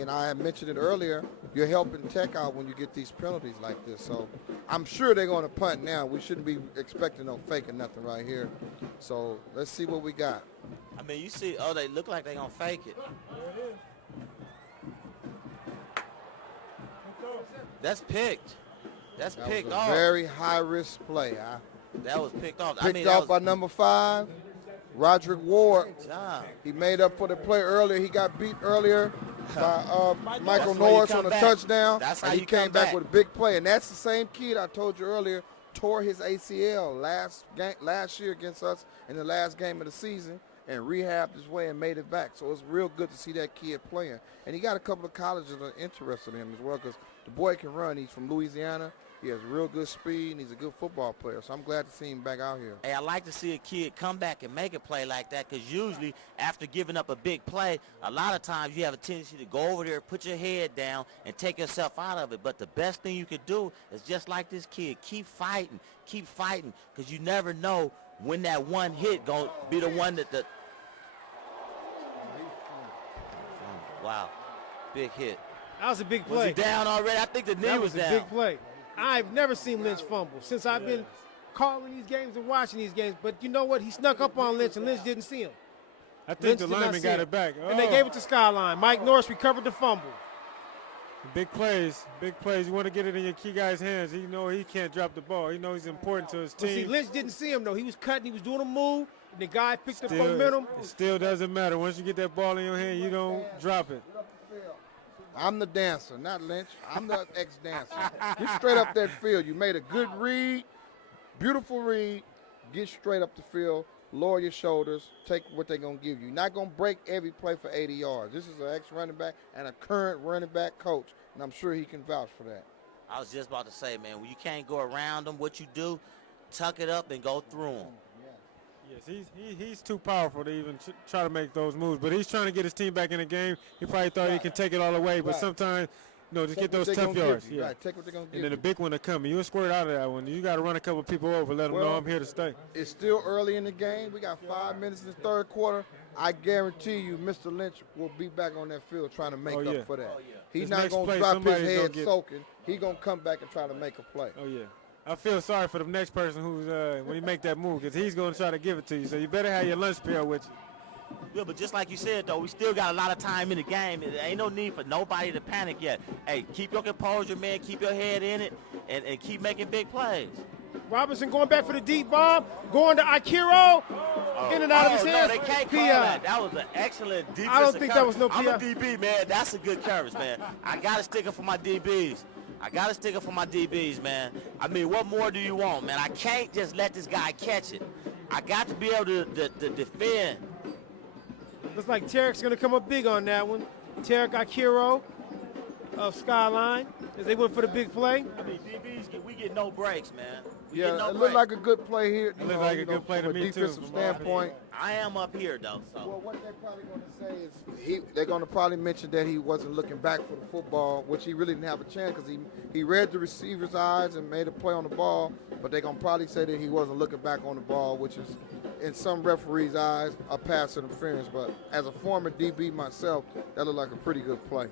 I had mentioned it earlier, you're helping Tech out when you get these penalties like this. So I'm sure they're going to punt now. We shouldn't be expecting no faking nothing right here. So let's see what we got. I mean, you see, they look like they're going to fake it. That's picked. That's That picked was a off. very high-risk play. That was picked off. Picked off by number 5, Roderick Ward. John. He made up for the play earlier. He got beat earlier by Michael That's why you Norris come on a back. touchdown. That's how and he you came come back back. with a big play. And that's the same kid I told you earlier tore his ACL last year against us in the last game of the season and rehabbed his way and made it back. So it's real good to see that kid playing. And he got a couple of colleges that are interested in him as well because the boy can run. He's from Louisiana. He has real good speed, and he's a good football player. So I'm glad to see him back out here. Hey, I like to see a kid come back and make a play like that because usually after giving up a big play, a lot of times you have a tendency to go over there, put your head down, and take yourself out of it. But the best thing you could do is just like this kid, keep fighting because you never know when that one hit going to be the one that the – wow, big hit. That was a big Was play. he down already? I think the knee That was was a down. big play. I've never seen Lynch fumble since I've been calling these games and watching these games. But you know what? He snuck up on Lynch, and Lynch didn't see him. I think Lynch the did not lineman see got him. it back. And they gave it to Skyline. Mike Norris recovered the fumble. Big plays. You want to get it in your key guy's hands. He know he can't drop the ball. He knows he's important to his But see, team. Lynch didn't see him, though. He was cutting. He was doing a move, and the guy picked up momentum. It still doesn't matter. Once you get that ball in your hand, you don't drop it. I'm the dancer, not Lynch. I'm the ex-dancer. You straight up that field. You made a good read, beautiful read. Get straight up the field, lower your shoulders, take what they're going to give you. You're not going to break every play for 80 yards. This is an ex-running back and a current running back coach, and I'm sure he can vouch for that. I was just about to say, man, when you can't go around them, what you do, tuck it up and go through them. Yes, he's too powerful to even try to make those moves. But he's trying to get his team back in the game. He probably thought he can take it all away. But sometimes, just Take get what those they tough gonna give yards. you. Right, take what they're going to give And then you. the big one to come. You'll squirt out of that one. You got to run a couple people over, let them know I'm here to stay. It's still early in the game. We got 5 minutes in the third quarter. I guarantee you Mr. Lynch will be back on that field trying to make up for that. He's This not next going to play, drop his somebody's gonna head get- soaking. He's going to come back and try to make a play. Oh, yeah. I feel sorry for the next person who's when he make that move because he's going to try to give it to you. So you better have your lunch pail with you. Yeah, but just like you said, though, we still got a lot of time in the game. There ain't no need for nobody to panic yet. Hey, keep your composure, man. Keep your head in it and keep making big plays. Robinson going back for the deep bomb, going to Akiro, in and out of his hands. No, they can't call PI. that. That was an excellent defensive I don't think that was no I'm a PI. DB, man. That's a good coverage, man. I got to stick up for my DBs. Man. I mean, what more do you want, man? I can't just let this guy catch it. I got to be able to defend. Looks like Tarek's going to come up big on that one. Tarek Akiro of Skyline as they went for the big play. I mean, DBs, we get no breaks, man. We Yeah, get no it looked breaks. like a good play here. It looked like a good play to from a me, too, defensive from our standpoint. I am up here though. So Well, what they're probably going to say is they're going to probably mention that he wasn't looking back for the football, which he really didn't have a chance because he read the receiver's eyes and made a play on the ball, but they're going to probably say that he wasn't looking back on the ball, which is, in some referees' eyes, a pass interference. But as a former DB myself, that looked like a pretty good play.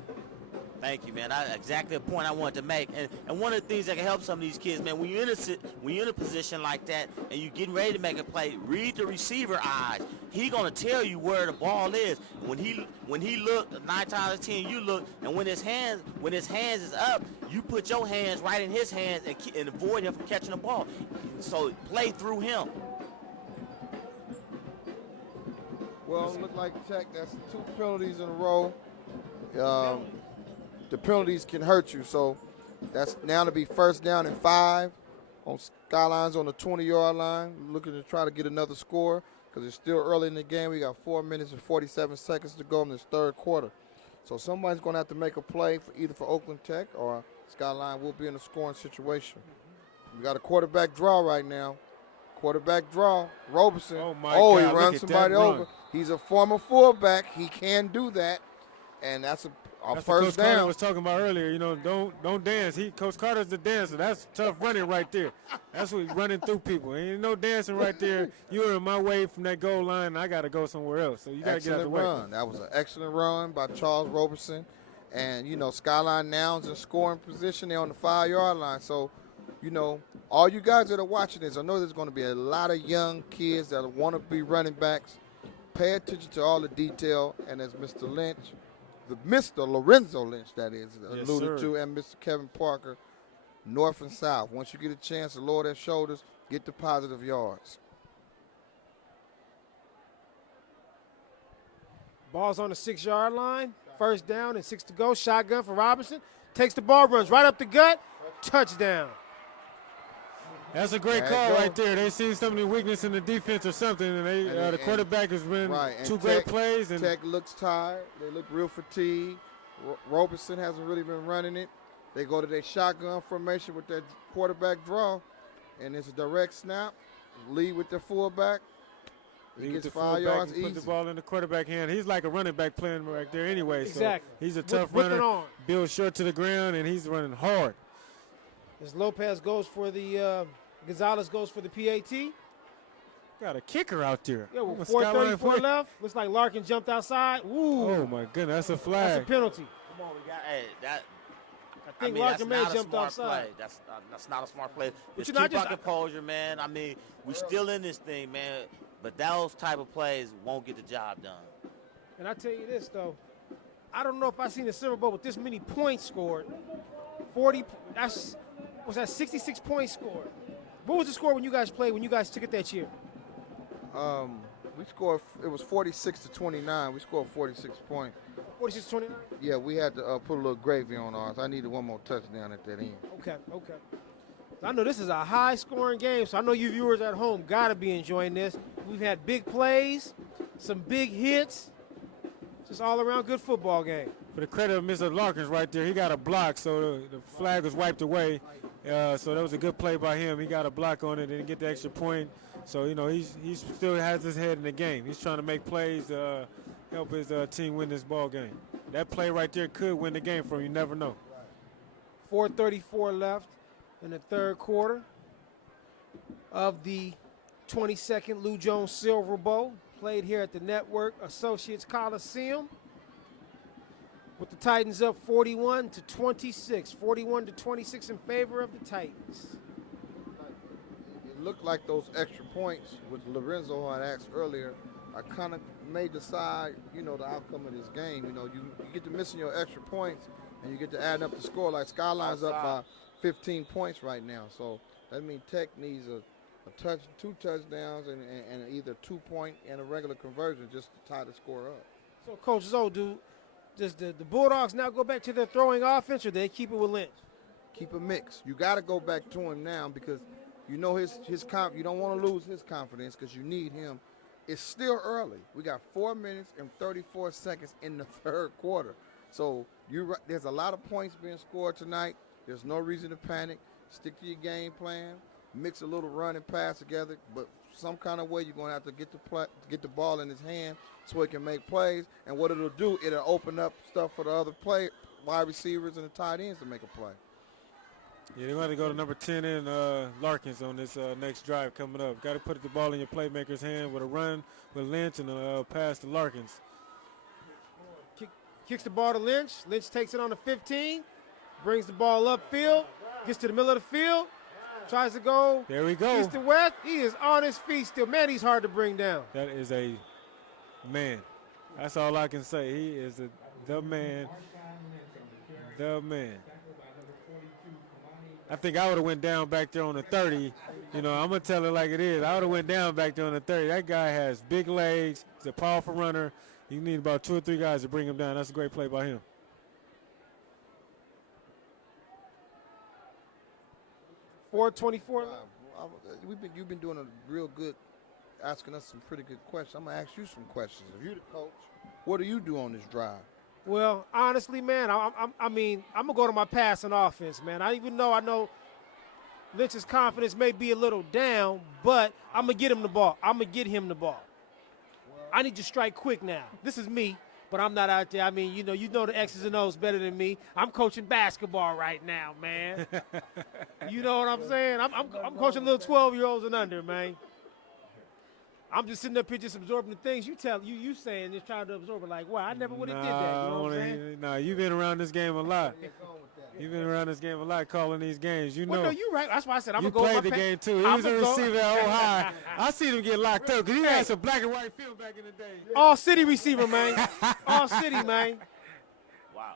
thank you, man. Exactly the point I wanted to make. And one of the things that can help some of these kids, man, when you're in a position like that and you're getting ready to make a play, read the receiver eyes. He gonna tell you where the ball is. When he look, 9 times out of 10 you look, and when his hands is up, you put your hands right in his hands and avoid him from catching the ball. So play through him. Well, it looked like Tech, that's 2 penalties in a row. The penalties can hurt you, so that's now to be 1st down and 5 on Skyline's on the 20-yard line, looking to try to get another score because it's still early in the game. We got 4 minutes and 47 seconds to go in this 3rd quarter. So somebody's going to have to make a play either for Oakland Tech or Skyline will be in a scoring situation. We got a quarterback draw right now. Quarterback draw, Roberson. Oh, my God, he look runs at somebody that run. over. He's a former fullback. He can do that, and that's a That's what first Coach Carter down. was talking about earlier. You know, don't dance. Coach Carter's the dancer. That's tough running right there. That's what running through people. Ain't no dancing right there. You're in my way from that goal line, and I got to go somewhere else. So you got to get out the Excellent way. run. That was an excellent run by Charles Roberson. And, Skyline now is in scoring position. They're on the 5-yard line. So, all you guys that are watching this, I know there's going to be a lot of young kids that want to be running backs. Pay attention to all the detail. And as Mr. Lynch, Mr. Lorenzo Lynch, that is, Yes, alluded sir. to, and Mr. Kevin Parker, north and south. Once you get a chance to lower their shoulders, get the positive yards. Ball's on the 6-yard line. 1st down and 6 to go. Shotgun for Robinson. Takes the ball, runs right up the gut. Touchdown. That's a great There call you go. right there. They seen some of the weakness in the defense or something, and the quarterback has been Right, and 2 great Tech- plays. And Tech looks tired. They look real fatigued. Roberson hasn't really been running it. They go to their shotgun formation with that quarterback draw, and it's a direct snap. Lead with their fullback. He with gets the 5 fullback, yards he put easy. the ball in the quarterback hand. He's like a running back playing right there anyway. Exactly. So he's a With- tough with an runner. arm. Built short to the ground, and he's running hard. As Lopez goes for the Gonzalez goes for the PAT. Got a kicker out there. Yeah, On with the Skyline 4:34 play. left. Looks like Larkin jumped outside. Ooh, Oh, my goodness. That's a that's a flag. penalty. Come on, we got that. I think that's Larkin may have not a jumped smart outside. play. That's not a smart play. Just you know, I keep our just- composure, man. I mean, we still in this thing, man. But those type of plays won't get the job done. And I tell you this, though. I don't know if I've seen a Silver Bowl with this many points scored. 40, was that 66 points scored? What was the score when you guys played, when you guys took it that year? We scored. It was 46-29. We scored 46 points. 46-29? Yeah, we had to put a little gravy on ours. I needed one more touchdown at that end. Okay. I know this is a high-scoring game, so I know you viewers at home got to be enjoying this. We've had big plays, some big hits, just all-around good football game. For the credit of Mr. Larkins right there, he got a block, so the flag was wiped away. So that was a good play by him. He got a block on it and get the extra point. So, he still has his head in the game. He's trying to make plays to help his team win this ball game. That play right there could win the game for him. You never know. 4:34 left in the 3rd quarter of the 22nd Lou Jones Silver Bowl, played here at the Network Associates Coliseum, with the Titans up 41-26, 41-26 in favor of the Titans. It looked like those extra points, which Lorenzo had asked earlier, are kind of may decide, the outcome of this game. You get to missing your extra points, and you get to add up the score. Like Skyline's up by 15 points right now. So that means Tech needs two touchdowns and either 2-point and a regular conversion just to tie the score up. So, Coach Zoe, does the Bulldogs now go back to their throwing offense, or they keep it with Lynch? Keep a mix. You got to go back to him now because you don't want to lose his confidence because you need him. It's still early. We got 4 minutes and 34 seconds in the 3rd quarter. So there's a lot of points being scored tonight. There's no reason to panic. Stick to your game plan. Mix a little run and pass together, but some kind of way. You're going to have to get the ball in his hand so he can make plays. And what it'll do, it'll open up stuff for the other wide receivers and the tight ends to make a play. Yeah, they're going to go to number 10 in Larkins on this next drive coming up. Got to put the ball in your playmaker's hand with a run with Lynch and a pass to Larkins. Kicks the ball to Lynch. Lynch takes it on the 15, brings the ball upfield, gets to the middle of the field, tries to go there we go. East and west. He is on his feet still. Man, he's hard to bring down. That is a man. That's all I can say. He is the man. The man. I think I would have went down back there on the 30. You know, I'm going to tell it like it is. I would have went down back there on the 30. That guy has big legs. He's a powerful runner. You need about 2 or 3 guys to bring him down. That's a great play by him. .424. You've been doing a real good, asking us some pretty good questions. I'm going to ask you some questions. If you're the coach, what do you do on this drive? Well, honestly, man, I mean, I'm going to go to my passing offense, man. I know Lynch's confidence may be a little down, but I'm going to get him the ball. I need to strike quick now. This is me, but I'm not out there. I mean, you know the X's and O's better than me. I'm coaching basketball right now, man. You know what I'm saying? I'm coaching little 12-year-olds and under, man. I'm just sitting up here just absorbing the things you saying, just trying to absorb it. Like, wow, I never would have did that. You know what I'm saying? Nah, you've been around this game a lot. You've been around this game a lot, calling these games. You know. Well, no, you're right. That's why I said I'm going to go. You played the game too. He was a receiver at Ohio. I seen him get locked up because he had some black and white film back in the day. All city receiver, man. All city, man. Wow.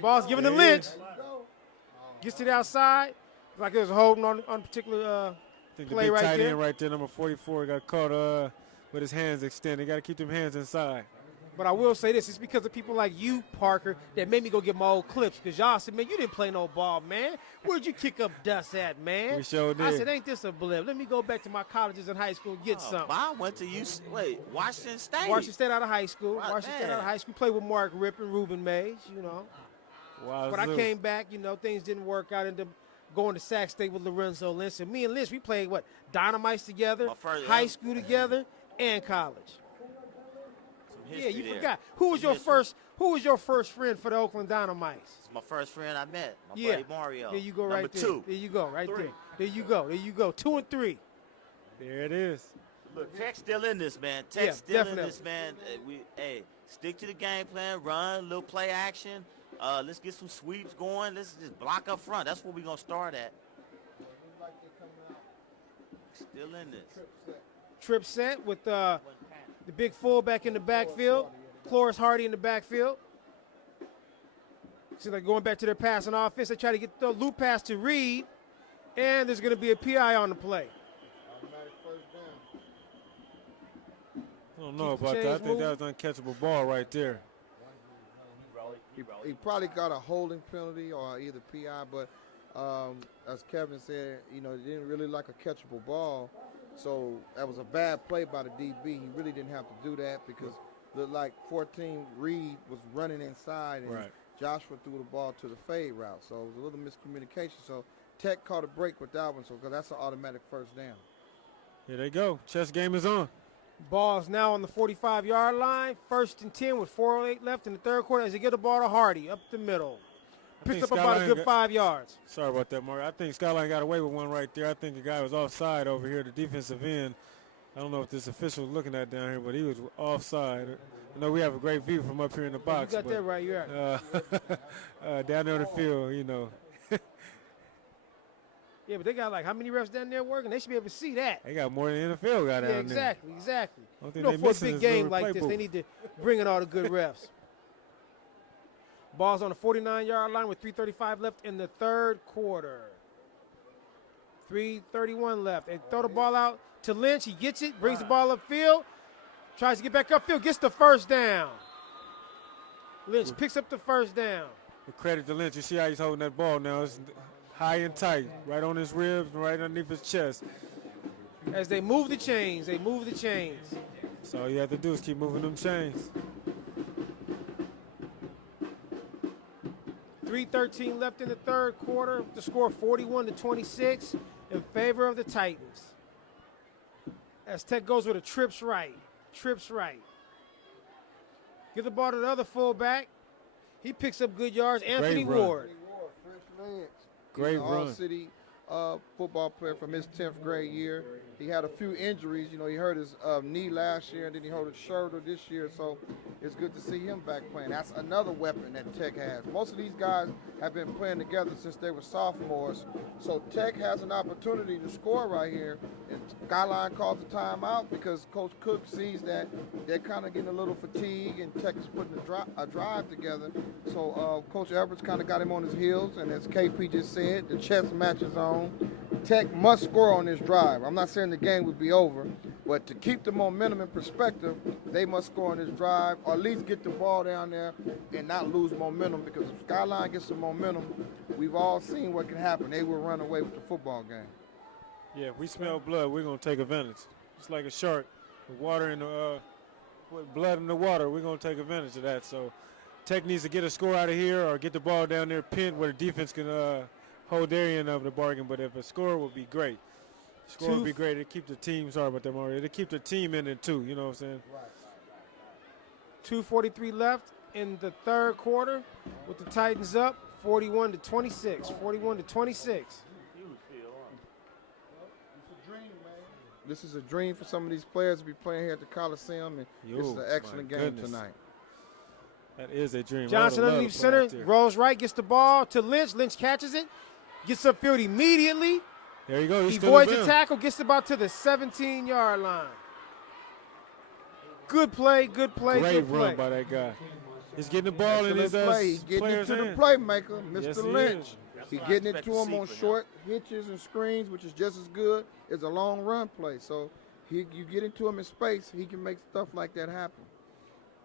Ball's given to Lynch. Gets to the outside. Like there's a holding on particular. I think the play big right tight there. end right there, number 44, got caught with his hands extended. Got to keep them hands inside. But I will say this, it's because of people like you, Parker, that made me go get my old clips. Because y'all said, man, you didn't play no ball, man. Where'd you kick up dust at, man? We sure did. I said, ain't this a blip? Let me go back to my colleges and high school and get something. Bob went to Washington State. Washington State out of high school. Wow, Washington State man. out of high school. Played with Mark Ripp and Ruben Mays, Wow, But I came back, things didn't work out. Ended up going to Sac State with Lorenzo Lynch. And me and Lynch, we played, Dynamites together, high school together, and college. Yeah, you forgot. Who was your first friend for the Oakland Dynamites? It's my first friend I met, my buddy Mario. There you go, Number right there. 2. There you go, right 3. there. There you go. 2 and 3. There it is. Look, Tech's still in this, man. Tech's still definitely. in this, man. Stick to the game plan, run, little play action. Let's get some sweeps going. Let's just block up front. That's where we're going to start at. Still in this. Trip set with the big fullback in the backfield. Cloris Hardy in the backfield. So they're going back to their passing offense. They try to get the loop pass to Reed. And there's going to be a PI on the play. I don't know about that. I think that was an uncatchable ball right there. He probably got a holding penalty or either PI, but as Kevin said, he didn't really like a catchable ball. So that was a bad play by the DB. He really didn't have to do that because looked like 14 Reed was running inside and Joshua threw the ball to the fade route. So it was a little miscommunication. So Tech caught a break with that one, because that's an automatic first down. Here they go. Chess game is on. Ball's now on the 45-yard line. 1st and 10 with 4:08 left in the third quarter as they get the ball to Hardy up the middle. Picks up about a good 5 yards. Sorry about that, Mark. I think Skyline got away with one right there. I think the guy was offside over here, the defensive end. I don't know if this official is looking at down here, but he was offside. I know we have a great view from up here in the box. You got that right, you're right. Down there on the field, Yeah, but they got how many refs down there working? They should be able to see that. They got more than the NFL got down there. Exactly. Don't think For a missing big is game little like this, playbook. they need to bring in all the good refs. Ball's on the 49-yard line with 3:35 left in the third quarter. 3:31 left. They throw the ball out to Lynch. He gets it, brings the ball upfield, tries to get back upfield, gets the first down. Lynch picks up the first down. With credit to Lynch, you see how he's holding that ball now. It's high and tight, right on his ribs, right underneath his chest. As they move the chains, So all you have to do is keep moving them chains. 3:13 left in the third quarter. The score 41-26 in favor of the Titans. As Tech goes with a trips right. Trips right. Give the ball to the other fullback. He picks up good yards. Anthony run. Ward. Fresh legs. Great He's an run. all-city football player from his 10th grade year. He had a few injuries. You know, he hurt his knee last year, and then he hurt his shoulder this year. So it's good to see him back playing. That's another weapon that Tech has. Most of these guys have been playing together since they were sophomores. So Tech has an opportunity to score right here. And Skyline calls a timeout because Coach Cook sees that they're kind of getting a little fatigue, and Tech is putting a drive together. So Coach Everett's kind of got him on his heels, and as KP just said, the chess match is on. Tech must score on this drive. I'm not saying the game would be over, but to keep the momentum in perspective, they must score on this drive, or at least get the ball down there and not lose momentum, because if Skyline gets some momentum, we've all seen what can happen. They will run away with the football game. Yeah, if we smell blood, we're going to take advantage. It's like a shark with water in the with blood in the water. We're going to take advantage of that. So Tech needs to get a score out of here or get the ball down there pinned where the defense can hold their end of the bargain. But if a score would be great. Score would be great. It'd keep the team, sorry about that, Mario. It'd keep the team in it too, you know what I'm saying? 2:43 left in the third quarter with the Titans up 41-26. 41-26. This is a dream for some of these players to be playing here at the Coliseum, and this is an excellent game tonight. That is a dream. Johnson underneath center, rolls right, gets the ball to Lynch. Lynch catches it, gets upfield immediately. There you go. He avoids the tackle, gets about to the 17-yard line. Good play, good play, Great good play. run by that guy. He's getting the ball in his play. He's getting it to the playmaker, Mr. Yes, Lynch. He's getting it to him on from short hitches and screens, which is just as good as a long run play. So you get into him in space, he can make stuff like that happen.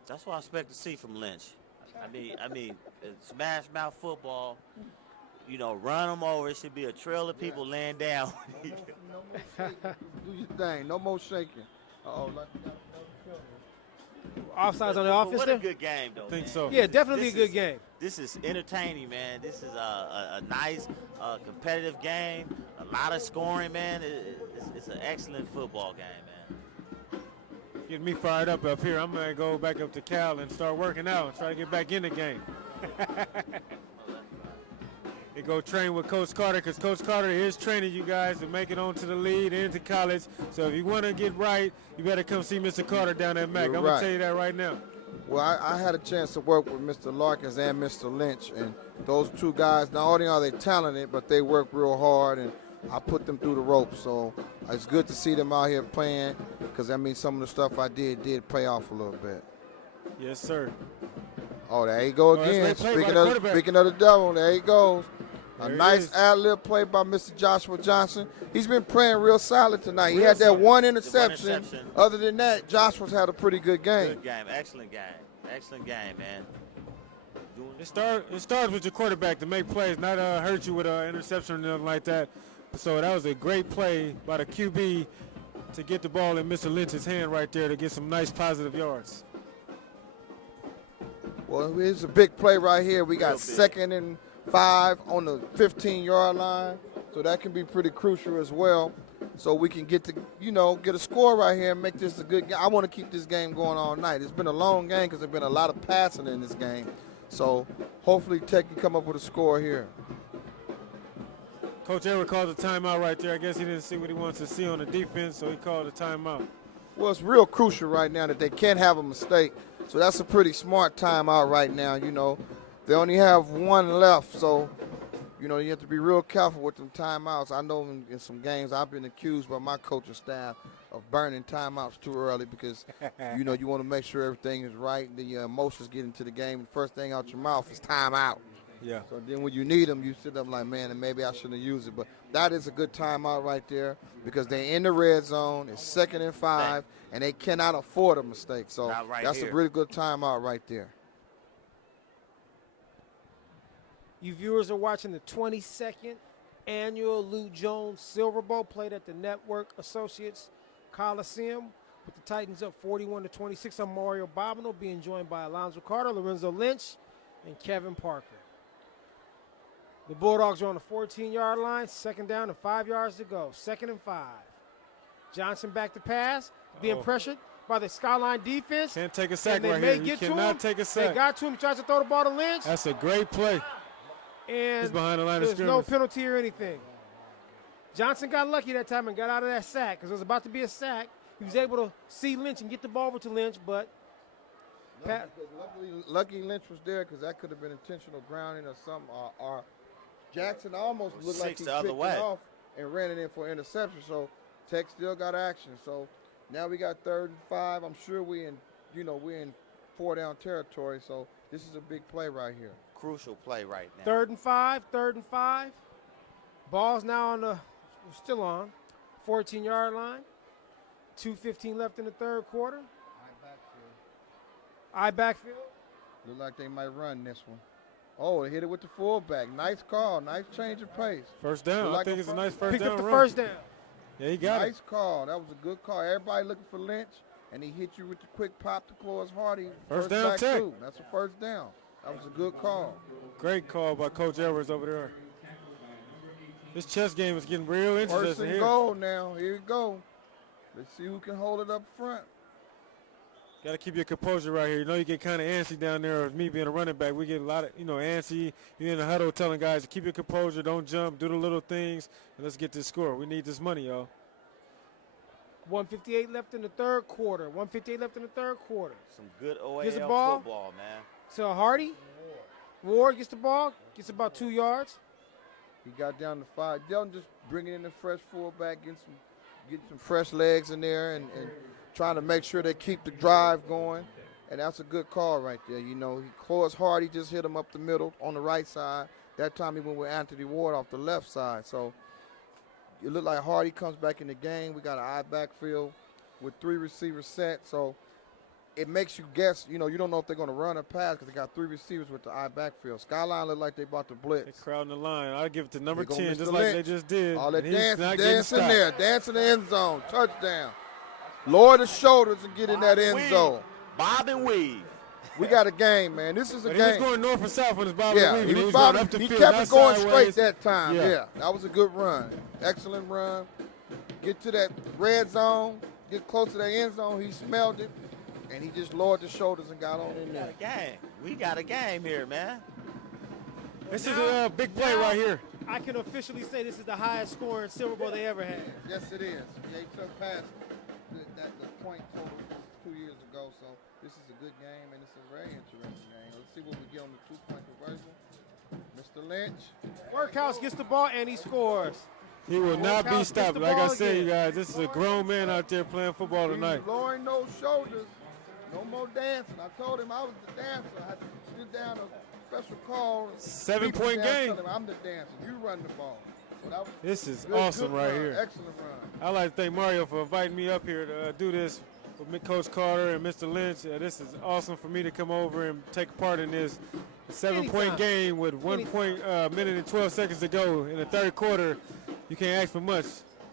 That's what I expect to see from Lynch. I mean, smash mouth football. You know, run them over. It should be a trail of people laying down. No more shaking. Do your thing. No more shaking. Offsides on the offense What there? a good game, though. I think man. so. Yeah, definitely This a good is- game. This is entertaining, man. This is a nice, competitive game. A lot of scoring, man. It's an excellent football game, man. Getting me fired up here. I'm going to go back up to Cal and start working out and try to get back in the game. You go train with Coach Carter, because Coach Carter is training you guys to make it onto the lead into college. So if you want to get right, you better come see Mr. Carter down at Mac. You're I'm going right. to tell you that right now. Well, I had a chance to work with Mr. Larkins and Mr. Lynch, and those two guys, not only are they talented, but they work real hard, and I put them through the ropes. So it's good to see them out here playing, because that means some of the stuff I did pay off a little bit. Yes, sir. Oh, there you go that's again. great play by the quarterback. Speaking of the devil, there he goes. A There he nice is. ad-lib play by Mr. Joshua Johnson. He's been playing real solid tonight. He Real had that solid. one The interception. one interception. Other than that, Joshua's had a pretty good game. Good game. Excellent game. Excellent game, man. It starts with your quarterback to make plays, not hurt you with an interception or nothing like that. So that was a great play by the QB to get the ball in Mr. Lynch's hand right there to get some nice positive yards. Well, here's a big play right here. We got Real big. 2nd and 5 on the 15-yard line, so that can be pretty crucial as well. So we can get a score right here and make this a good game. I want to keep this game going all night. It's been a long game because there's been a lot of passing in this game. So hopefully Tech can come up with a score here. Coach Everett called a timeout right there. I guess he didn't see what he wants to see on the defense, so he called a timeout. Well, it's real crucial right now that they can't have a mistake. So that's a pretty smart timeout right now. You know, they only have one left, so you have to be real careful with them timeouts. I know in some games I've been accused by my coaching staff of burning timeouts too early because, you want to make sure everything is right. The emotions get into the game. The first thing out your mouth is timeout. Yeah. So then when you need them, you sit up like, man, and maybe I shouldn't have used it. But that is a good timeout right there because they're in the red zone. It's 2nd and 5, and they cannot afford a mistake. So that's a really good timeout right there. You viewers are watching the 22nd annual Lou Jones Silver Bowl played at the Network Associates Coliseum with the Titans up 41-26. I'm Mario Bobino, being joined by Alonzo Carter, Lorenzo Lynch, and Kevin Parker. The Bulldogs are on the 14-yard line, 2nd down and 5 yards to go. 2nd and 5. Johnson back to pass, being pressured by the Skyline defense. Can't take a sack and they right may here. You get to cannot him. take a sack. They got to him. He tries to throw the ball to Lynch. That's a great play. And He's behind the line of there's no scrimmage. penalty or anything. Johnson got lucky that time and got out of that sack because it was about to be a sack. He was able to see Lynch and get the ball over to Lynch, but Lucky Lynch was there because that could have been intentional grounding or something. Or Jackson almost looked like he the other picked way. it off and ran it in for interception. So Tech still got action. So now we got 3rd and 5. I'm sure we're in 4-down territory. So this is a big play right here. Crucial play right now. 3rd and 5. Ball's now on the, still on, 14-yard line. 2:15 left in the 3rd quarter. Eye backfield. Look like they might run this one. Oh, they hit it with the fullback. Nice call. Nice change of pace. First down. Look I like think a it's a nice first Picked down up the run. first down. Yeah, he got it. Nice call. That was a good call. Everybody looking for Lynch, and he hit you with the quick pop to Close Hardy. First down, back Tech. too. That's a first down. That was a good call. Great call by Coach Edwards over there. This chess game is getting real First interesting and here. goal now. Here we go. Let's see who can hold it up front. Got to keep your composure right here. You know you get kind of antsy down there. With me being a running back, we get a lot of, antsy. You're in the huddle telling guys to keep your composure, don't jump, do the little things, and let's get this score. We need this money, y'all. 1:58 left in the 3rd quarter. Some good OAL Here's the ball. football, man. So Hardy. Ward gets the ball. Gets about 2 yards. He got down to 5. Delton just bringing in the fresh fullback, getting some fresh legs in there and trying to make sure they keep the drive going. And that's a good call right there. Close Hardy just hit him up the middle on the right side. That time he went with Anthony Ward off the left side. So it looked like Hardy comes back in the game. We got an eye backfield with 3 receivers set. So it makes you guess, you don't know if they're going to run or pass because they got 3 receivers with the eye backfield. Skyline looked like they about to They blitz. crowding the line. I give it to number Here go 10, Mr. just like they Lynch. just did. All that and he's not getting dance in stopped. there. Dance in the end zone. Touchdown. Lower the shoulders and get in that end zone. Bob and weave. We got a game, man. This is a But game. he was going north and south when his ball was Yeah, leaving. he was going up bobbing. the He field, kept not it going sideways. straight that time. Yeah. Yeah, that was a good run. Excellent run. Get to that red zone. Get close to that end zone. He smelled it, and he just lowered the shoulders and got on in We got there. a game. We got a game here, man. This is a big play right here. I can officially say this is the highest scoring Silver Bowl they ever had. Yes, it is. They took past the point total 2 years ago, so this is a good game, and it's a very interesting game. Let's see what we get on the 2-point conversion. Mr. Lynch. Workhouse gets the ball and he scores. He will not be Workhouse gets stopped. the Like I ball said, you again. guys, this is a grown man out there playing football tonight. He's lowering those shoulders. No more dancing. I told him I was the dancer. I had to sit down a special call. 7-point People down game. tell him, I'm the dancer. You run the ball. So that was This is good, awesome good right run. here. Excellent run. I'd like to thank Mario for inviting me up here to do this with Coach Carter and Mr. Lynch. This is awesome for me to come over and take part in this 7-point Anytime. game with 1 minute and 12 seconds to go in the 3rd quarter. You can't ask for much.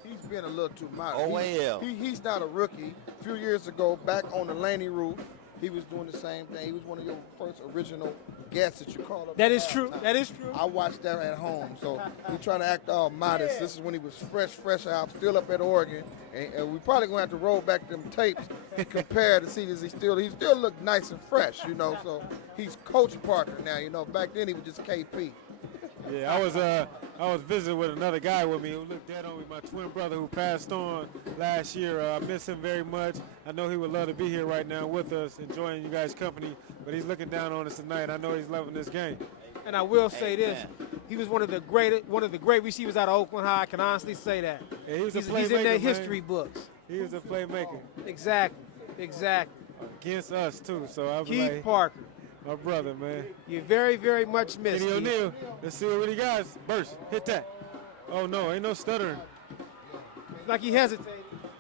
He's been a little too modest. OAL. He's not a rookie. A few years ago, back on the Laney roof, he was doing the same thing. He was one of your first original guests that you called up. That at is true. halftime. That is true. I watched that at home, so he's trying to act all modest. This is when he was fresh out, still up at Oregon, and we probably gonna have to roll back them tapes and compare to see he still look nice and fresh, So he's Coach Parker now, Back then he was just KP. Yeah, I was visiting with another guy with me who looked dead on me, my twin brother who passed on last year. I miss him very much. I know he would love to be here right now with us, enjoying you guys' company, but he's looking down on us tonight. I know he's loving this game. And I will say this: he was one of the great receivers out of Oakland High. I can honestly say that. Yeah, he was a He's in playmaker, their man. history books. He was a playmaker Exactly. against us, too. So I was Keith like, Parker, my brother, man. you're very, very much missed. Kenny Keith. O'Neal, let's see what he got. Burst, hit that. Oh, no, ain't no stuttering. It's like he hesitated.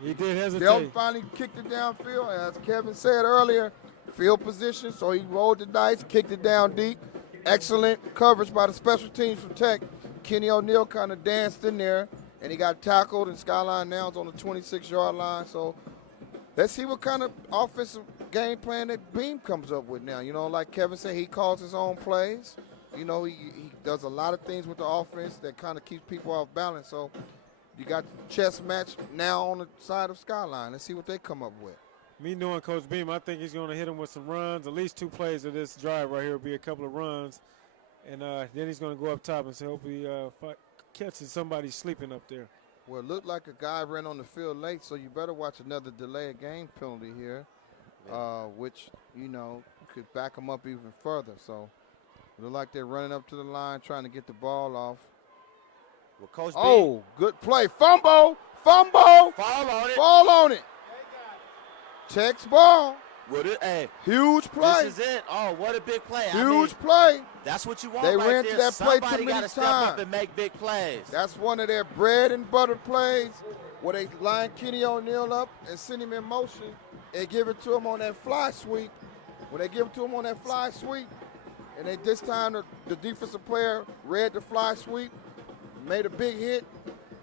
He did hesitate. Delton finally kicked it downfield, as Kevin said earlier, field position, so he rolled the dice, kicked it down deep. Excellent coverage by the special teams from Tech. Kenny O'Neal kind of danced in there, and he got tackled, and Skyline now is on the 26-yard line. So let's see what kind of offensive game plan that Beam comes up with now. Like Kevin said, he calls his own plays. He does a lot of things with the offense that kind of keeps people off balance. So You got the chess match now on the side of Skyline. Let's see what they come up with. Me knowing Coach Beam, I think he's going to hit him with some runs. At least 2 plays of this drive right here will be a couple of runs. And then he's going to go up top and say, hopefully catches somebody sleeping up there. Well, it looked like a guy ran on the field late, so you better watch another delay of game penalty here, which, you know, could back them up even further. So it looked like they're running up to the line trying to get the ball off. Well, Coach Oh, good play. Fumble. Fall on it. Tech's ball. Hey, Huge play. this is it. Oh, what a big play. Huge play. That's what you want They right ran there. to that play too Somebody many got to step up times. and make big plays. That's one of their bread and butter plays where they line Kenny O'Neal up and send him in motion and give it to him on that fly sweep. When they give it to him on that fly sweep, and this time the defensive player read the fly sweep, made a big hit.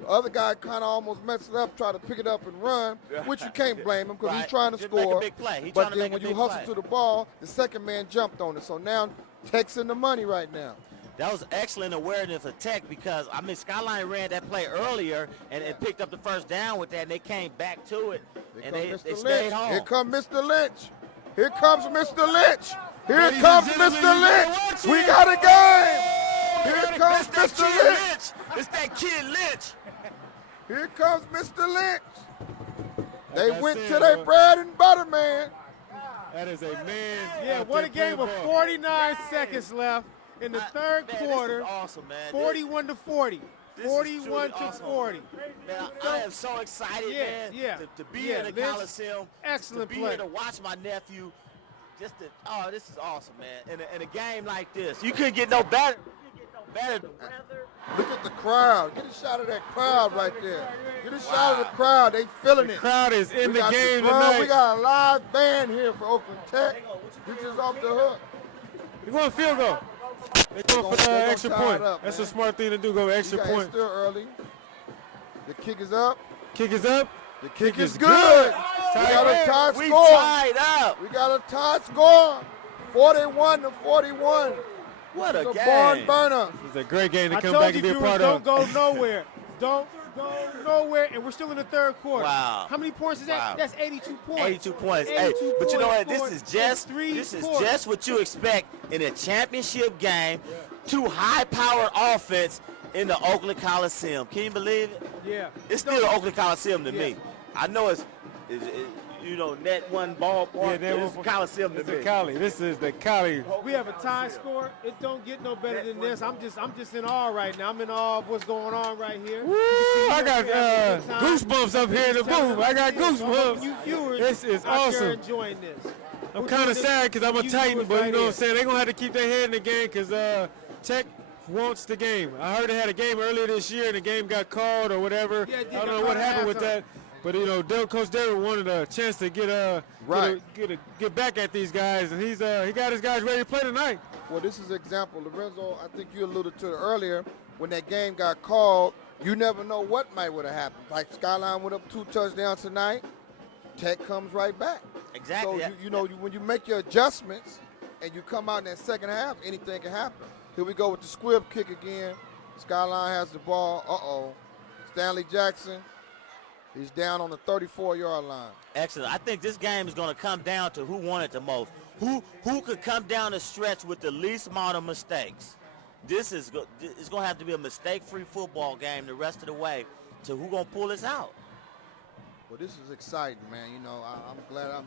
The other guy kind of almost messed it up, tried to pick it up and run, which you can't blame him because he's trying to Just score. Make a big play. But then when you hustle to the ball, the second man jumped on it. So now Tech's in the money right now. That was excellent awareness of Tech because, I mean, Skyline ran that play earlier and picked up the first down with that, and they came back to it, and they stayed home. Here comes Mr. Lynch. Here comes Mr. Lynch. Here Ladies comes and gentlemen, Mr. Lynch. We got a game. Here comes Mr. Lynch. It's that kid Lynch. Here comes Mr. Lynch. They I went said, to their bread and butter, man. That is a man. Yeah, out what a there game with playing ball. 49 seconds left in the third quarter. This is awesome, man. 41 to 40. This is 41 truly to awesome. 40. Man, I am so excited, man, to be yeah, in the Lynch, Coliseum, excellent to be play. here to watch my nephew. This is awesome, man. In a game like this, you couldn't get no better. Look at the crowd. Get a shot of that crowd right there. Get a shot of the crowd. They feeling it. Crowd is in the got game crowd. tonight. We got a live band here for Oakland Tech. This is off the hook. They're going field goal. They're going for the they gonna extra tie it point. up, That's man. a smart thing to do, go extra It's point. still early. The kick is up. Kick is up. The kick is is good. good. We got a tie We score. tied up. We got a tie score. 41 to 41. What a It's a game. barn burner. It's a great game to I come told back you and be a viewers, part don't of. go nowhere. Don't go nowhere, and we're still in the third quarter. Wow. How many points is that? Wow. That's 82 points. 82 points. 82 Hey, but you know what? points This is scored in just 3 this is quarters. just what you expect in a championship game. 2 high-powered offense in the Oakland Coliseum. Can you believe it? Yeah. It's still the Oakland Coliseum to Yeah. me. I know it's net one ballpark. Yeah, It's Coliseum to It's me. the Cali. This is the Cali. We have a tie score. It don't get no better than this. I'm just in awe right now. I'm in awe of what's going on right here. Woo, I got goosebumps up here in the booth. I got You goosebumps. viewers This is out there awesome. enjoying this. I'm We're kind doing of this sad because I'm a for you Titan, viewers but you right know what here. I'm saying? They're going to have to keep their head in the game because Tech wants the game. I heard they had a game earlier this year and the game got called or whatever. Yeah, it I don't got know what called happened with halftime. that. But, you know, Coach David wanted a chance to get back at these guys, and he got his guys ready to play tonight. Well, this is an example. Lorenzo, I think you alluded to it earlier. When that game got called, you never know what might would have happened. Like Skyline went up 2 touchdowns tonight. Tech comes right back. Exactly. So, when you make your adjustments and you come out in that second half, anything can happen. Here we go with the squib kick again. Skyline has the ball. Uh-oh. Stanley Jackson. He's down on the 34-yard line. Excellent. I think this game is going to come down to who won it the most. Who could come down the stretch with the least amount of mistakes. It's going to have to be a mistake-free football game the rest of the way to who going to pull this out. Well, this is exciting, man. You know, I'm glad I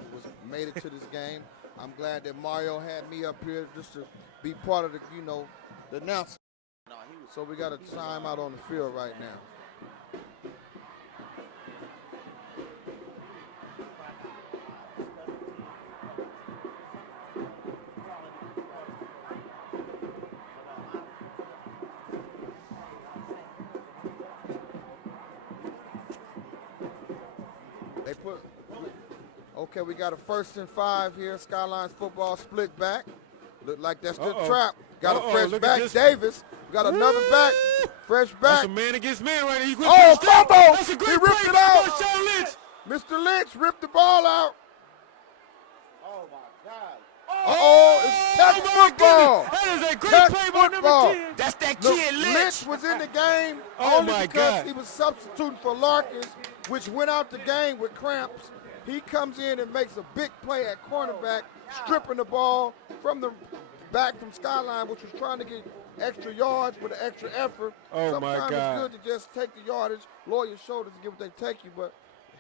made it to this game. I'm glad that Mario had me up here just to be part of the announcement. So we got a timeout on the field right now. Okay, we got a 1st and 5 here. Skyline's football split back. Look like that's the trap. Got a fresh look at back. this. Davis. We got another back. Fresh That's back. a man against man right here. Oh, fumble! That's a He great ripped play it by out. Marshawn Lynch. Mr. Lynch ripped the ball out. Oh, my God. It's Tech football. That is a great Tech play by football. number 10. That's that Look, kid Lynch. Lynch was in the game Oh, only my because God. he was substituting for Larkins, which went out the game with cramps. He comes in and makes a big play at cornerback, stripping the ball from the back from Skyline, which was trying to get extra yards with an extra effort. Oh, my Sometimes God. it's good to just take the yardage, lower your shoulders, and get what they take you, but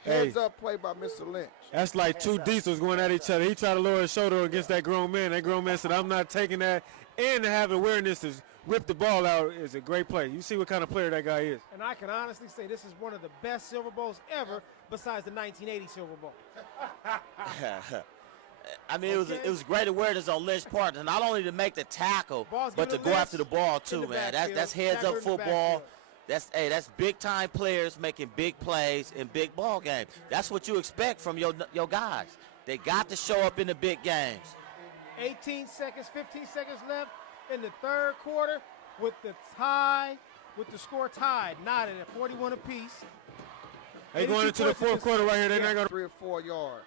heads up play by Mr. Lynch. That's like two diesels going at each other. He tried to lower his shoulder against that grown man. That grown man said, I'm not taking that. And to have awareness to whip the ball out is a great play. You see what kind of player that guy is. And I can honestly say this is one of the best Silver Bowls ever besides the 1980 Silver Bowl. I mean, it was great awareness on Lynch's part, and not only to make the tackle, Ball's but to given go to after the Lynch ball in too, the man. backfield, That's heads tackler up in the football. backfield. That's big time players making big plays in big ball games. That's what you expect from your guys. They got to show up in the big games. 18 seconds, 15 seconds left in the third quarter with the score tied, knotted at 41 apiece. They going into the fourth quarter right here. They're not going to. 3 or 4 yards.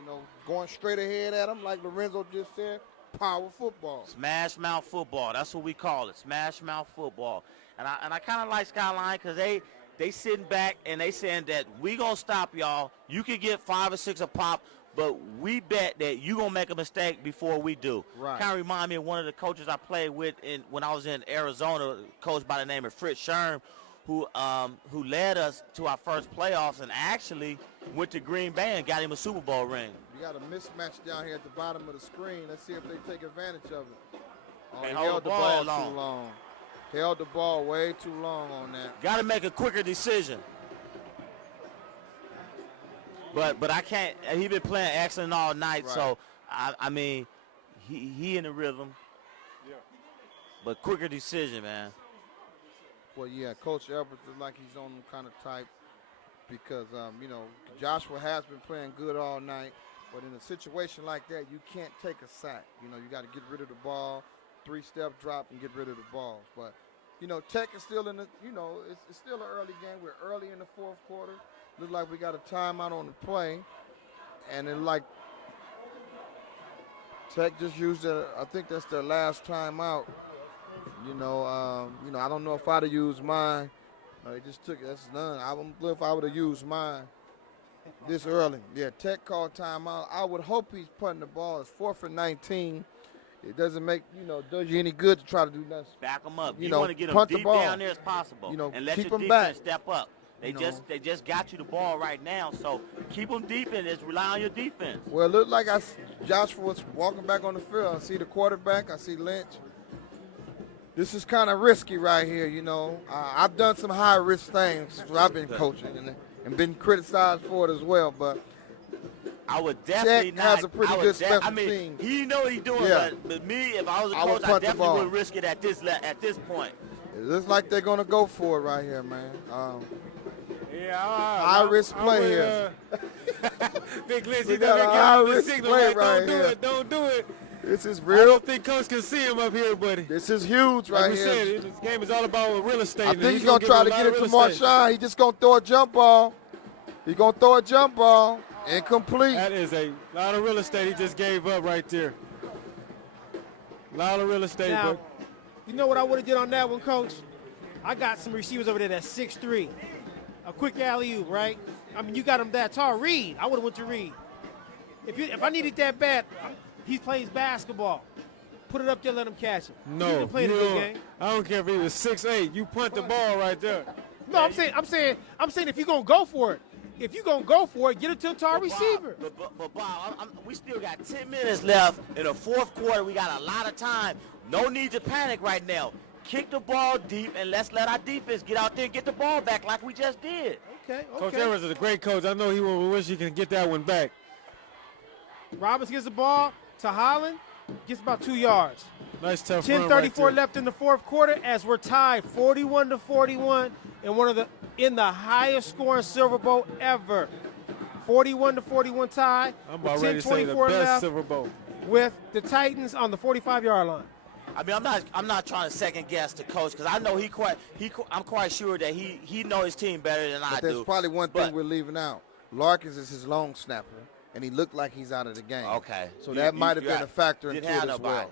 You know, going straight ahead at him, like Lorenzo just said, power football. Smash mouth football. That's what we call it. Smash mouth football. And I kind of like Skyline because they sitting back and they saying that we gonna stop y'all. You can get 5 or 6 a pop, but we bet that you gonna make a mistake before we do. Right. Kind of remind me of one of the coaches I played with when I was in Arizona, a coach by the name of Fritz Sherm, who led us to our first playoffs and actually went to Green Bay and got him a Super Bowl ring. You got a mismatch down here at the bottom of the screen. Let's see if they take advantage of it. Oh, And he hold held the the ball ball long. too long. Held the ball way too long on that. Got to make a quicker decision. But I can't. He been playing excellent all night, Right. so I mean, he in the rhythm. Yeah. But quicker decision, man. Well, yeah, Coach Edwards is like he's on them kind of type because, you know, Joshua has been playing good all night. But in a situation like that, you can't take a sack. You know, you got to get rid of the ball, 3-step drop, and get rid of the ball. But, you know, Tech is still in the, you know, it's still an early game. We're early in the fourth quarter. Looks like we got a timeout on the play. And it like Tech just used it. I think that's their last timeout. You know, I don't know if I'd have used mine. They just took it. That's none. I don't know if I would have used mine this early. Yeah, Tech called timeout. I would hope he's putting the ball. It's 4th and 19. It doesn't make, does you any good to try to do nothing. Back them up. You You know, want to get them punt the deep ball. down there as possible. You know, and let keep your 'em defense back. step up. They just got you the ball right now, so keep them deep and just rely on your defense. Well, it looked like Joshua was walking back on the field. I see the quarterback. I see Lynch. This is kind of risky right here, I've done some high-risk things since I've been coaching and been criticized for it as well, but I would definitely Tech not. has a pretty I would good special I mean, team. he know what he's doing, Yeah. but me, if I was a I would coach, I punt the definitely ball. wouldn't risk it at this point. it looks like they're going to go for it right here, man. Yeah, High-risk play here. Big Lynch, We he got a doesn't give him the high-risk signal play like, right don't do here. it, don't do it. This is I real. don't think Coach can see him up here, buddy. This is huge Like right we here. said, this game is all about real estate. I and think he's going to try to give get him it a to lot of real estate. Marshawn. He's just going to throw a jump ball. He's going to throw a jump ball. Incomplete. That is a lot of real estate he just gave up right there. A lot of real estate, Now, but you know what I would have did on that one, Coach? I got some receivers over there that's 6'3". A quick alley-oop, right? I mean, you got him that tall. Reed. I would have went to Reed. If I needed that bad, he plays basketball. Put it up there, let him catch it. He's no. been playing a good game. I don't care if he was 6'8". You punt the ball right there. No, I'm saying if you're gonna go for it, get it to a tall receiver. But Bob, we still got 10 minutes left in the fourth quarter. We got a lot of time. No need to panic right now. Kick the ball deep and let's let our defense get out there and get the ball back like we just did. Okay. Coach Evers is a great coach. I know he will wish he can get that one back. Robbins gets the ball to Holland, gets about 2 yards. Nice tough run 10:34 right left in the fourth quarter as we're tied 41-41 in the highest scoring Silver Bowl ever. 41-41 tie. I'm about with ready to say the 10:24 best left Silver Bowl. with the Titans on the 45-yard line. I mean, I'm not trying to second guess the coach because I know I'm quite sure that he knows his team better than I But there's do. probably one thing we're leaving out. Larkins is his long snapper. and he looked like he's out of the game. Okay. So that might have been a factor into didn't it have as nobody. well.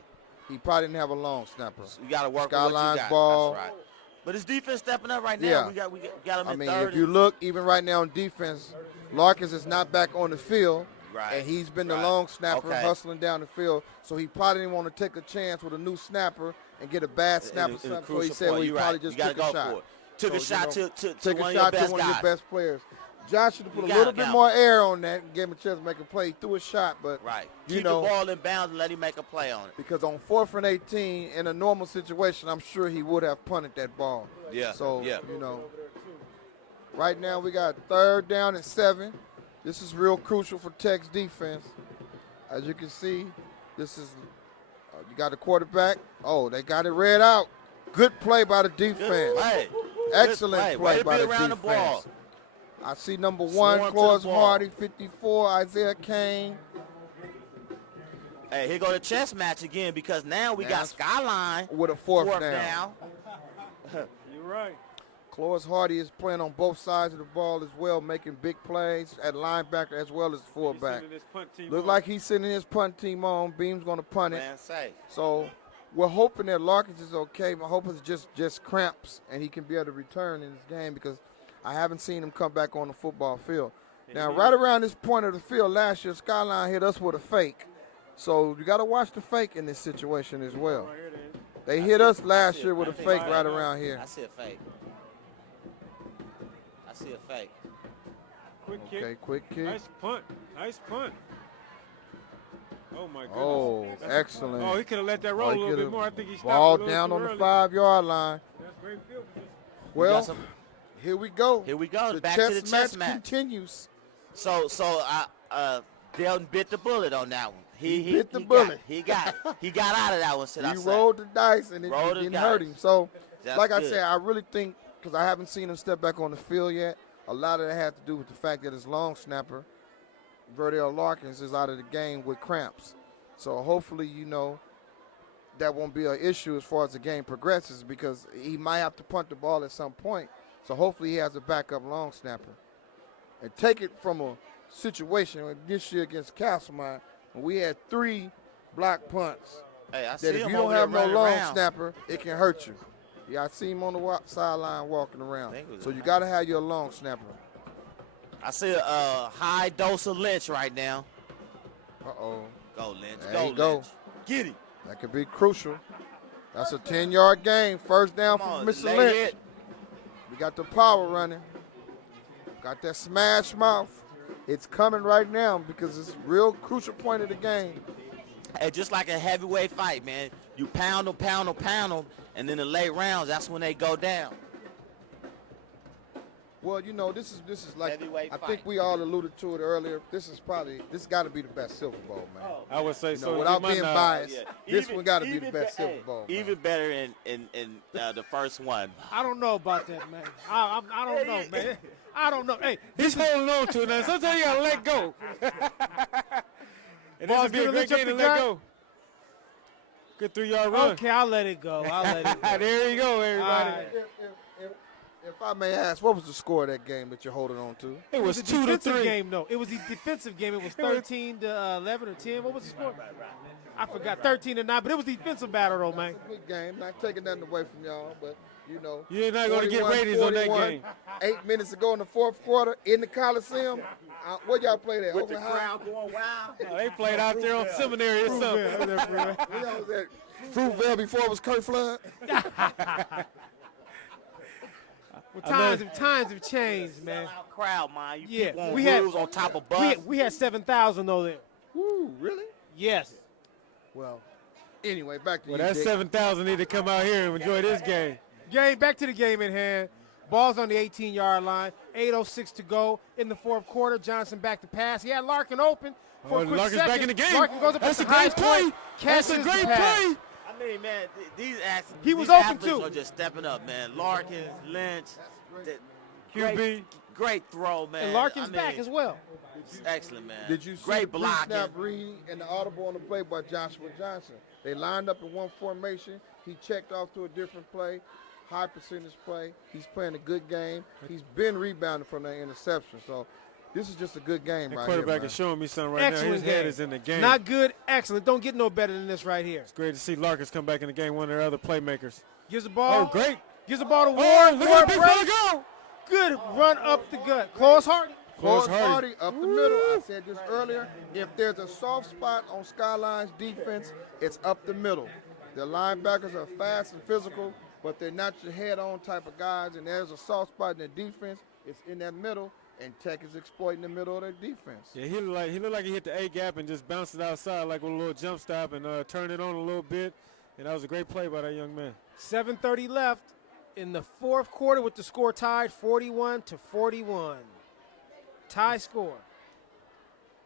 He probably didn't have a long snapper. You got to work with what you Skyline's got. ball. That's right. But his defense stepping up right now. Yeah. We got him I in mean, third. if you look, even right now on defense, Larkins is not back on the field. Right. And he's been the Right. long snapper Okay. hustling down the field. So he probably didn't want to take a chance with a new snapper and get a bad snap or In a something. So he crucial said, well, point. he You're probably right. just You gotta took a go shot. for it. Took a So, shot you know, to take one a of your shot best to one of guys. your best players. Josh should have put a You little gotta bit more air on that and gave him a chance to make a play. He threw a shot, but Right. you Keep know, the ball in bounds and let him make a play on it. because on 4th and 18 in a normal situation, I'm sure he would have punted that ball. Yeah. So yeah. you know, right now we got 3rd down and 7. This is real crucial for Tech's defense. As you can see, this is you got the quarterback. Oh, they got it read out. Good play by the defense. Good play. Excellent Good play Way to by be the around defense. the ball. I see number 1, Swarm to the Claus ball. Hardy, 54, Isaiah Kane. Hey, here go the chess match again because now we got That's Skyline with a fourth down. down. You're right. Claus Hardy is playing on both sides of the ball as well, making big plays at linebacker as well as fullback. He's sending his punt team Look on. like he's sending his punt team on. Beam's going to punt it. Man, say. So we're hoping that Larkins is okay. My hope is just cramps and he can be able to return in this game because I haven't seen him come back on the football field. Now, right around this point of the field last year, Skyline hit us with a fake. So you got to watch the fake in this situation as well. Right here it is. They hit us last see year it. with I a think fake I- right around here. I see a fake. I see a fake. Quick kick. Okay, quick kick. Nice punt. Nice punt. Oh, my goodness. Oh, That's- excellent. Oh, he could have let that roll Oh, a he little bit could've more. I think he stopped ball a little down too on the early. 5-yard line. That's great field position. Well, some- here we go. Here we go. The Back to the chess chess match match. continues. So Delton bit the bullet on that one. He bit the bullet. He got out of that one. Should I He say? rolled the dice and it Rolled the didn't hurt dice. him. So, That's like I good. said, I really think, because I haven't seen him step back on the field yet, a lot of that had to do with the fact that his long snapper, Virdell Larkins, is out of the game with cramps. So hopefully, you know, that won't be an issue as far as the game progresses because he might have to punt the ball at some point. So hopefully he has a backup long snapper. And take it from a situation like this year against Castlemont when we had 3 block punts. Hey, I That see if him you don't over there have no running long around. snapper, it can hurt you. Yeah, I see him on the sideline walking around. think it was So a you got to have your long snapper. I see a high dose of Lynch right now. Uh-oh. Go Lynch. There Go you go. Lynch. Get him. That could be crucial. That's a 10-yard gain. First down Come for on, Mr. lay Lynch. it. We got the power running. Got that smash mouth. It's coming right now because it's a real crucial point of the game. Hey, just like a heavyweight fight, man. You pound them, and then the late rounds, that's when they go down. Well, you know, this is like, Heavyweight I fight. think we all alluded to it earlier. This got to be the best Silver Bowl, man. I would say You know, so. without You might being not- biased, Yeah. this Even- one got to be even the best be- Silver hey, Bowl. man. Even better in the first one. I don't know about that, man. I don't know, man. I don't know. Hey, He's holding on to it now. Sometimes you got to let go. And this Ball's would be a gonna great lift up game to the let gut. go. Good 3-yard run. okay, I'll let it go. I'll let it go. There you go, everybody. All right. If I may ask, what was the score of that game that you're holding on to? It was a 2 to defensive 3. game, though. It was a defensive game. It was 13 to 11 or 10. What was the score? I forgot. 13 to 9, but it was a defensive battle, though, man. Good game. Not taking nothing away from y'all, but you know. You're not going to get 41, ratings on that 41, game. 8 minutes ago in the fourth quarter in the Coliseum. Where y'all played at? With the Oakland High? crowd going wild. Oh, they played out there on seminary or something. Where y'all was at? Fruitvale before it was Kurt Flood? Well, times have changed, man. Sellout crowd, man. You Yeah, keep on we had- grooves on top of bus. We had 7,000 though there. Woo, really? Yes. Well, anyway, back to Well, you, that Dick. 7,000 need to come out here and enjoy this game. Back to the game in hand. Ball's on the 18-yard line. 8:06 to go in the fourth quarter. Johnson back to pass. He had Larkin open for a quick Larkin's second. back in the game. Larkin goes up That's at a the highest great play. point, That's a catches great the pass. play. I mean, man, these athletes, He was these open, athletes too. are just stepping up, man. Larkins, Lynch, QB. great throw, man. And Larkin's I mean, back as well. it's excellent, man. Did you see great the blocking? pre-snap read and the audible on the play by Joshua Johnson? They lined up in one formation. He checked off to a different play, high percentage play. He's playing a good game. He's been rebounding from that interception. So This is just a good game The right quarterback here, is showing me something right Excellent now. His game. head is in the game. Not good, excellent. Don't get no better than this right here. It's great to see Larkins come back in the game, one of their other playmakers. Gives the ball. Oh, great. Gives the ball to Ward. Oh, look at Ward the big breaks. fella go. Good run up the gut. Close Hardy. Close Hardy. Hardy up the middle. I said this earlier. If there's a soft spot on Skyline's defense, it's up the middle. The linebackers are fast and physical, but they're not your head-on type of guys. And there's a soft spot in their defense. It's in that middle, and Tech is exploiting the middle of their defense. Yeah, he looked like he hit the A gap and just bounced it outside like with a little jump stop and turned it on a little bit. And that was a great play by that young man. 7:30 left in the fourth quarter with the score tied 41-41. Tie score.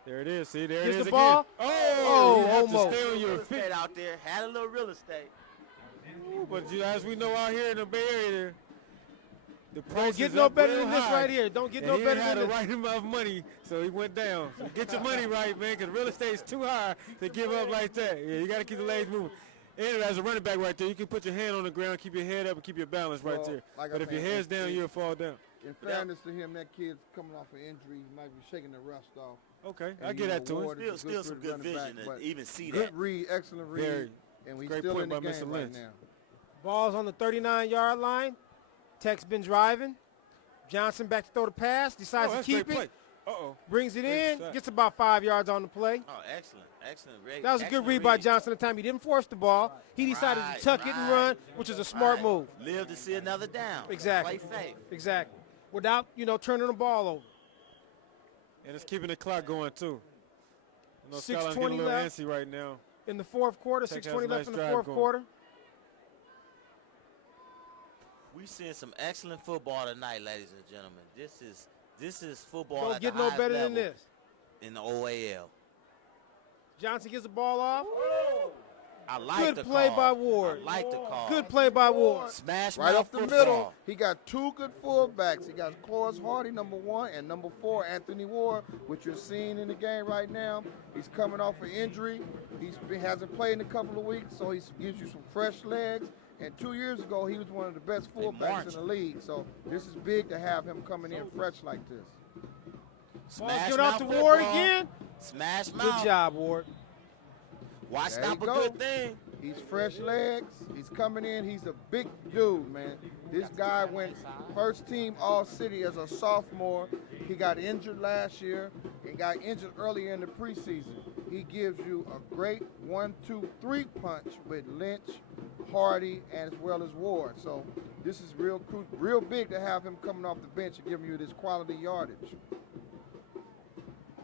There it is. See, there Here's it is the ball. again. Oh, Oh, you have to almost. stay on your Real feet. estate out there. Had a little real estate. But as we know out here in the Bay Area, the price Don't get is no up better real than this high. right here. Don't get And no he better had than the this. right amount of money, so he went down. So get your money right, man, because real estate's too high to give up like that. Yeah, you got to keep the legs moving. And as a running back right there, you can put your hand on the ground, keep your head up, and keep your balance right Well, there. like But I if your said, head's down, you'll fall down. In fairness to him, that kid's coming off an injury. He might be shaking the rust off. Okay, And, I you get know, that to him. Ward is a Still some good running back, vision to but even see Good that. read, excellent read, Very and he's great still point in the by Mr. game right Lynch. now. Ball's on the 39-yard line. Tech's been driving. Johnson back to throw the pass. Decides to that's keep great it. play. Uh-oh. Brings it Great in. shot. Gets about 5 yards on the play. Oh, excellent. Excellent. That was a good read by Johnson at the time. He didn't force the ball. He decided Right, to tuck it and right. run, which is a smart move. Live to see another down. Exactly. Play safe. Exactly. Without, turning the ball over. And it's keeping the clock going, too. I know 6:20 Skyline's getting a little left. antsy right now. In the fourth quarter, Tech has 6:20 a left nice in the drive fourth going. quarter. We seeing some excellent football tonight, ladies and gentlemen. This is football Don't at get the no highest better level than this. in the OAL. Johnson gets the ball off. I like Good the play call. by Ward. I like the call. Good play by Ward. Smash Right mouth up the football. middle, he got two good fullbacks. He got Close Hardy, number 1, and number 4, Anthony Ward, which you're seeing in the game right now. He's coming off an injury. Hasn't played in a couple of weeks, so he gives you some fresh legs. And 2 years ago, he was one of the best fullbacks in the league. So this is big to have him coming in fresh like this. Ball's Smash good off mouth to Ward football. again. Smash Good mouth. job, Ward. Why There stop you a go. good thing? He's fresh legs. He's coming in. He's a big dude, man. This guy went first team All-City as a sophomore. He got injured last year and got injured earlier in the preseason. He gives you a great 1-2-3 punch with Lynch, Hardy, as well as Ward. So this is real big to have him coming off the bench and giving you this quality yardage.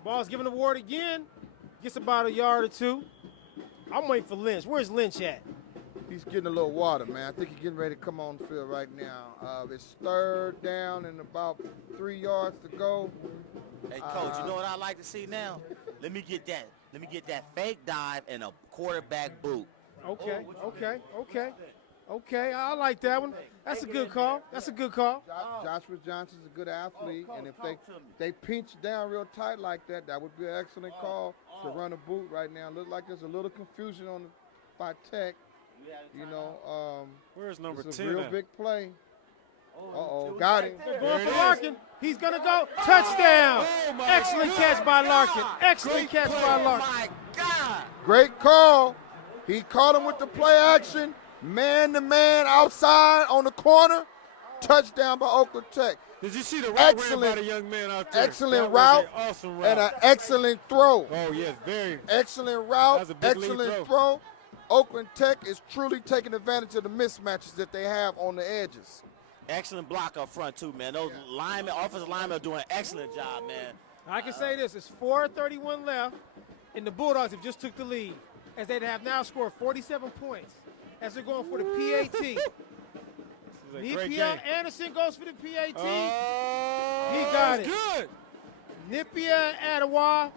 Ball's given to Ward again. Gets about a yard or two. I'm waiting for Lynch. Where's Lynch at? He's getting a little water, man. I think he's getting ready to come on the field right now. It's third down and about 3 yards to go. Hey, Coach, you know what I like to see now? Let me get that fake dive and a quarterback boot. Okay. I like that one. That's a good call. Joshua Johnson's a good athlete, and if they pinch down real tight like that, that would be an excellent call to run a boot right now. Look like there's a little confusion by Tech. Where's number It's 10 a real at? big play. Got him. Going for Larkin. He's going to go. Touchdown. Excellent catch by Larkin. Excellent catch by Larkin. My God. Great call. He caught him with the play action, man-to-man outside on the corner. Touchdown by Oakland Tech. Did you see the route ran by Excellent- the young man out there? Excellent That was route an awesome route. and an excellent throw. Oh, yes, very. Excellent route, That was a big lead excellent throw. throw. Oakland Tech is truly taking advantage of the mismatches that they have on the edges. Excellent block up front, too, man. Those offensive linemen are doing an excellent job, man. I can say this. It's 4:31 left, and the Bulldogs have just took the lead, as they have now scored 47 points as they're going for the PAT. This is a great Nipia game. Anderson goes for the PAT. Oh, He got that's it. good. Nipia Adawa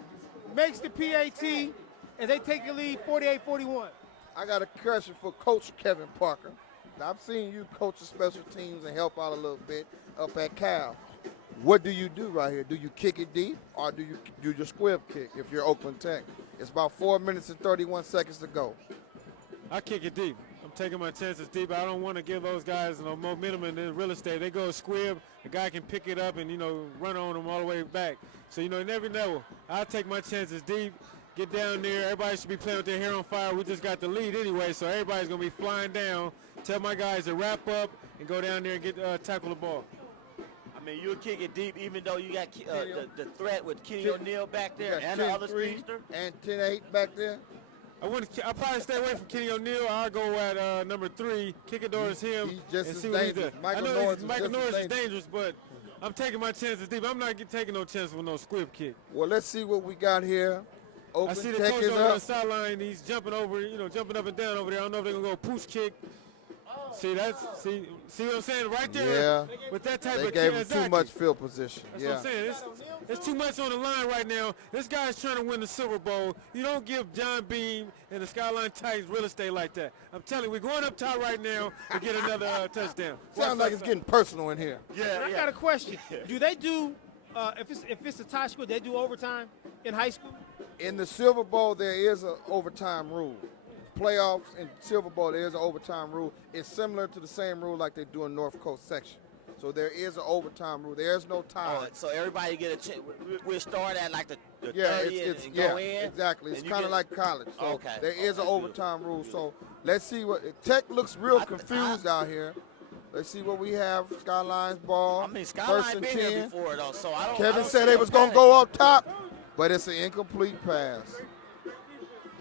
makes the PAT as they take the lead 48-41. I got a question for Coach Kevin Parker. Now, I've seen you coach the special teams and help out a little bit up at Cal. What do you do right here? Do you kick it deep, or do you do your squib kick if you're Oakland Tech? It's about 4 minutes and 31 seconds to go. I kick it deep. I'm taking my chances deep. I don't want to give those guys no momentum in the real estate. They go squib, the guy can pick it up and, run on them all the way back. So, you never know. I'll take my chances deep, get down there. Everybody should be playing with their hair on fire. We just got the lead anyway, so everybody's going to be flying down. Tell my guys to wrap up and go down there and get tackle the ball. I mean, you'll kick it deep even though you got the threat with Kenny O'Neal back there and the other speedster. And 10-8 back there. I'll probably stay away from Kenny O'Neal. I'll go at number 3, kick it towards him, He's just and as see what he does. dangerous. I know Norris Michael is Norris just is as dangerous, but I'm taking my chances deep. I'm not taking no chances with no squib kick. Well, let's see what we got here. I Oakland see the Tech coach is over the up. sideline. He's jumping over, jumping up and down over there. I don't know if they're going to go pooch kick. See what I'm saying? Right there with that type They of gave him too exactly. much field position. That's what I'm saying. It's too much on the line right now. This guy's trying to win the Silver Bowl. You don't give John Beam and the Skyline Titans real estate like that. I'm telling you, we're going up top right now to get another touchdown. Sounds like it's getting personal in here. I got a question. Do they do if it's a tie score? They do overtime in high school? In the Silver Bowl, there is an overtime rule. Playoffs and Silver Bowl, there is an overtime rule. It's similar to the same rule like they do in North Coast section. So there is an overtime rule. There's no tie. Oh, so everybody get a chance. We'll start at like the 30 it's and go in. exactly. It's and you kind of get- like college. So Okay. there is an Okay, overtime rule. So let's see what Tech looks real confused out here. Let's see what we have. Skyline's ball. I mean, First Skyline and been 10. here before though, so I don't. Kevin said they was going to go up top, but it's an incomplete pass.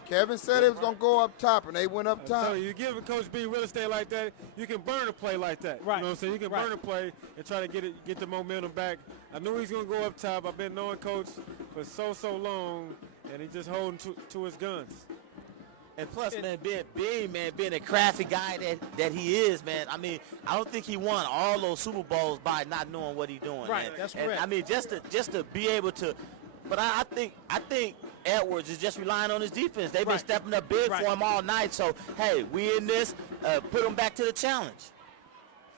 Kevin said they was going to go up top, and they went up top. So you give Coach B real estate like that, you can burn a play like that. Right. You know what I'm saying? You can burn a play and try to get the momentum back. I knew he's going to go up top. I've been knowing Coach for so long, and he's just holding to his guns. And plus, man, being a crafty guy that he is, man. I mean, I don't think he won all those Super Bowls by not knowing what he's doing. Right, man. that's and, correct. I mean, just to be able to. But I think Edwards is just relying on his defense. They've been stepping up big for him all night. So hey, we in this. Put him back to the challenge.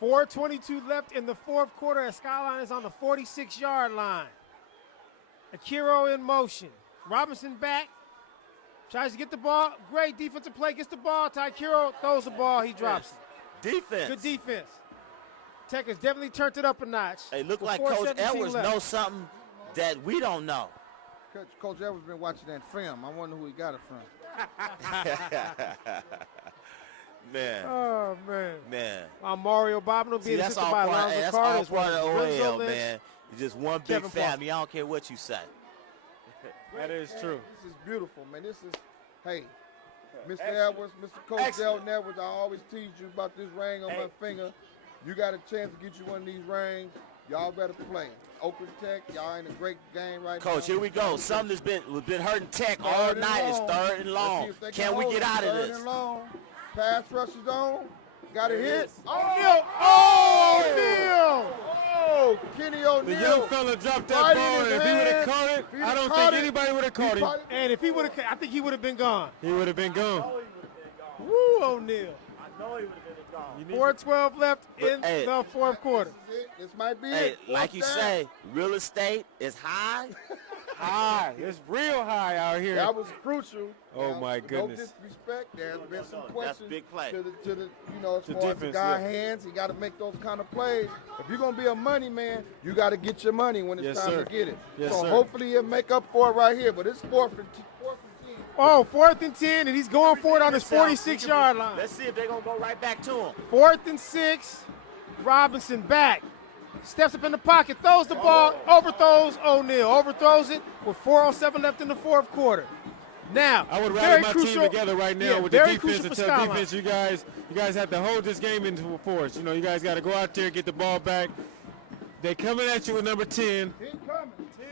4:22 left in the fourth quarter as Skyline is on the 46-yard line. Akiro in motion. Robinson back. Tries to get the ball. Great defensive play. Gets the ball to Akiro. Throws the ball. He drops it. Defense. Good defense. Tech has definitely turned it up a notch. Hey, look With like Coach 4:17 Edwards left. knows something that we don't know. Coach Edwards been watching that film. I wonder who he got it from. Man. Oh, man. Man. Mario Bobino See, being that's assisted all by part, Alonzo that's Carter. all as well part of as Virdell OAL, Lynch. man. It's just one big Kevin family. I don't care what you say. That is true. This is beautiful, man. This is, hey, Mr. Edwards, Mr. Coach Delton Edwards, I always tease you about this ring on my finger. You got a chance to get you one of these rings. Y'all better play. Oakland Tech, y'all in a great game right now. Coach, here we go. Something that's been hurting Tech all Third and night is long. third and long. Let's see if they Can we hold get it. out of Third this? and long. Pass rush is on. Got a hit. O'Neal. Oh, Oh, Kenny O'Neal. The young fella dropped that Right in ball, his and if he would have hand. caught it, If he I don't caught think it, anybody would have caught him. caught it. And if he would have, I think he would have been gone. He would have been gone. Woo, O'Neal. You need 4:12 left in hey. the fourth quarter. This might be Hey, it. like Fourth you down. say, real estate is high. high. It's real high out here. That was crucial. Oh, Now, my No goodness. disrespect. There's been some That's questions big play. to the as The far as the defense, guy yeah. hands. He got to make those kind of plays. If you're gonna be a money man, you got to get your money when it's Yes, time sir. to get it. Yes, so sir. hopefully he'll make up for it right here. But it's fourth and 10. Oh, 4th and 10, and he's going for it on his 46-yard line. Let's see if they're going to go right back to him. 4th and 6. Robinson back. Steps up in the pocket, throws the ball, overthrows O'Neal. Overthrows it with 4:07 left in the fourth quarter. Now, I would very rally my crucial, team together right now yeah, with the very defense crucial and for tell Skyline. defense, you guys have to hold this game into force. You know, you guys got to go out there, get the ball back. They coming at you with number 10.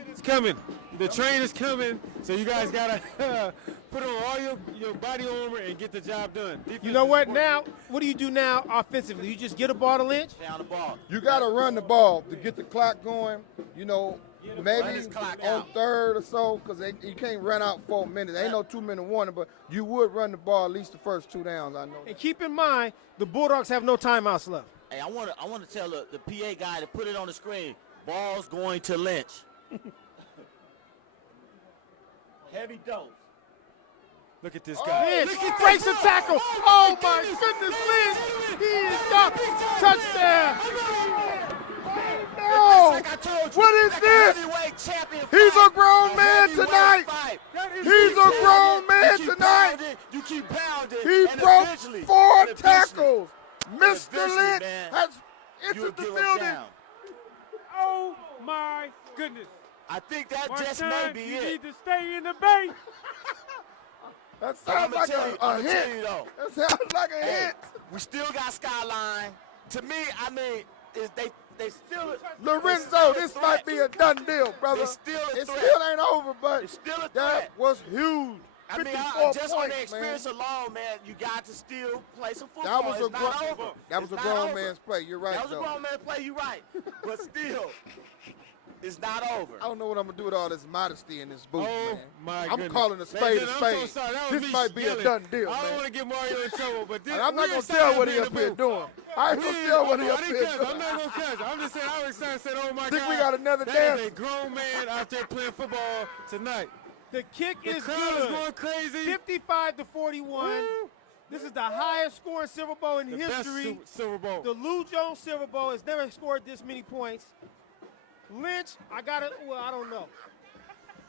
It's coming. The train is coming, so you guys got to put on all your body armor and get the job done. Defense You know is what? important. Now, what do you do now offensively? You just get a ball to Lynch? Down the ball. You got to run the ball to get the clock going. You know, Run maybe this clock on out. third or so, because you can't run out 4 minutes. Ain't no 2-minute warning, but you would run the ball at least the first 2 downs. I know. And keep in mind, the Bulldogs have no timeouts left. Hey, I want to tell the PA guy to put it on the screen. Ball's going to Lynch. Heavy dose. Look at this guy. Lynch breaks a tackle. Oh, my goodness, Lynch. He is got touchdown. No. What is this? He's a grown man tonight. He's a grown man tonight. He broke 4 tackles. Mr. Lynch has entered the building. Oh, my goodness. I think that Marshawn, just may be you it. need to stay in the bay. That sounds like a hit. Though, That sounds like a hit. we still got Skyline. To me, I mean, they still Lorenzo, this might be a done deal, brother. It's still a It threat. still ain't over, but It's still a that threat. was huge. I mean, 54 just on the points, experience man. alone, man, you got to still play some football. That was a It's not over. grown. That was It's a not grown over. man's play. You're right, That was a though. grown man's play. You're right, but still, it's not over. I don't know what I'm gonna do with all this modesty in this booth, Oh, man. my I'm goodness. calling a spade a I'm so spade. sorry. That was This me might be yelling. a done deal, I don't man. want to get Mario in trouble, but this, And I'm not we're gonna excited tell what to he be up in the here booth. doing. I ain't gonna tell what he up here I'm doing. not gonna cuss. I'm just saying I was excited. Said, "Oh my Think God!" we got another That is dance? a grown man out there playing football tonight. The kick The is crowd is good. going crazy. 55-41. Woo. This is the highest scoring Silver Bowl in The history. best Silver Bowl. The Lou Jones Silver Bowl has never scored this many points. Lynch, I don't know.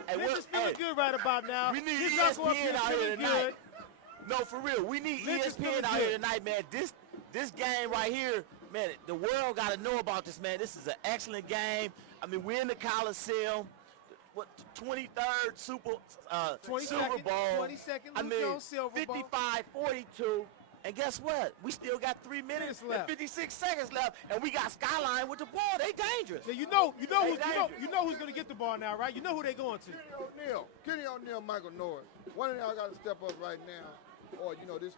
Hey, Lynch is feeling good right about now. we need His knuckle up ESPN out here feeling tonight. good. No, for real, we need Lynch is feeling ESPN out here good. tonight, man. This game right here, man, the world got to know about this, man. This is an excellent game. I mean, we're in the Coliseum. What 23rd Silver 22nd Bowl? 22nd I Lou mean, Jones Silver Bowl. 55-42. And guess what? We still got 3 minutes and left. 56 seconds left, and we got Skyline with the ball. They dangerous. Yeah, you know who's going to get the ball now, right? You know who they're going to. Kenny O'Neal, Michael Norris. One of y'all got to step up right now, or this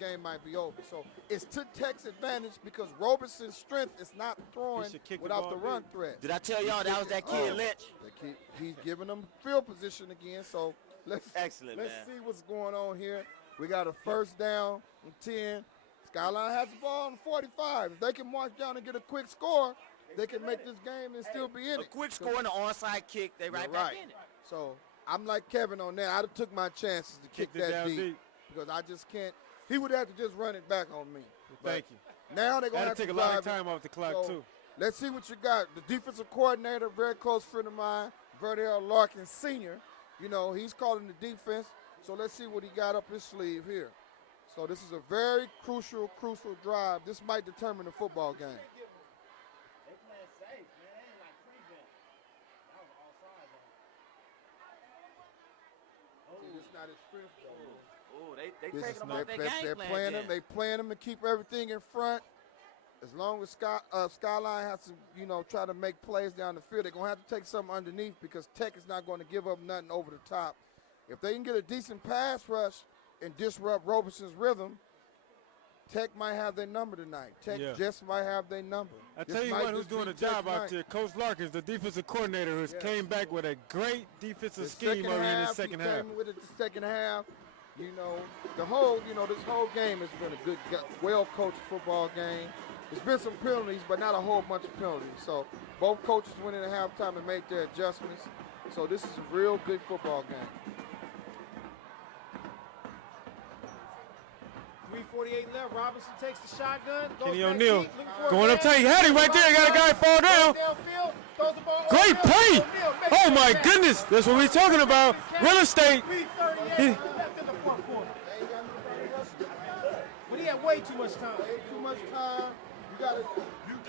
game might be over. So it's to Tech's advantage because Roberson's strength is not throwing He should kick the without ball the run deep. threat. Did I tell y'all that was that kid Lynch? He's giving them field position again. So let's Excellent, let's man. see what's going on here. We got a first down and 10. Skyline has the ball on 45. If they can march down and get a quick score, they can make this game and still be in A it. quick score and an onside kick. They right You're back right. in it. So I'm like Kevin on that. I'd have took my chances to kick Kicked it that down deep, deep. because I just can't. He would have to just run it back on me. Thank you. Now they're going to That'll have to take a lot of drive it. time off the clock, So, too. Let's see what you got. The defensive coordinator, very close friend of mine, Virdell Larkins Sr. You know, he's calling the defense. So let's see what he got up his sleeve here. So this is a very crucial drive. This might determine the football game. See, this not his strength, though. Oh, they This taking is- them off their game they're plan. playing then. them. They playing them to keep everything in front. As long as Skyline has to, try to make plays down the field, they're going to have to take something underneath because Tech is not going to give up nothing over the top. If they can get a decent pass rush and disrupt Roberson's rhythm, Tech might have their number tonight. Tech just might have their number. I This tell you might what, who's just doing be a job Tech's out night. there, Coach Larkins, the defensive coordinator, who's came back with a great defensive The scheme second over in the half, second he half. came with it the second half. The whole, this whole game has been a good, well-coached football game. There's been some penalties, but not a whole bunch of penalties. So both coaches went in at halftime and made their adjustments. So this is a real good football game. 3:48 left. Robinson takes the shotgun. Goes Kenny back O'Neal deep, looking for a going up man. tight. Had him right there. Got a guy fall down. Downfield, throws the ball. Great O'Neal, play. O'Neal makes Oh, the my catch. goodness. That's what we're talking about. Real estate. 3:38 left in the fourth quarter. But he had way too much time. Way too much time. You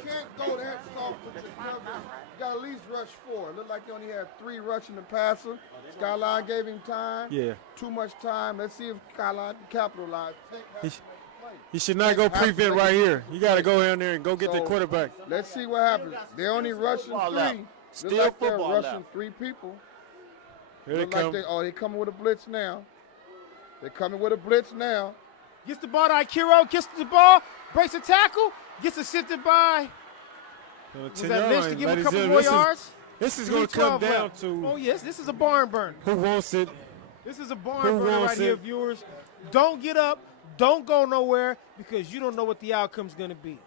can't go that soft with your coverage. You got to at least rush 4. It looked like he only had 3 rushing the passer. Skyline gave him time. Yeah. Too much time. Let's see if Skyline can capitalize. He should not go prevent right here. You got to go down there and go get the So, quarterback. Let's see what happens. They're only rushing Football 3. left. Look Still like they're football rushing left. 3 people. Here they Look like come. they coming with a blitz now. They're coming with a blitz now. Gets the ball to Ikiro, gets the ball, breaks a tackle, gets assisted by, On the was 10 that yard Lynch to line, give him a ladies couple and more gentlemen. yards? This is going to come 3:12 down left. to Oh, yes, this is a barn burner. who wants it. This is a barn Who burner wants right here, it? viewers. Don't get up. Don't go nowhere because you don't know what the outcome's going to be.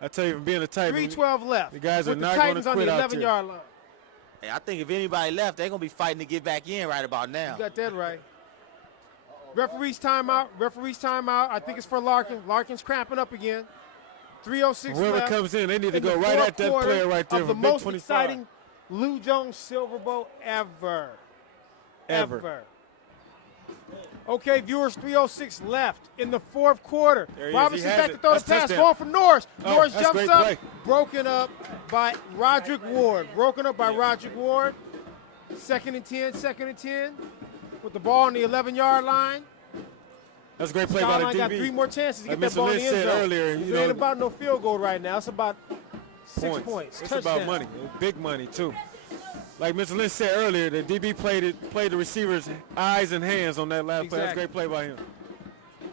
I tell you, from being a Titan, 3:12 left. the guys are with not the gonna Titans on quit the out 11-yard line. Hey, I think if anybody left, they're going to be fighting to get back in right about now. You got that right. Referee's timeout. I think it's for Larkins. Larkins cramping up again. 3:06 Whoever left. comes in, they need to in the go right fourth at that quarter player right there of for the big most 25. exciting Lou Jones Silver Bowl ever. Ever. Okay, viewers, 3:06 left in the fourth quarter. There he is. Robinson He has back it. to throw the That's pass, touchdown. going for Norris. Oh, Norris that's jumps great up, play. broken up by Roderick Ward. Broken up by Roderick Ward. Second and 10, with the ball on the 11-yard line. That's a great play by the Skyline got DB. 3 more chances to Like get that ball in Mr. the end Lynch said zone. earlier, It you ain't know, about no field goal right now. It's about 6 points. It's Touchdown. about money, big money too. Like Mr. Lynch said earlier, the DB played the receiver's eyes and hands on that last play. That's a great play by him.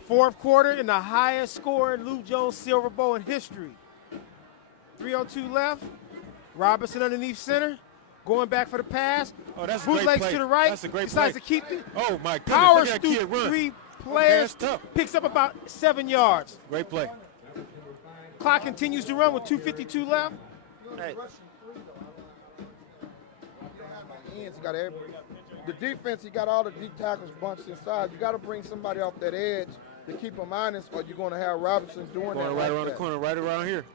Fourth quarter in the highest scoring Lou Jones Silver Bowl in history. 3:02 left. Robinson underneath center, going back for the pass. Oh, that's a great Bootlegs play. to the right. That's a great decides play. to keep it. Oh my goodness, Powers look at that kid through run. 3 players. that's tough. Picks up about 7 yards. Great play. Clock continues to run with 2:52 left. Hey, Ends, the defense, you got all the deep tackles bunched inside. You got to bring somebody off that edge to keep them honest, or you're going to have Robinson doing that. Going right like around the that. corner, right around here.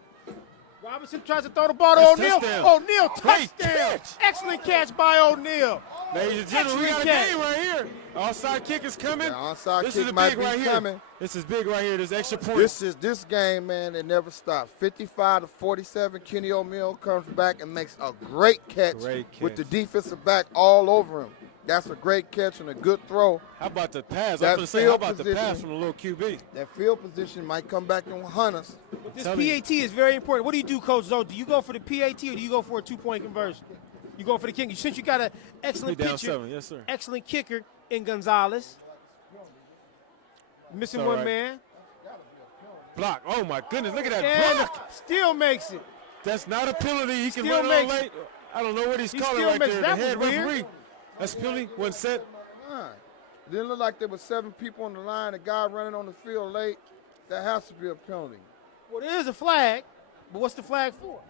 Robinson tries to throw the ball to That's O'Neal. touchdown. O'Neal, Great touchdown. catch. Excellent catch by O'Neal. Ladies and gentlemen, we got a Excellent game right here. Onside kick is coming. The onside This kick is might big be right coming. here. This is big right here. This extra point. This game, man, it never stops. 55-47. Kenny O'Neal comes back and makes a great catch, with the defensive back all over him. That's a great catch and a good throw. How about the pass? That I was going to say, how field about the position. pass from the little QB? That field position might come back and hunt us. This Tell me. PAT is very important. What do you do, Coach Zoe? Do you go for the PAT or do you go for a 2-point conversion? You go for the kick. Since you got an excellent We down pitcher, 7, yes, sir. excellent kicker in Gonzalez. Missing It's all one right. man. Block. Oh, my goodness. Look at that And block. still makes it. That's not a penalty. He can Still run on makes late. I don't know what he's He calling still right makes there. it. That The head was weird. referee. That's a penalty. One set. It didn't look like there were 7 people on the line. A guy running on the field late. That has to be a penalty. Well, there is a flag, but what's the flag for?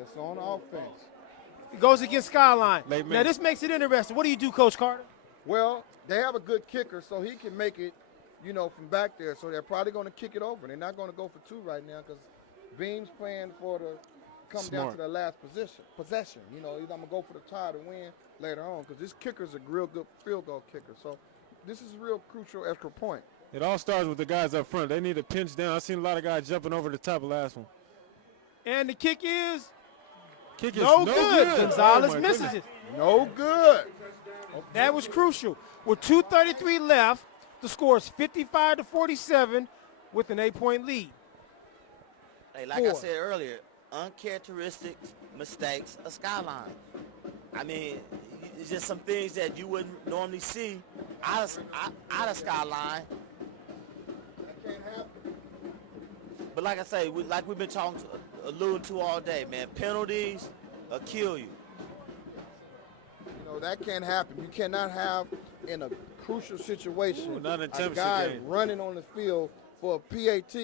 It's on offense. It goes against Skyline. Late Now, minute. this makes it interesting. What do you do, Coach Carter? Well, they have a good kicker, so he can make it, from back there. So they're probably going to kick it over. They're not going to go for 2 right now because Beam's playing for the come down Smart. to the last possession. He's I'm going to go for the tie to win later on because this kicker's a real good field goal kicker. So this is a real crucial extra point. It all starts with the guys up front. They need to pinch down. I've seen a lot of guys jumping over the top of the last one. And the kick is Kick is no good. Gonzalez Oh, my misses goodness. it. No good. That was crucial. With 2:33 left, the score is 55-47 with an 8-point lead. hey, like I 4. said earlier, uncharacteristic mistakes of Skyline. I mean, it's just some things that you wouldn't normally see out of Skyline. That can't happen. But like I say, like we've been alluding to all day, man, penalties will kill you. That can't happen. You cannot have in a crucial situation Ooh, not in a a championship guy game. running on the field for a PAT,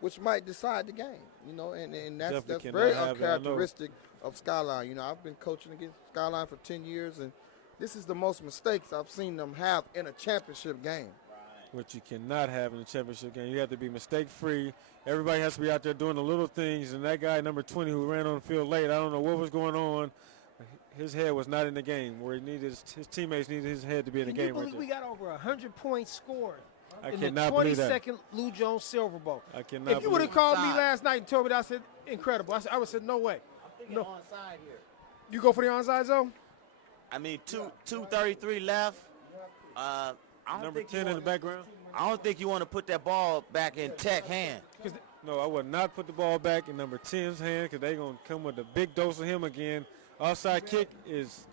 which might decide the game. And that's Definitely very cannot have that, I know. uncharacteristic of Skyline. I've been coaching against Skyline for 10 years, and this is the most mistakes I've seen them have in a championship game. What you cannot have in a championship game. You have to be mistake-free. Everybody has to be out there doing the little things. And that guy, number 20, who ran on the field late, I don't know what was going on. His head was not in the game where his teammates needed his head to be in the Can you game right believe we there. got over 100 points scored I in the cannot believe that. 22nd Lou Jones Silver Bowl? I cannot If you would have believe called me last night and told me that, I said, incredible. I would have said, no way. No. Onside here. You go for the onside zone? I mean, 2:33 left. I don't Number think you 10 in the wanna- background. I don't think you want to put that ball back in Tech hand. No, I would not put the ball back in number 10's hand because they're going to come with a big dose of him again. Offside kick is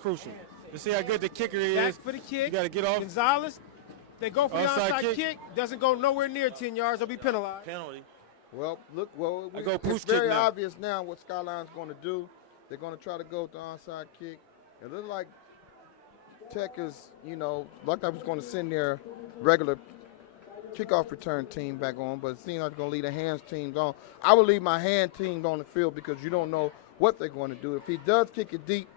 crucial. You see how good the kicker Back is. for the kick. You got to get off. Gonzalez, they go for the Onside onside kick. kick. Doesn't go nowhere near 10 yards. They'll be penalized. Penalty. Well, I go push it's kick very now. obvious now what Skyline's going to do. They're going to try to go with the onside kick. It looks like Tech is, like I was going to send their regular kickoff return team back on, but it seems like they're going to leave the hands teams on. I would leave my hand teams on the field because you don't know what they're going to do. If he does kick it deep,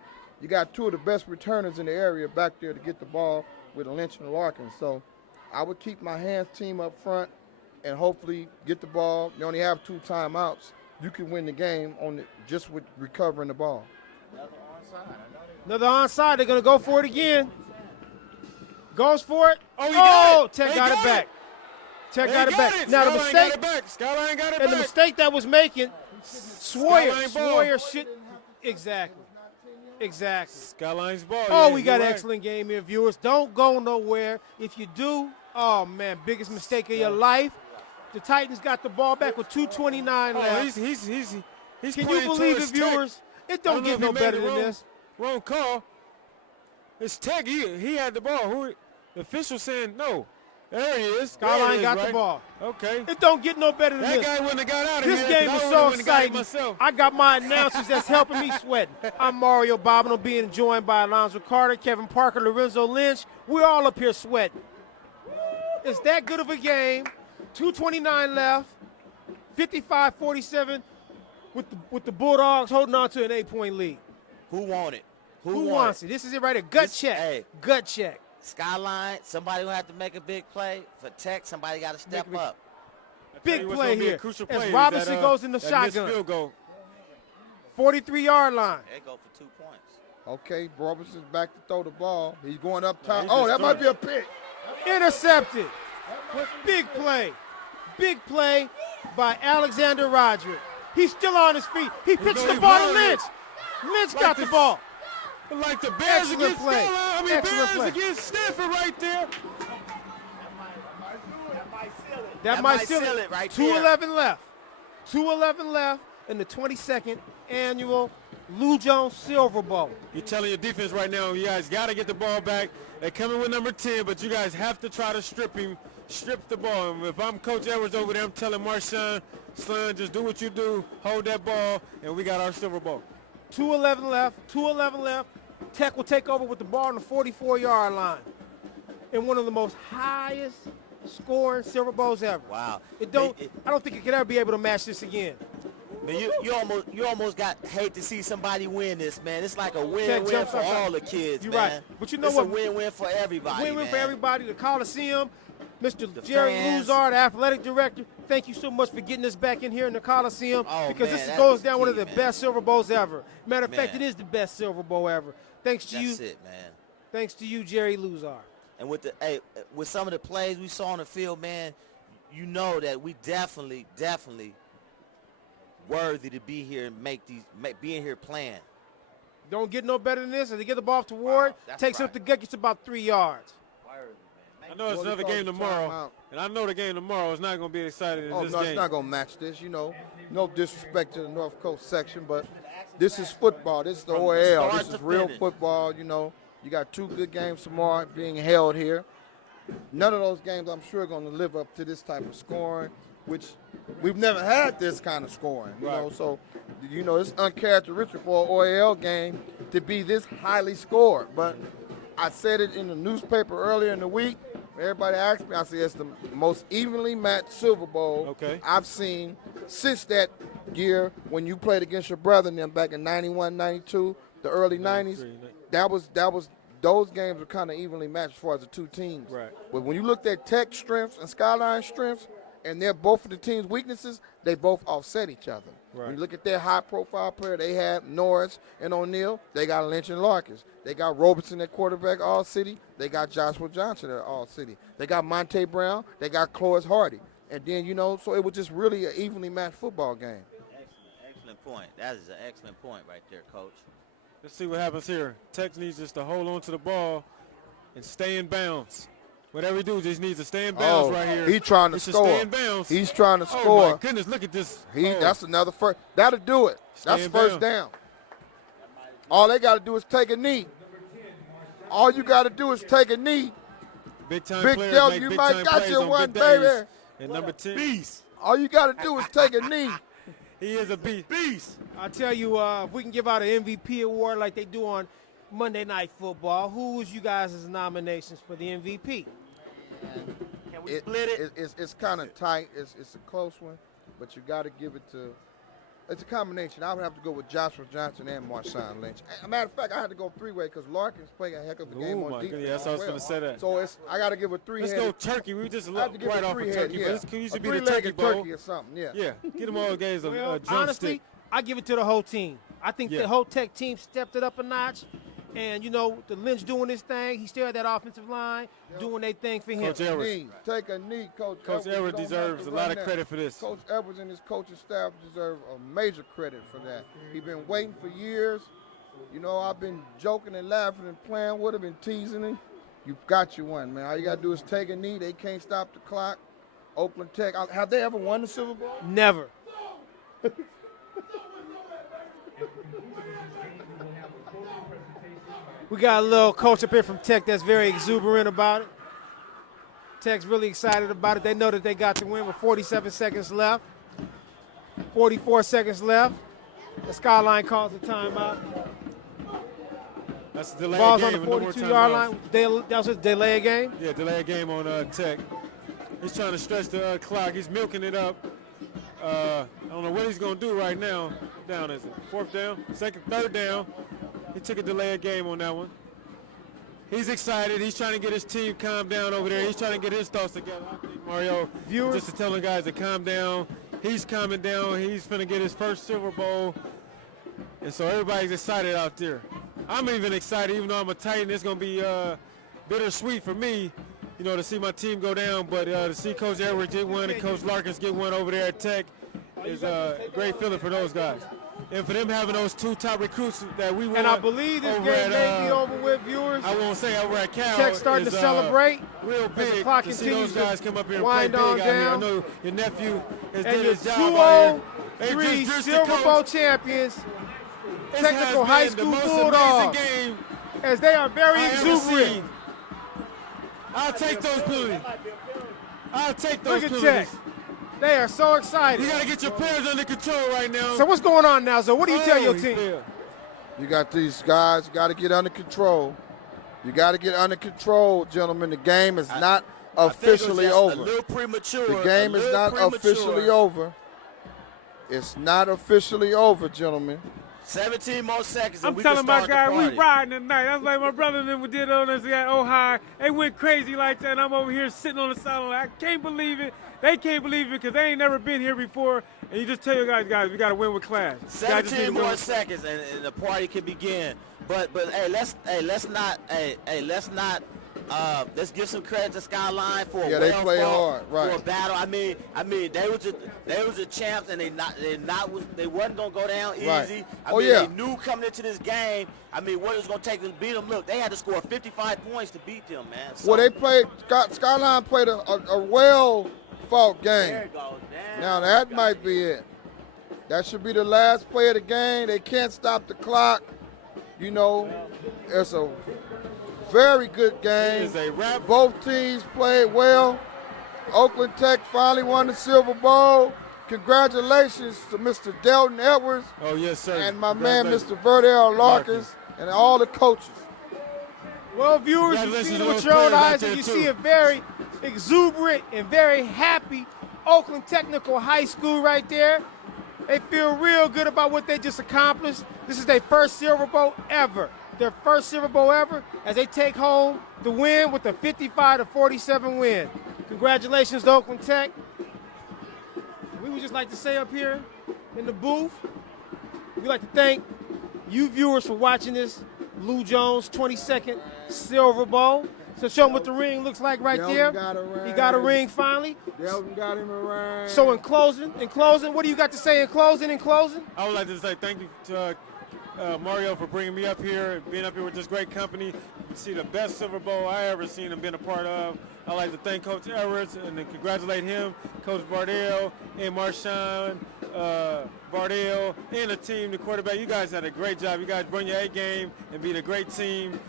you got 2 of the best returners in the area back there to get the ball with Lynch and Larkins. So I would keep my hands team up front and hopefully get the ball. They only have 2 timeouts. You can win the game just with recovering the ball. Another onside. They're going to go for it again. Goes for it. Oh, he got it. Tech He got it back. Tech got it back. Now the Skyline mistake, got it back. Skyline got it and back. the mistake that was making, Skyline ball. Sawyer should, exactly. Skyline's ball. Oh, yeah, we got you're an right. excellent game here, viewers. Don't go nowhere. If you do, oh man, biggest mistake of your life. The Titans got the ball back with 2:29 Oh, left. he's Can you pointing believe it, towards viewers? Tech. It I don't know get if no he made better it than wrong. this. Wrong call. It's Tech. He had the ball. The official saying no. There he is. Skyline There he is, got the right? ball. Okay. It don't get no better than That this. guy wouldn't have got out of This here. game I is would've so went and got it exciting. myself. I got my announcers that's helping me sweating. I'm Mario Bobino, being joined by Alonzo Carter, Kevin Parker, Lorenzo Lynch. We're all up here sweating. It's that good of a game. 2:29 left. 55-47 with the Bulldogs holding on to an 8-point lead. Who want it? Who wants it? This is it right here. Gut This- check. hey. Gut check. Skyline, somebody gonna have to make a big play. For Tech, somebody got to step Make a big- up. Tell Big you what's play gonna be a here. crucial As play is Robinson that, goes in the that missed shotgun. field goal. 43-yard line. They go for 2 points. Okay, Robinson's back to throw the ball. He's going up top. he's Oh, just that might be throwing. a pick. Intercepted. Big play. Big play by Alexander Roderick. He's still on his feet. He pitched the he's ball to running it. Lynch. Lynch Like got the this- ball. Like the Bears Excellent against play. Skyline. I mean, Excellent Bears play. against Stanford right there. That might seal it. right 2:11 left. 2:11 left in the 22nd annual Lou Jones Silver Bowl. You're telling your defense right now, you guys got to get the ball back. They're coming with number 10, but you guys have to try to strip the ball. And if I'm Coach Edwards over there, I'm telling Marshawn, son, just do what you do, hold that ball, and we got our Silver Bowl. 2:11 left. 2:11 left. Tech will take over with the ball on the 44-yard line in one of the most highest scoring Silver Bowls ever. Wow. I don't think it could ever be able to match this again. Man, you almost hate to see somebody win this, man. It's like a Tech win-win jumps for up. all the kids, You're man. right. But you know it's what? a win-win for everybody, Win-win man. for everybody. The Coliseum, Mr. The Jerry fans. Luzar, the athletic director, thank you so much for getting us back in here in the Coliseum Oh, because man, this that goes was down one of key, the man. best Silver Bowls ever. Matter of fact, it Man. is the best Silver Bowl ever. Thanks to That's you. it, man. Thanks to you, Jerry Luzar. And with some of the plays we saw on the field, man, you know that we definitely worthy to be here and be in here playing. Don't get no better than this. As they get the ball off to Ward, that's takes it right. up the gut, gets about 3 yards. I know it's Well, another they game called the tomorrow, timeout. and I know the game tomorrow is not going to be exciting as Oh, this no, game. it's not going to match this. You know, no disrespect to the North Coast section, but this is football. This is the From OAL. start This to is real finish. football. You know, you got 2 good games tomorrow being held here. None of those games, I'm sure, are going to live up to this type of scoring, which we've never had this kind of scoring. You know, so you know it's uncharacteristic for an OAL game to be this highly scored. But I said it in the newspaper earlier in the week. Everybody asked me, I said it's the most evenly matched Silver Bowl I've seen since that year when you played against your brother and them back in 91, 92, the early 90s. Those games were kind of evenly matched as far as the 2 teams. Right. But when you looked at Tech strengths and Skyline strengths, and they're both of the team's weaknesses, they both offset each other. Right. When you look at their high-profile player, they have Norris and O'Neal. They got Lynch and Larkins. They got Robertson at quarterback, All City. They got Joshua Johnson at All City. They got Monte Brown. They got Cloris Hardy. And then, you know, so it was just really an evenly matched football game. Excellent point. That is an excellent point right there, Coach. Let's see what happens here. Tech needs just to hold on to the ball and stay in bounds. Whatever he do, just needs to stay in bounds right here. He's trying to He should score. Stay in bounds. He's trying to Oh, score. my goodness, look at this. That's another first. That'll do it. That's in first down. All they got to do is take a knee. All you got to do is take a knee. Big time Big players Delton, make you big might time got plays your on one, big days. baby. And number 10. Beast. All you got to do is take a knee. He is a beast. I tell you, if we can give out an MVP award like they do on Monday Night Football, who was you guys' nominations for the MVP? Can we split it? It's kind of tight. It's a close one, but you got to give it to. It's a combination. I would have to go with Joshua Johnson and Marshawn Lynch. As a matter of fact, I had to go three-way because Larkins played a heck of a game on defense. Yes, I was going to say that. So I got to give a three-headed. Let's go turkey. We just I have to give right a off of three-headed, turkey, yeah. but it used to A be the turkey three-legged bowl. turkey or something, yeah. Yeah, get them all games a Well, drumstick. honestly, I give it to the whole team. I think Yeah. the whole Tech team stepped it up a notch. And, the Lynch doing his thing. He still had that offensive line doing their thing for him. Coach Edwards. Take a knee, Coach Coach Edwards. Edwards deserves a lot of credit for this. Coach Edwards and his coaching staff deserve a major credit for that. He's been waiting for years. I've been joking and laughing and playing with him and teasing him. You've got you one, man. All you got to do is take a knee. They can't stop the clock. Oakland Tech. Have they ever won the Silver Bowl? Never. We got a little coach up here from Tech that's very exuberant about it. Tech's really excited about it. They know that they got the win with 47 seconds left. 44 seconds left. The Skyline calls a timeout. That's a delay Ball's game. on the 42-yard line. That was a delay game? Yeah, delay a game on Tech. He's trying to stretch the clock. He's milking it up. I don't know what he's going to do right now. Down is it? Fourth down? Third down. He took a delay a game on that one. He's excited. He's trying to get his team calmed down over there. He's trying to get his thoughts together. I think Mario, just to tell the guys to calm down. He's calming down. He's finna get his first Silver Bowl. And so everybody's excited out there. I'm even excited, even though I'm a Titan. It's going to be bittersweet for me, to see my team go down. But to see Coach Edwards get one and Coach Larkins get one over there at Tech is a great feeling for those guys. And for them having those two top recruits that we want. And I believe this game may be over with, viewers. I won't say over at Cal. Tech starting to celebrate. Real big the clock to see those continues guys to come up here and wind play on big out here. I down. know your nephew has And done your his job out here. 203 Just the Silver coach. Bowl champions, This Technical has High been the School most Bulldogs, amazing game as they are very I ever exuberant. seen. I'll take those penalties. I'll take those Look at Tech. penalties. They are so excited. You got to get your players under control right now. So what's going on now, Zo? What do you tell your Holy team? fair. You got these guys. You got to get under control. You got to get under control, gentlemen. The game is not officially over. A little premature. The game is not officially over. It's not officially over, gentlemen. 17 more seconds. I'm and we telling can my start the guy we party. riding tonight. That's like my brother and them did on us at Ohio. They went crazy like that. And I'm over here sitting on the sideline. I can't believe it. They can't believe it because they ain't never been here before. And you just tell your guys, we got to win with class. You guys just need 17 to win more with- seconds and the party can begin. But hey, let's give some credit to Skyline for Yeah, a they well play fought, hard, right. for a battle. I mean they was the champs and they wasn't gonna go down easy. Right. I Oh, mean yeah. they knew coming into this game. I mean what it was gonna take to beat them. Look, they had to score 55 points to beat them, man. So, Well, they played. Skyline played a well-fought game. there it goes. Damn. Now that might be it. That should be the last play of the game. They can't stop the clock. It's a very good It game. is a wrap. Both teams played well. Oakland Tech finally won the Silver Bowl. Congratulations to Mr. Delton Edwards Oh, yes, sir. and my man, Congratulations. Mr. Virdell Larkins, and all the coaches. Well, viewers, you Congratulations see it to with those your own players out eyes, and there, you too. see a very exuberant and very happy Oakland Technical High School right there. They feel real good about what they just accomplished. This is their first Silver Bowl ever. Their first Silver Bowl ever as they take home the win with a 55-47 win. Congratulations to Oakland Tech. We would just like to say up here in the booth, we'd like to thank you viewers for watching this Lou Jones 22nd Silver Bowl. So show them what the ring looks like right Delton there. got a ring. He got a ring finally. Delton got him a ring. So in closing, what do you got to say in closing? I would like to say thank you to Mario for bringing me up here, being up here with this great company. You see the best Silver Bowl I ever seen and been a part of. I'd like to thank Coach Edwards and then congratulate him, Coach Virdell and Marshawn, Virdell, and the team, the quarterback. You guys had a great job. You guys bring your A game and beat a great team.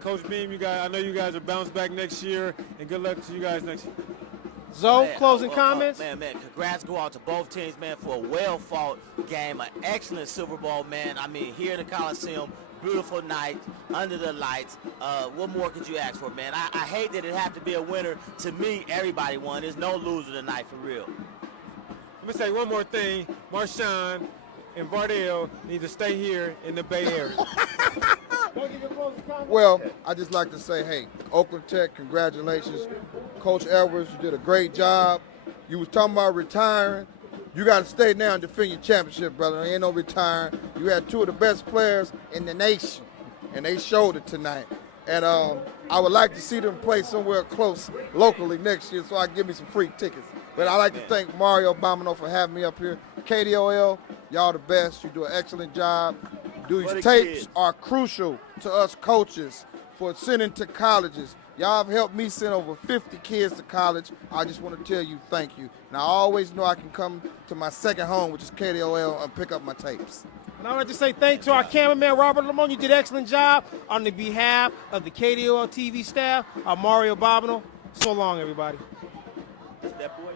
Coach Beam, I know you guys are bounce back next year, and good luck to you guys next year. Zoe, Man, closing comments? Man, congrats go out to both teams, man, for a well-fought game, an excellent Super Bowl, man. I mean, here in the Coliseum, beautiful night, under the lights. What more could you ask for, man? I hate that it had to be a winner. To me, everybody won. There's no loser tonight, for real. Let me say one more thing. Marshawn, and Virdell need to stay here in the Bay Area. Well, I just like to say, hey, Oakland Tech, congratulations. Coach Edwards, you did a great job. You was talking about retiring. You got to stay now and defend your championship, brother. There ain't no retiring. You had two of the best players in the nation, and they showed it tonight. And I would like to see them play somewhere close locally next year so I can give me some free tickets. But I'd like to thank Mario Bobino for having me up here. KDOL, y'all the best. You do an excellent job. These tapes are crucial to us coaches for sending to colleges. Y'all have helped me send over 50 kids to college. I just want to tell you thank you. And I always know I can come to my second home, which is KDOL, and pick up my tapes. And I would like to say thanks to our cameraman, Robert Lamone. You did an excellent job on the behalf of the KDOL TV staff. Mario Bobino. So long, everybody. Step away.